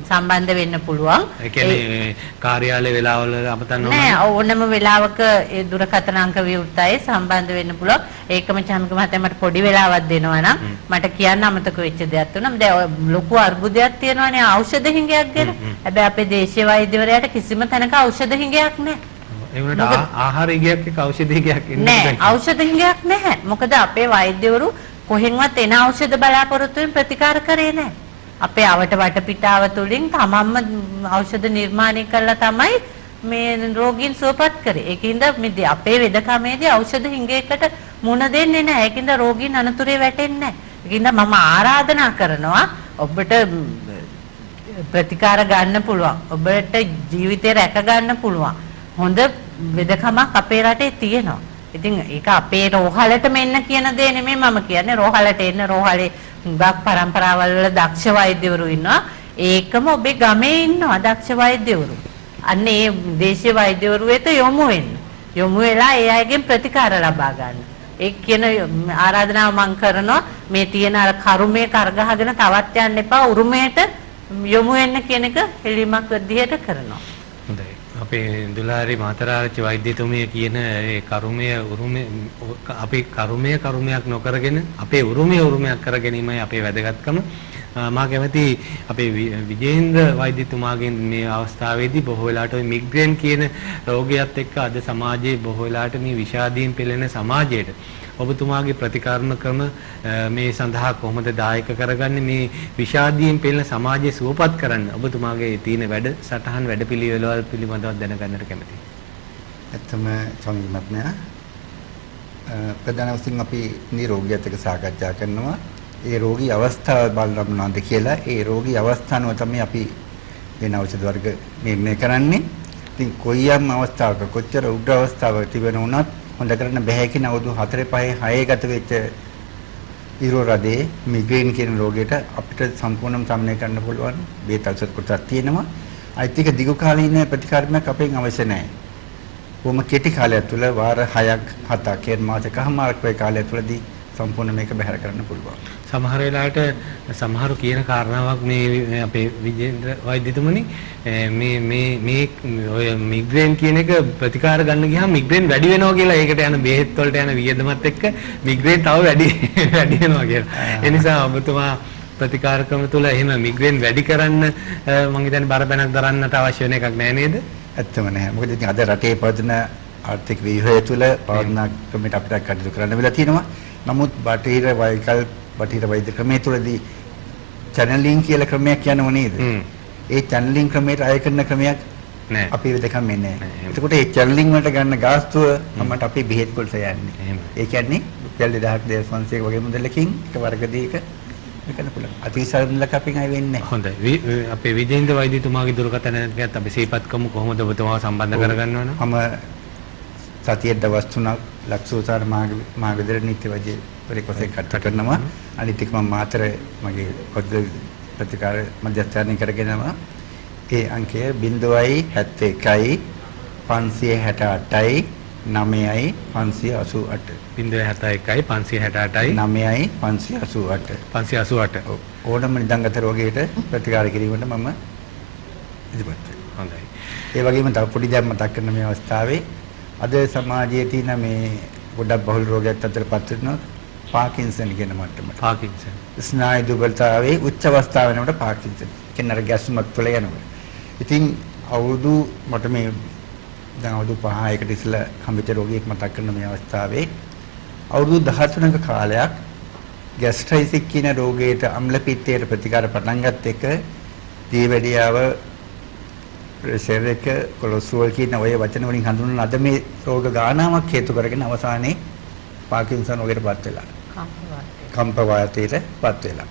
සම්බන්ධ වෙන්න පුළුවන්. ඒ කියන්නේ කාර්යාලය වෙලාවල අමතන්න නෑ ඕනම වෙලාවක ඒ දුරකථන අංක විවෘතයි සම්බන්ධ වෙන්න පුළුවන්. ඒකම චාමික මහත්තයා මට පොඩි වෙලාවක් දෙනවා නම් මට කියන්න අමතක වෙච්ච දෙයක් තුනක්. දැන් ලොකු අර්බුදයක් තියෙනවානේ ඖෂධ හිඟයක් ගැන. හැබැයි අපේ දේශීය වෛද්‍යවරයාට කිසිම තැනක ඖෂධ හිඟයක් නෑ. ඒ වුණාට ආහාර හිඟයක් එක්ක ඖෂධ හිඟයක් ඉන්නේ නෑ ඖෂධ හිඟයක් නැහැ. මොකද අපේ වෛද්‍යවරු කොහෙන්වත් එන ඖෂධ බලාපොරොත්තුෙන් ප්‍රතිකාර කරේ නැහැ. අපේ අවට වටපිටාව තුළින් තමන්ම ඖෂධ නිර්මාණය කළා තමයි මේ රෝගීන් සුවපත් කරේ. ඒකින්ද මේ අපේ වෙදකමේදී ඖෂධ හිඟයකට මුණ දෙන්නේ නැහැ. ඒකින්ද රෝගීන් අනතුරේ වැටෙන්නේ නැහැ. ඒකින්ද මම ආරාධනා කරනවා ඔබට ප්‍රතිකාර ගන්න පුළුවන්. ඔබට ජීවිතේ රැක ගන්න පුළුවන්. හොඳ වෙදකමක් අපේ රටේ තියෙනවා. ඉතින් ඒක අපේ රෝහලටම එන්න කියන දේ නෙමෙයි මම කියන්නේ. රෝහලට එන්න රෝහලේ හුඟක් පරම්පරාවල් වල දක්ෂ වෛද්‍යවරු ඉන්නවා. ඒකම ඔබේ ගමේ ඉන්නවා දක්ෂ වෛද්‍යවරු. අන්න ඒ දේශීය වෛද්‍යවරු වෙත යොමු වෙන්න. යොමු වෙලා ඒ අයගෙන් ප්‍රතිකාර ලබා ගන්න. ඒ කියන ආරාධනාව මම කරනවා. මේ තියෙන අර කරුමේ කරගහගෙන තවත් යන්න එපා. උරුමයට යොමු වෙන්න කියන එක එළිමක් විදිහට කරනවා. හොඳයි. අපේ දුලාරි මාතරාරච්චි වෛද්‍යතුමිය කියන ඒ කරුමය උරුමය අපි කරුමයක් නොකරගෙන අපේ උරුමයක් කර ගැනීමයි අපේ වැදගත්කම. මා කැමති අපේ විජේන්ද්‍ර වෛද්‍යතුමාගෙන් මේ අවස්ථාවේදී බොහෝ වෙලාවට ওই මිග්‍රේන් කියන රෝගයත් එක්ක අද සමාජයේ බොහෝ වෙලාවට මේ විෂාදීන් පෙළෙන සමාජයට ඔබතුමාගේ ප්‍රතිකර්ම ක්‍රම මේ සඳහා කොහොමද දායක කරගන්නේ මේ විෂාදීන් පෙළෙන සමාජය සුවපත් කරන්න ඔබතුමාගේ තියෙන වැඩසටහන් වැඩපිළිවෙළවල් පිළිබඳව දැනගන්නට කැමතියි. ඇත්තම සංගීතඥයා ප්‍රධාන වශයෙන් අපි නිරෝගියත් එක්ක සාකච්ඡා කරනවා. ඒ රෝගී අවස්ථාව බලන්න මොනවද කියලා ඒ රෝගී අවස්ථානුව තමයි අපි වෙන ඖෂධ වර්ග නිර්ණය කරන්නේ. ඉතින් කොයියම් අවස්ථාවක කොච්චර උඩ අවස්ථාවක තිබෙන වුණත් හොඳ කරන්න බෑ කියන අවුරුදු 4 5 6 ගත වෙච්ච ඉරෝරදේ මිග්‍රේන් කියන රෝගයට අපිට සම්පූර්ණයෙන්ම සමනය කරන්න පුළුවන් බේත ඖෂධ කොටසක් තියෙනවා. අයිතික දිගු කාලීන ප්‍රතිකාරයක් අපෙන් අවශ්‍ය නැහැ. කොහොම කෙටි කාලයක් තුළ වාර 6ක් 7ක් කියන මාසකමාරක් වේ කාලය තුළදී සම්පූර්ණ මේක බැහැර කරන්න පුළුවන්. සමහර වෙලාවට සමහරු කියන කාරණාවක් මේ අපේ විජේන්ද්‍ර වෛද්‍යතුමනි මේ ඔය මිග්‍රේන් කියන එක ප්‍රතිකාර ගන්න ගියාම මිග්‍රේන් වැඩි වෙනවා කියලා ඒකට යන බෙහෙත් වලට යන වියදමත් එක්ක මිග්‍රේන් තව වැඩි වෙනවා කියලා. ඒ නිසා ඔබතුමා ප්‍රතිකාර ක්‍රම තුල එහෙම මිග්‍රේන් වැඩි කරන්න මම හිතන්නේ බරපැනක් දරන්නට අවශ්‍ය වෙන එකක් නෑ නේද? ඇත්තම නැහැ. මොකද ඉතින් අද රටේ පවතින ආර්ථික ව්‍යුහය තුළ පාලනා ක්‍රමයට අපිට කටයුතු කරන්න වෙලා තියෙනවා. නමුත් බටහිර වෛද්‍ය ක්‍රමයේ තුලදී චැනලින් කියලා ක්‍රමයක් යනව නේද? ඒ චැනලින් ක්‍රමයට අය කරන ක්‍රමයක් නෑ. අපි වෙදකම් මෙන්නේ නෑ. එතකොට ඒ චැනලින් වලට ගන්න ගාස්තුව අපිට අපි බෙහෙත් වලට යන්නේ. ඒ කියන්නේ රුපියල් 2000ක් 2500 වගේ මුදලකින් එක වර්ග දෙයක මේකන පුළුවන්. අතිසරණලක අපින් අය වෙන්නේ. හොඳයි. අපේ විජේන්ද්‍ර වෛද්‍යතුමාගේ දුරකථනයත් අපි සිහිපත් කරමු කොහොමද ඔබතුමාව සම්බන්ධ කරගන්න ඕන? මම සතියේ දවස් 3ක් ලක්ෂෝසාර මාගදර නීති වෛද්‍ය පරිකෝසෙන් කතා කරනවා. අනිත් එක මම මාතර මගේ පොත් ප්‍රතිකාර මධ්‍යස්ථානය කරගෙනවා. ඒ අංකය 0.71යි 568යි 9යි 588 0.71යි 568යි 9යි 588 588 ඕනම නිදන්ගත රෝගයකට ප්‍රතිකාර කිරීමට මම ඉදිරිපත් වෙනවා. හොඳයි. ඒ වගේම තව පොඩි දෙයක් මතක් කරන මේ අවස්ථාවේ අද සමාජයේ තියෙන මේ ගොඩක් බහුල රෝගයක් අතරපත් වෙනවා පාකින්සන් කියන මට්ටමට. පාකින්සන්. ස්නායු දුර්වලතාවයේ උච්ච අවස්ථාව වෙනකොට පාකින්සන් කියන අර ගැස්මක් තුළ යනවා. ඉතින් අවුරුදු මට මේ දැන් අවුරුදු 5කට ඉස්සෙල්ලා කම්පියුටර් රෝගියෙක් මතක් කරන මේ අවස්ථාවේ අවුරුදු 13ක කාලයක් ગેස්ට්‍රයිටිස් කියන රෝගයට අම්ල පිත්තයට ප්‍රතිකාර පටන් ගත්ත එක දීවැඩියාව ප්‍රෙෂර් එක කොලෙස්ටරෝල් කියන ඔය වචන වලින් හඳුන්වන අද මේ රෝග ගානාවක් හේතු කරගෙන අවසානයේ පාකින්සන් රෝගයටපත් වෙලා කම්ප වාතයටපත් වෙලා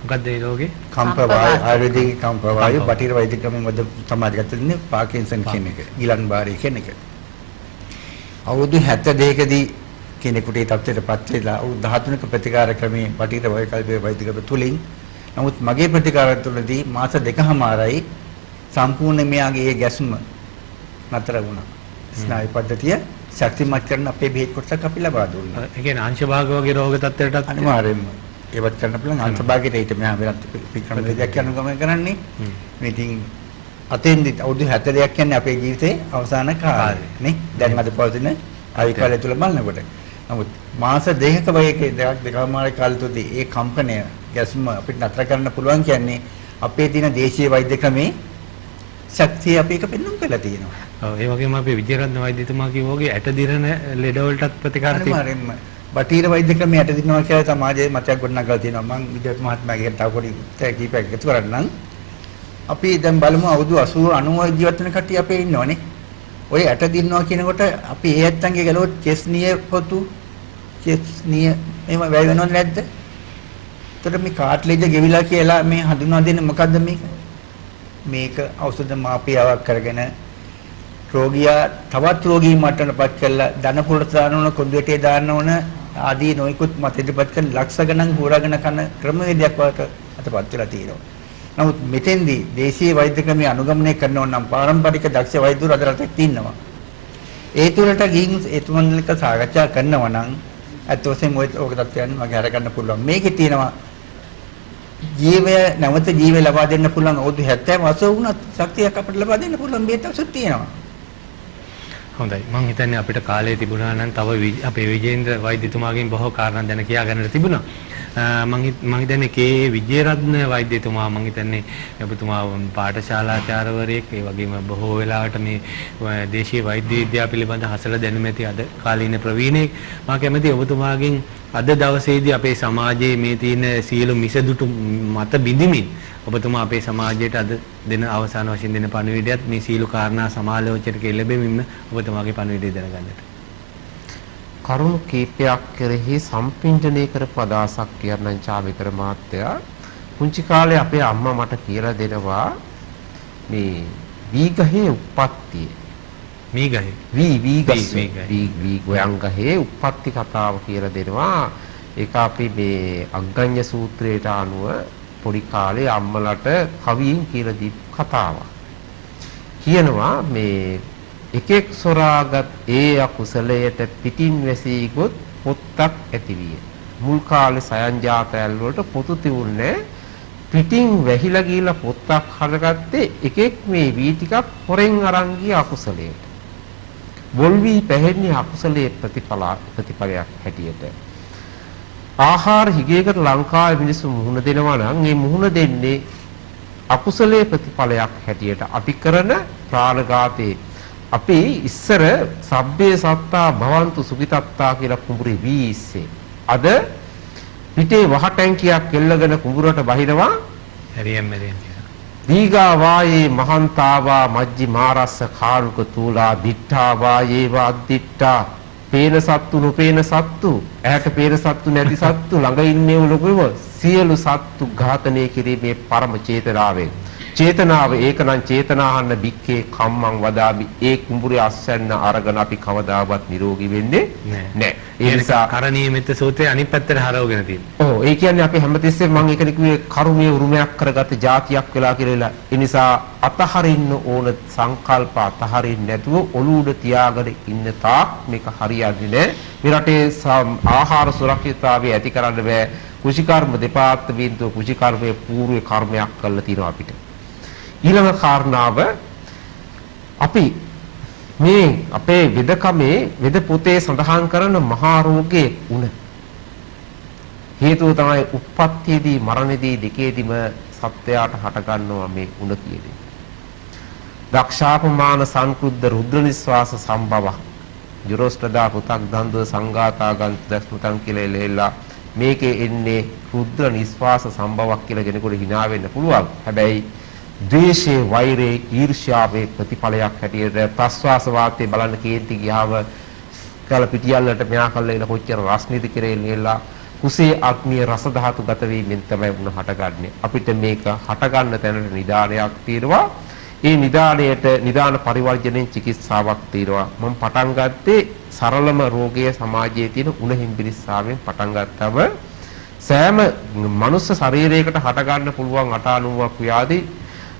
මොකක්ද ඒ රෝගේ? කම්ප වායු ආයුර්වේදික කම්ප වායු බටහිර වෛද්‍ය ක්‍රමයෙන් වද සමාජගත දෙන්නේ පාකින්සන් කියන එක ගිලන් බාරි කියන එක අවුරුදු 72කදී කෙනෙකුට ඒ තත්ත්වයටපත් වෙලා අවුරුදු 13ක ප්‍රතිකාර ක්‍රමයේ බටහිර වෛද්‍ය ක්‍රම තුලින් නමුත් මගේ ප්‍රතිකාර තුලදී මාස 2කමාරයි සම්පූර්ණ මෙයාගේ ඒ ගැස්ම නතර වුණා. ස්නායු පද්ධතිය ශක්තිමත් කරන අපේ බෙහෙත් කොටසක් අපි ලබා දුන්නා. ඒ කියන්නේ අංශ භාග වගේ රෝග තත්ත්වයටත් අනිවාර්යයෙන්ම ඒවත් කරන්න පුළුවන් අංශභාගයට ඊට මෙහා වෙනත් පිටකම දෙයක් යන ගමන් කරන්නේ. මේ ඉතින් අතෙන්දි අවුරුදු 72ක් කියන්නේ අපේ ජීවිතේ අවසාන කාලය නේ. දැන් අද පවතින ආයු කාලය තුල බලනකොට. නමුත් මාස දෙකක වගේ දෙකමාරේ කාලය තුලදී ඒ කම්පනය ගැස්ම අපිට නතර කරන්න පුළුවන් කියන්නේ අපේ තියෙන දේශීය වෛද්‍ය ක්‍රමේ ශක්තිය අපි එක පෙන්වන්න කියලා තියෙනවා. ඔව් ඒ වගේම අපේ විජේරත්න වෛද්‍යතුමා කිව්වා වගේ ඇට දිරන ලෙඩ වලටත් ප්‍රතිකාර තියෙනවා. අනිවාර්යයෙන්ම බටහිර වෛද්‍ය ක්‍රමයේ ඇට දිනනවා කියලා සමාජයේ මතයක් ගොඩනගලා තියෙනවා. මම විජේත් මහත්මයාගෙන් තව පොඩි කීපයක් එකතු කරන්නම්. අපි දැන් බලමු අවුරුදු 80 90 ජීවත් වෙන කට්ටිය අපේ ඉන්නවනේ. ඔය ඇට දිනනවා කියනකොට අපි ඒ ඇත්තන්ගේ ගලවොත් චෙස්නිය පොතු චෙස්නිය එහෙම වැය වෙනවද නැද්ද? එතකොට මේ කාට්ලේජ් ගෙවිලා කියලා මේ හඳුන්වා දෙන්නේ මොකද්ද මේක? මේක ඖෂධ මාපියාවක් කරගෙන රෝගියා තවත් රෝගී මට්ටමටපත් කරලා ධන පුරට දාන ඕන කොන්දේටේ දාන්න ඕන ආදී නොයිකුත් මත ඉදපත් කරන ලක්ෂ ගණන් හොරාගෙන කරන ක්‍රමවේදයක් වට අතපත් වෙලා තියෙනවා. නමුත් මෙතෙන්දී දේශීය වෛද්‍ය ක්‍රමයේ අනුගමනය කරනවා නම් පාරම්පරික දක්ෂ වෛද්‍යවරු අද රටේ ඉන්නවා. ඒ තුළට ගිහින් ඒ තුමන්ලක සාකච්ඡා කරනවා නම් අත් වශයෙන් ඔය තත්ත්වයන් වගේ අරගන්න පුළුවන්. මේකේ තියෙනවා ජීවය නැවත ජීවය ලබා දෙන්න පුළුවන් අවුරුදු 70 80 වුණත් ශක්තියක් අපිට ලබා දෙන්න පුළුවන් බේතක්සුත් තියෙනවා. හොඳයි. මම හිතන්නේ අපිට කාලය තිබුණා නම් තව අපේ විජේන්ද්‍ර වෛද්‍යතුමාගෙන් බොහෝ කාරණා දැන කියා ගන්නට තිබුණා. මම හිතන්නේ කේ විජේරත්න වෛද්‍යතුමා මම හිතන්නේ ඔබතුමා පාඨශාලාචාර්යවරයෙක් ඒ වගේම බොහෝ වෙලාවට මේ දේශීය වෛද්‍ය විද්‍යාව පිළිබඳ හසල දැනුම ඇති අද කාලීන ප්‍රවීණයෙක්. මම කැමතියි ඔබතුමාගෙන් අද දවසේදී අපේ සමාජයේ මේ තියෙන සියලු මිසදුටු මත බිඳිමින් ඔබතුමා අපේ සමාජයට අද දෙන අවසාන වශයෙන් දෙන පණිවිඩයත් මේ සීල කාරණා සමාලෝචනයක ලැබෙමින් ඔබතුමාගේ පණිවිඩය දැනගන්නට. කරුණු කීපයක් කෙරෙහි සම්පින්ඩණය කරපු අදහසක් කියන්නම් චාවිකර මහත්තයා. පුංචි කාලේ අපේ අම්මා මට කියලා දෙනවා මේ වීගහේ උප්පත්තිය. මීගහේ වී ගොයන්ගහේ උප්පත්ති කතාව කියලා දෙනවා. ඒක අපි මේ අග්ගඤ්ඤ සූත්‍රයට අනුව පොඩි කාලේ අම්මලට කවියෙන් කියලා දීපු කතාවක්. කියනවා මේ එකෙක් සොරාගත් ඒ අකුසලයට පිටින් වැසී ගොත් පොත්තක් ඇතිවිය. මුල් කාලේ සයන්ජාතයල් වලට පොතු තියුන්නේ පිටින් වැහිලා ගිහිලා පොත්තක් හදගත්තේ එකෙක් මේ වී ටිකක් හොරෙන් අරන් ගිය අකුසලයට. බොල්වි පැහැෙන්නේ අකුසලයේ ප්‍රතිඵලයක් හැටියට. ආහාර හිගයකට ලංකාවේ මිනිස්සු මුහුණ දෙනවා නම් මේ මුහුණ දෙන්නේ අකුසලයේ ප්‍රතිඵලයක් හැටියට. අපි කරන ප්‍රාණඝාතේ අපි ඉස්සර සබ්බේ සත්තා භවන්තු සුඛිතත්තා කියලා කුඹුරේ වී ඉස්සේ. අද පිටේ වහ ටැංකියක් එල්ලගෙන කුඹුරට බහිනවා. හරියම් මෙරියම් කියලා. දීගා වායේ මහන්තාවා මජ්ජි මාරස්ස කාරුක තූලා දිඨා වායේ වාද්දිඨා පේන සත්තු නොපේන සත්තු ඇහැට පේන සත්තු නැති සත්තු ළඟ ඉන්නේ ලොකුව සියලු සත්තු ඝාතනය කිරීමේ පරම චේතනාවෙන් චේතනාව ඒකනම් චේතනාහන්න බික්කේ කම්මං වදාබි ඒ කුඹුරේ අස්සන්න අරගෙන අපි කවදාවත් නිරෝගී වෙන්නේ නැහැ. ඒ නිසා කරණීයමිත සූත්‍රයේ අනිත් පැත්තට හරවගෙන තියෙනවා. ඔව් ඒ කියන්නේ අපි හැමතිස්සෙම මම ඒකනේ කිව්වේ කර්මයේ උරුමයක් කරගත જાතියක් වෙලා කියලා. ඒ නිසා අතහරින්න ඕන සංකල්ප අතහරින්න නැතුව ඔලුවුඩ තියාගෙන ඉන්න තාක් මේක හරියන්නේ නැහැ. මේ රටේ ආහාර සුරක්ෂිතතාවය ඇති කරන්න බෑ. කුෂිකර්ම දෙපාර්තමේන්තුව කුෂිකර්මයේ පූර්ව කර්මයක් කරලා තියෙනවා අපිට. ඊළඟ කාරණාව අපි මේ අපේ වෙදකමේ වෙද පොතේ සඳහන් කරන මහා රෝගයේ උණ හේතුව තමයි උප්පත්තියේදී මරණයේදී දෙකේදීම සත්‍යයට හට ගන්නවා මේ උණ කියන්නේ. දක්ෂාපමාන සංකෘද්ධ රුද්‍ර නිස්වාස සම්භව ජුරෝස්ටදා පුතක් දන්ද සංඝාතා ගන්තස්මතං කියලා එලෙලා මේකේ එන්නේ රුද්‍ර නිස්වාස සම්භවක් කියලා කෙනෙකුට hina වෙන්න පුළුවන්. හැබැයි ද්වේෂයේ වෛරයේ ඊර්ෂ්‍යාවේ ප්‍රතිඵලයක් හැටියට ප්‍රස්වාස වාතයේ බලන්න කේන්ති ගියාම කල පිටියල්ලට මෙහා කල්ලා ඉල කොච්චර රස්නිද කියලා කුසේ අග්නිය රස ධාතු ගත වීමෙන් තමයි උණ හටගන්නේ. අපිට මේක හටගන්න තැනට නිදානයක් තියෙනවා. ඒ නිදානයට නිදාන පරිවර්ජනයෙන් චිකිත්සාවක් තියෙනවා. මම පටන් ගත්තේ සරලම රෝගය සමාජයේ තියෙන උණ හිම්බිරිස්සාවෙන් පටන් ගත්තම සෑම මනුස්ස ශරීරයකට හටගන්න පුළුවන් 89ක් ව්‍යාධි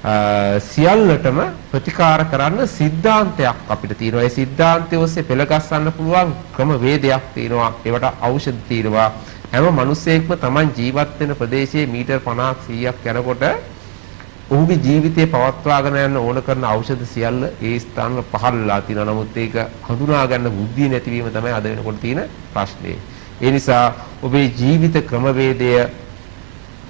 සියල්ලටම ප්‍රතිකාර කරන්න සිද්ධාන්තයක් අපිට තියෙනවා. ඒ සිද්ධාන්තය ඔස්සේ පෙළගස්සන්න පුළුවන් ක්‍රම වේදයක් තියෙනවා. ඒවට ඖෂධ තියෙනවා. හැම මිනිසෙක්ම Taman ජීවත් වෙන ප්‍රදේශයේ මීටර් 50ක් 100ක් යනකොට ඔහුගේ ජීවිතේ පවත්වාගෙන යන්න ඕන කරන ඖෂධ සියල්ල ඒ ස්ථානවල පහළලා තියෙනවා. නමුත් ඒක හඳුනා ගන්න බුද්ධිය නැතිවීම තමයි අද වෙනකොට තියෙන ප්‍රශ්නේ. ඒ නිසා ඔබේ ජීවිත ක්‍රමවේදය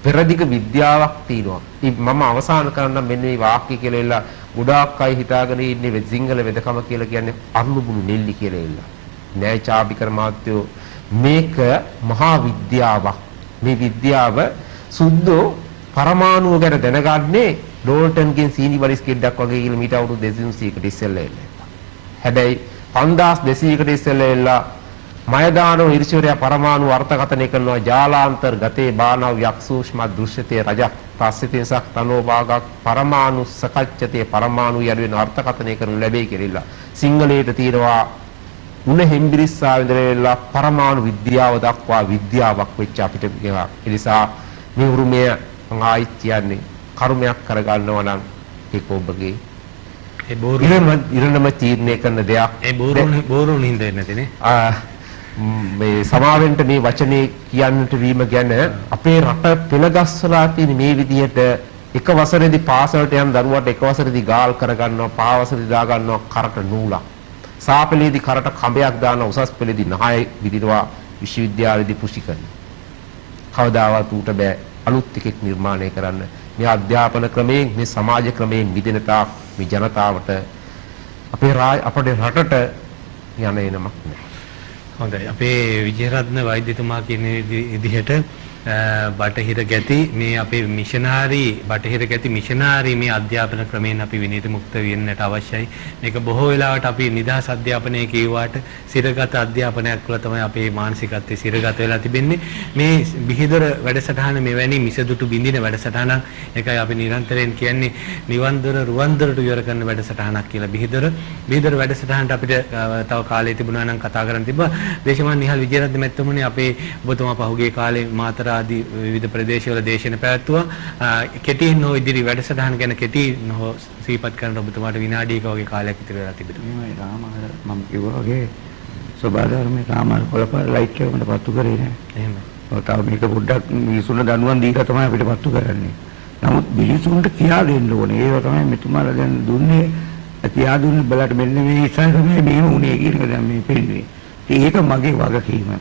පෙරදිග විද්‍යාවක් තියෙනවා. මම අවසාන කරන්න මෙන්න මේ වාක්‍ය කියලා ඉල්ල ගොඩාක් අය හිතාගෙන ඉන්නේ සිංහල වෙදකම කියලා කියන්නේ අරුණුබුණු නෙල්ලි කියලා ඉල්ල. න්‍යාය චාපිකර මාත්‍යෝ මේක මහා විද්‍යාවක්. මේ විද්‍යාව සුද්ධෝ පරමාණුව ගැන දැනගන්නේ ඩෝල්ටන්ගෙන් සීනි වලිස් කෙඩක් වගේ කියලා මීට අවුරුදු 200කට ඉස්සෙල්ලා එන්න. හැබැයි 5200කට ඉස්සෙල්ලා එල්ලා මයදානෝ ඉරිසිවරයා පරමාණු අර්ථකථනය කරනවා ජාලාන්තර ගතේ බානව යක්සූෂ්ම දෘශ්‍යතේ රජ ප්‍රස්සිතේසක් තනෝ භාගක් පරමාණු සකච්ඡතේ පරමාණු යනුවෙන් අර්ථකථනය කරනු ලැබෙයි කියලා. සිංහලයට තියෙනවා උණ හෙම්බිරිස්සා ඉඳලා පරමාණු විද්‍යාව දක්වා විද්‍යාවක් වෙච්ච අපිට ඒවා. ඒ නිසා මේ උරුමය මම ආයිත් කියන්නේ කර්මයක් කරගන්නවා නම් ඒක ඔබගේ ඒ බෝරු ඉරණම තීරණය කරන දෙයක්. ඒ බෝරු නින්දෙන්නේ නැතිනේ. මේ සමාවෙන්ට මේ වචනේ කියන්නට වීම ගැන අපේ රට පෙළගස්සලා තියෙන මේ විදිහට එක වසරේදී පාසලට යන දරුවට එක වසරේදී ගාල් කරගන්නවා පාවසරේදී දා ගන්නවා කරට නූලක් සාපලේදී කරට කඹයක් දානවා උසස් පෙළේදී නහය විදිනවා විශ්වවිද්‍යාලයේදී පුෂි කරනවා කවදාවත් ඌට බෑ අලුත් එකක් නිර්මාණය කරන්න මේ අධ්‍යාපන ක්‍රමයෙන් මේ සමාජ ක්‍රමයෙන් මිදෙන තාක් මේ ජනතාවට අපේ රටට යන එනමක් නැහැ. හොඳයි අපේ විජේරත්න වෛද්‍යතුමා කියන විදිහට බටහිර ගැති මේ අපේ මිෂනාරි බටහිර ගැති මිෂනාරි මේ අධ්‍යාපන ක්‍රමයෙන් අපි විනීත මුක්ත වෙන්නට අවශ්‍යයි. මේක බොහෝ වෙලාවට අපි නිදහස් අධ්‍යාපනය කියුවාට සිරගත අධ්‍යාපනයක් වල තමයි අපේ මානසිකත්වයේ සිරගත වෙලා තිබෙන්නේ. මේ බිහිදොර වැඩසටහන මෙවැනි මිසදුටු බින්දින වැඩසටහනක්. ඒකයි අපි නිරන්තරයෙන් කියන්නේ නිවන් දොර රුවන් දොරට විවර කරන වැඩසටහනක් කියලා. බිහිදොර වැඩසටහනට අපිට තව කාලය තිබුණා නම් කතා කරන්න තිබ්බා. දේශමාන නිහල් විජේරත්න මැතිතුමනි අපේ ඔබතුමා පහුගිය කාලේ මාතර ආදී විවිධ ප්‍රදේශවල දේශන පැවැත්වුවා. කෙටියෙන් හෝ ඉදිරි වැඩසටහන ගැන කෙටියෙන් හෝ සිහිපත් කරන ඔබතුමාට විනාඩියක වගේ කාලයක් ඉතිරි වෙලා තිබෙනවා. මේ රාමාර මම කිව්වා වගේ සබාධර්මයේ රාමාර කොළපාර ලයිට් එක මට පත්තු කරේ නෑ. එහෙමයි. ඔය තව මේක පොඩ්ඩක් මිනිසුන්ට දඬුවම් දීලා තමයි අපිට පත්තු කරන්නේ. නමුත් මිනිසුන්ට කියා දෙන්න ඕනේ. ඒක තමයි මෙතුමාලා දැන් දුන්නේ. කියා දුන්නේ බලන්න මෙන්න මේ ඉස්සර තමයි මේ උනේ කියන එක දැන් මේ පෙන්නේ. ඒක මගේ වගකීම.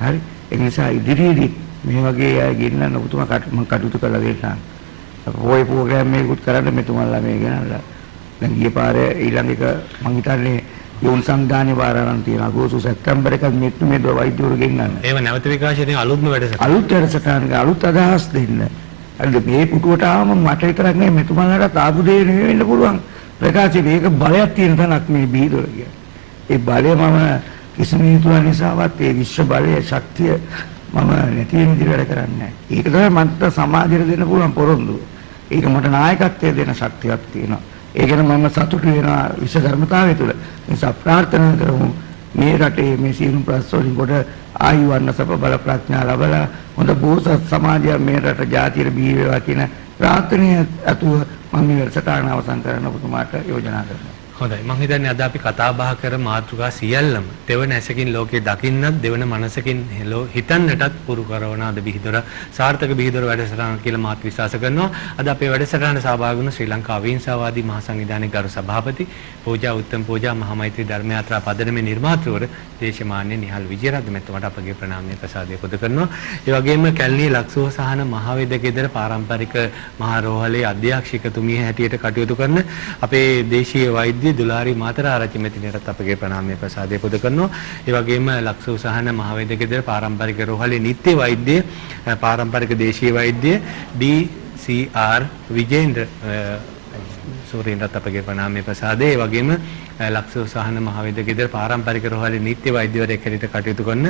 හරි. ඒ නිසා ඉදිරියේදී මේ වගේ අය ගෙන්නන්න ඔබතුමා මම කටයුතු කළා දෙන්නම්. අපේ ප්‍රෝග්‍රෑම් එකකුත් කරන්න මෙතුමාලා මේ ගෙනල්ලා. දැන් ගිය පාරේ ඊළඟ එක මම හිතන්නේ යෝන් සංදානේ වාරාරන් තියෙන අගෝස්තු සැප්තැම්බර් එකක් මේ වෛද්‍යවරු ගෙන්නන්න. ඒව නැවත විකාශනයේ අලුත්ම වැඩසටහන. අලුත් වැඩසටහනක අලුත් අදහස් දෙන්න. අද මේ පුටුවට ආවම මට විතරක් නෙවෙයි මෙතුමාලාට තාපු දෙය නෙවෙයි වෙන්න පුළුවන්. ප්‍රකාශයේ මේක බලයක් තියෙන තැනක් මේ බීදොර කියන්නේ. ඒ බලය මම කිසිම හේතුවක් නිසාවත් ඒ විශ්ව බලයේ ශක්තිය මම නැති වෙන විදිහට වැඩ කරන්නේ නැහැ. ඒක තමයි මට සමාජයට දෙන්න පුළුවන් පොරොන්දුව. ඒක මට නායකත්වයේ දෙන ශක්තියක් තියෙනවා. ඒ ගැන මම සතුටු වෙනවා විශ්ව ධර්මතාවය තුළ. නිසා ප්‍රාර්ථනා කරමු මේ රටේ මේ සියලු ප්‍රශ්න වලින් කොට ආයු වර්ණ සප බල ප්‍රඥා ලැබලා හොඳ බෝසත් සමාජයක් මේ රට ජාතියට බිහි වේවා කියන ප්‍රාර්ථනාව අතුව මම මේ වැඩසටහන අවසන් කරන්න ඔබතුමාට යෝජනා කරනවා. හොඳයි මම හිතන්නේ අද අපි කතා බහ කර මාතෘකා සියල්ලම දෙවන ඇසකින් ලෝකේ දකින්නත් දෙවන මනසකින් හිතන්නටත් පුරු කරන අද බිහිදොර සාර්ථක බිහිදොර වැඩසටහන කියලා මාත් විශ්වාස කරනවා. අද අපේ වැඩසටහන සහභාගී වුණ ශ්‍රී ලංකා අවිහිංසාවාදී මහා සංවිධානයේ ගරු සභාපති පූජා උත්තම පූජා මහා මෛත්‍රී ධර්ම යාත්‍රා පදනමේ නිර්මාතෘවර දේශමාන්‍ය නිහල් විජේරත්න මැතිතුමාට අපගේ ප්‍රණාමය ප්‍රසාදය පුද කරනවා. ඒ වගේම කැලණියේ ලක්සුව සහන මහවේද ගෙදර පාරම්පරික මහා රෝහලේ අධ්‍යක්ෂකතුමිය හැටියට කටයුතු කරන අපේ දේශීය වෛද්‍ය දුලාරි මාතරාරච්චි මෙතිණියටත් අපගේ ප්‍රණාමය ප්‍රසාදය පුද කරනවා. ඒ වගේම ලක්සු සහන මහවෛද්‍ය ගෙදර පාරම්පරික රෝහලේ නිත්‍ය වෛද්‍ය පාරම්පරික දේශීය වෛද්‍ය ඩී.සී.ආර්. විජේන්ද්‍ර සූරීන්ද්‍රත් අපගේ ප්‍රණාමය ප්‍රසාදය. ඒ වගේම ලක්සු සහන මහවෛද්‍ය ගෙදර පාරම්පරික රෝහලේ නිත්‍ය වෛද්‍යවරයෙක් හැටියට කටයුතු කරන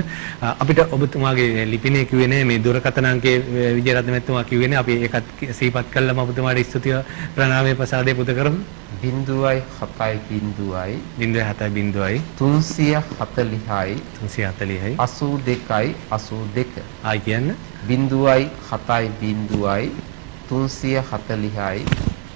අපිට ඔබතුමාගේ ලිපිනේ කිව්වේ නෑ මේ දුරකථන අංකයේ විජේරත්න මැතිතුමා කිව්වේ නෑ අපි ඒකත් සිහිපත් කළාම ඔබතුමාට ස්තුතිය ප්‍රණාමය ප්‍රසාදය පුද කරමු. 0.7 0.7 340යි 340යි 82යි 82 ආයි කියන්න 0.7 340යි 82යි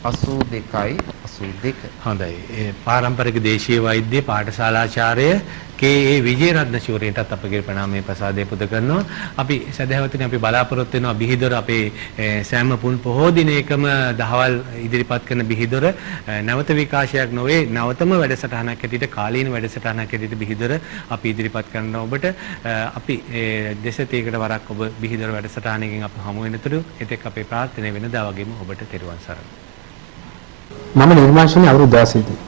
82 හොඳයි ඒ පාරම්පරික දේශීය වෛද්‍ය පාඨශාලාචාර්ය කේ.ඒ. විජේරත්න ශූරීන්ටත් අපගේ ප්‍රණාමය ප්‍රසාදය පුද කරනවා. අපි සදහවතුනි අපි බලාපොරොත්තු වෙනවා බිහිදොර අපේ සෑම පුන් පොහෝ දිනයකම දහවල් ඉදිරිපත් කරන බිහිදොර නැවත විකාශයක් නොවේ නවතම වැඩසටහනක් හැටියට කාලීන වැඩසටහනක් හැටියට බිහිදොර අපි ඉදිරිපත් කරන ඔබට අපි දෙසතේකට වරක් ඔබ බිහිදොර වැඩසටහනකින් අප හමු වෙනතුරු එතෙක් අපේ ප්‍රාර්ථනාව වෙනදා වගේම ඔබට තෙරුවන් සරණයි. මම නිර්මාංශනයේ අවුරුදු 16 දී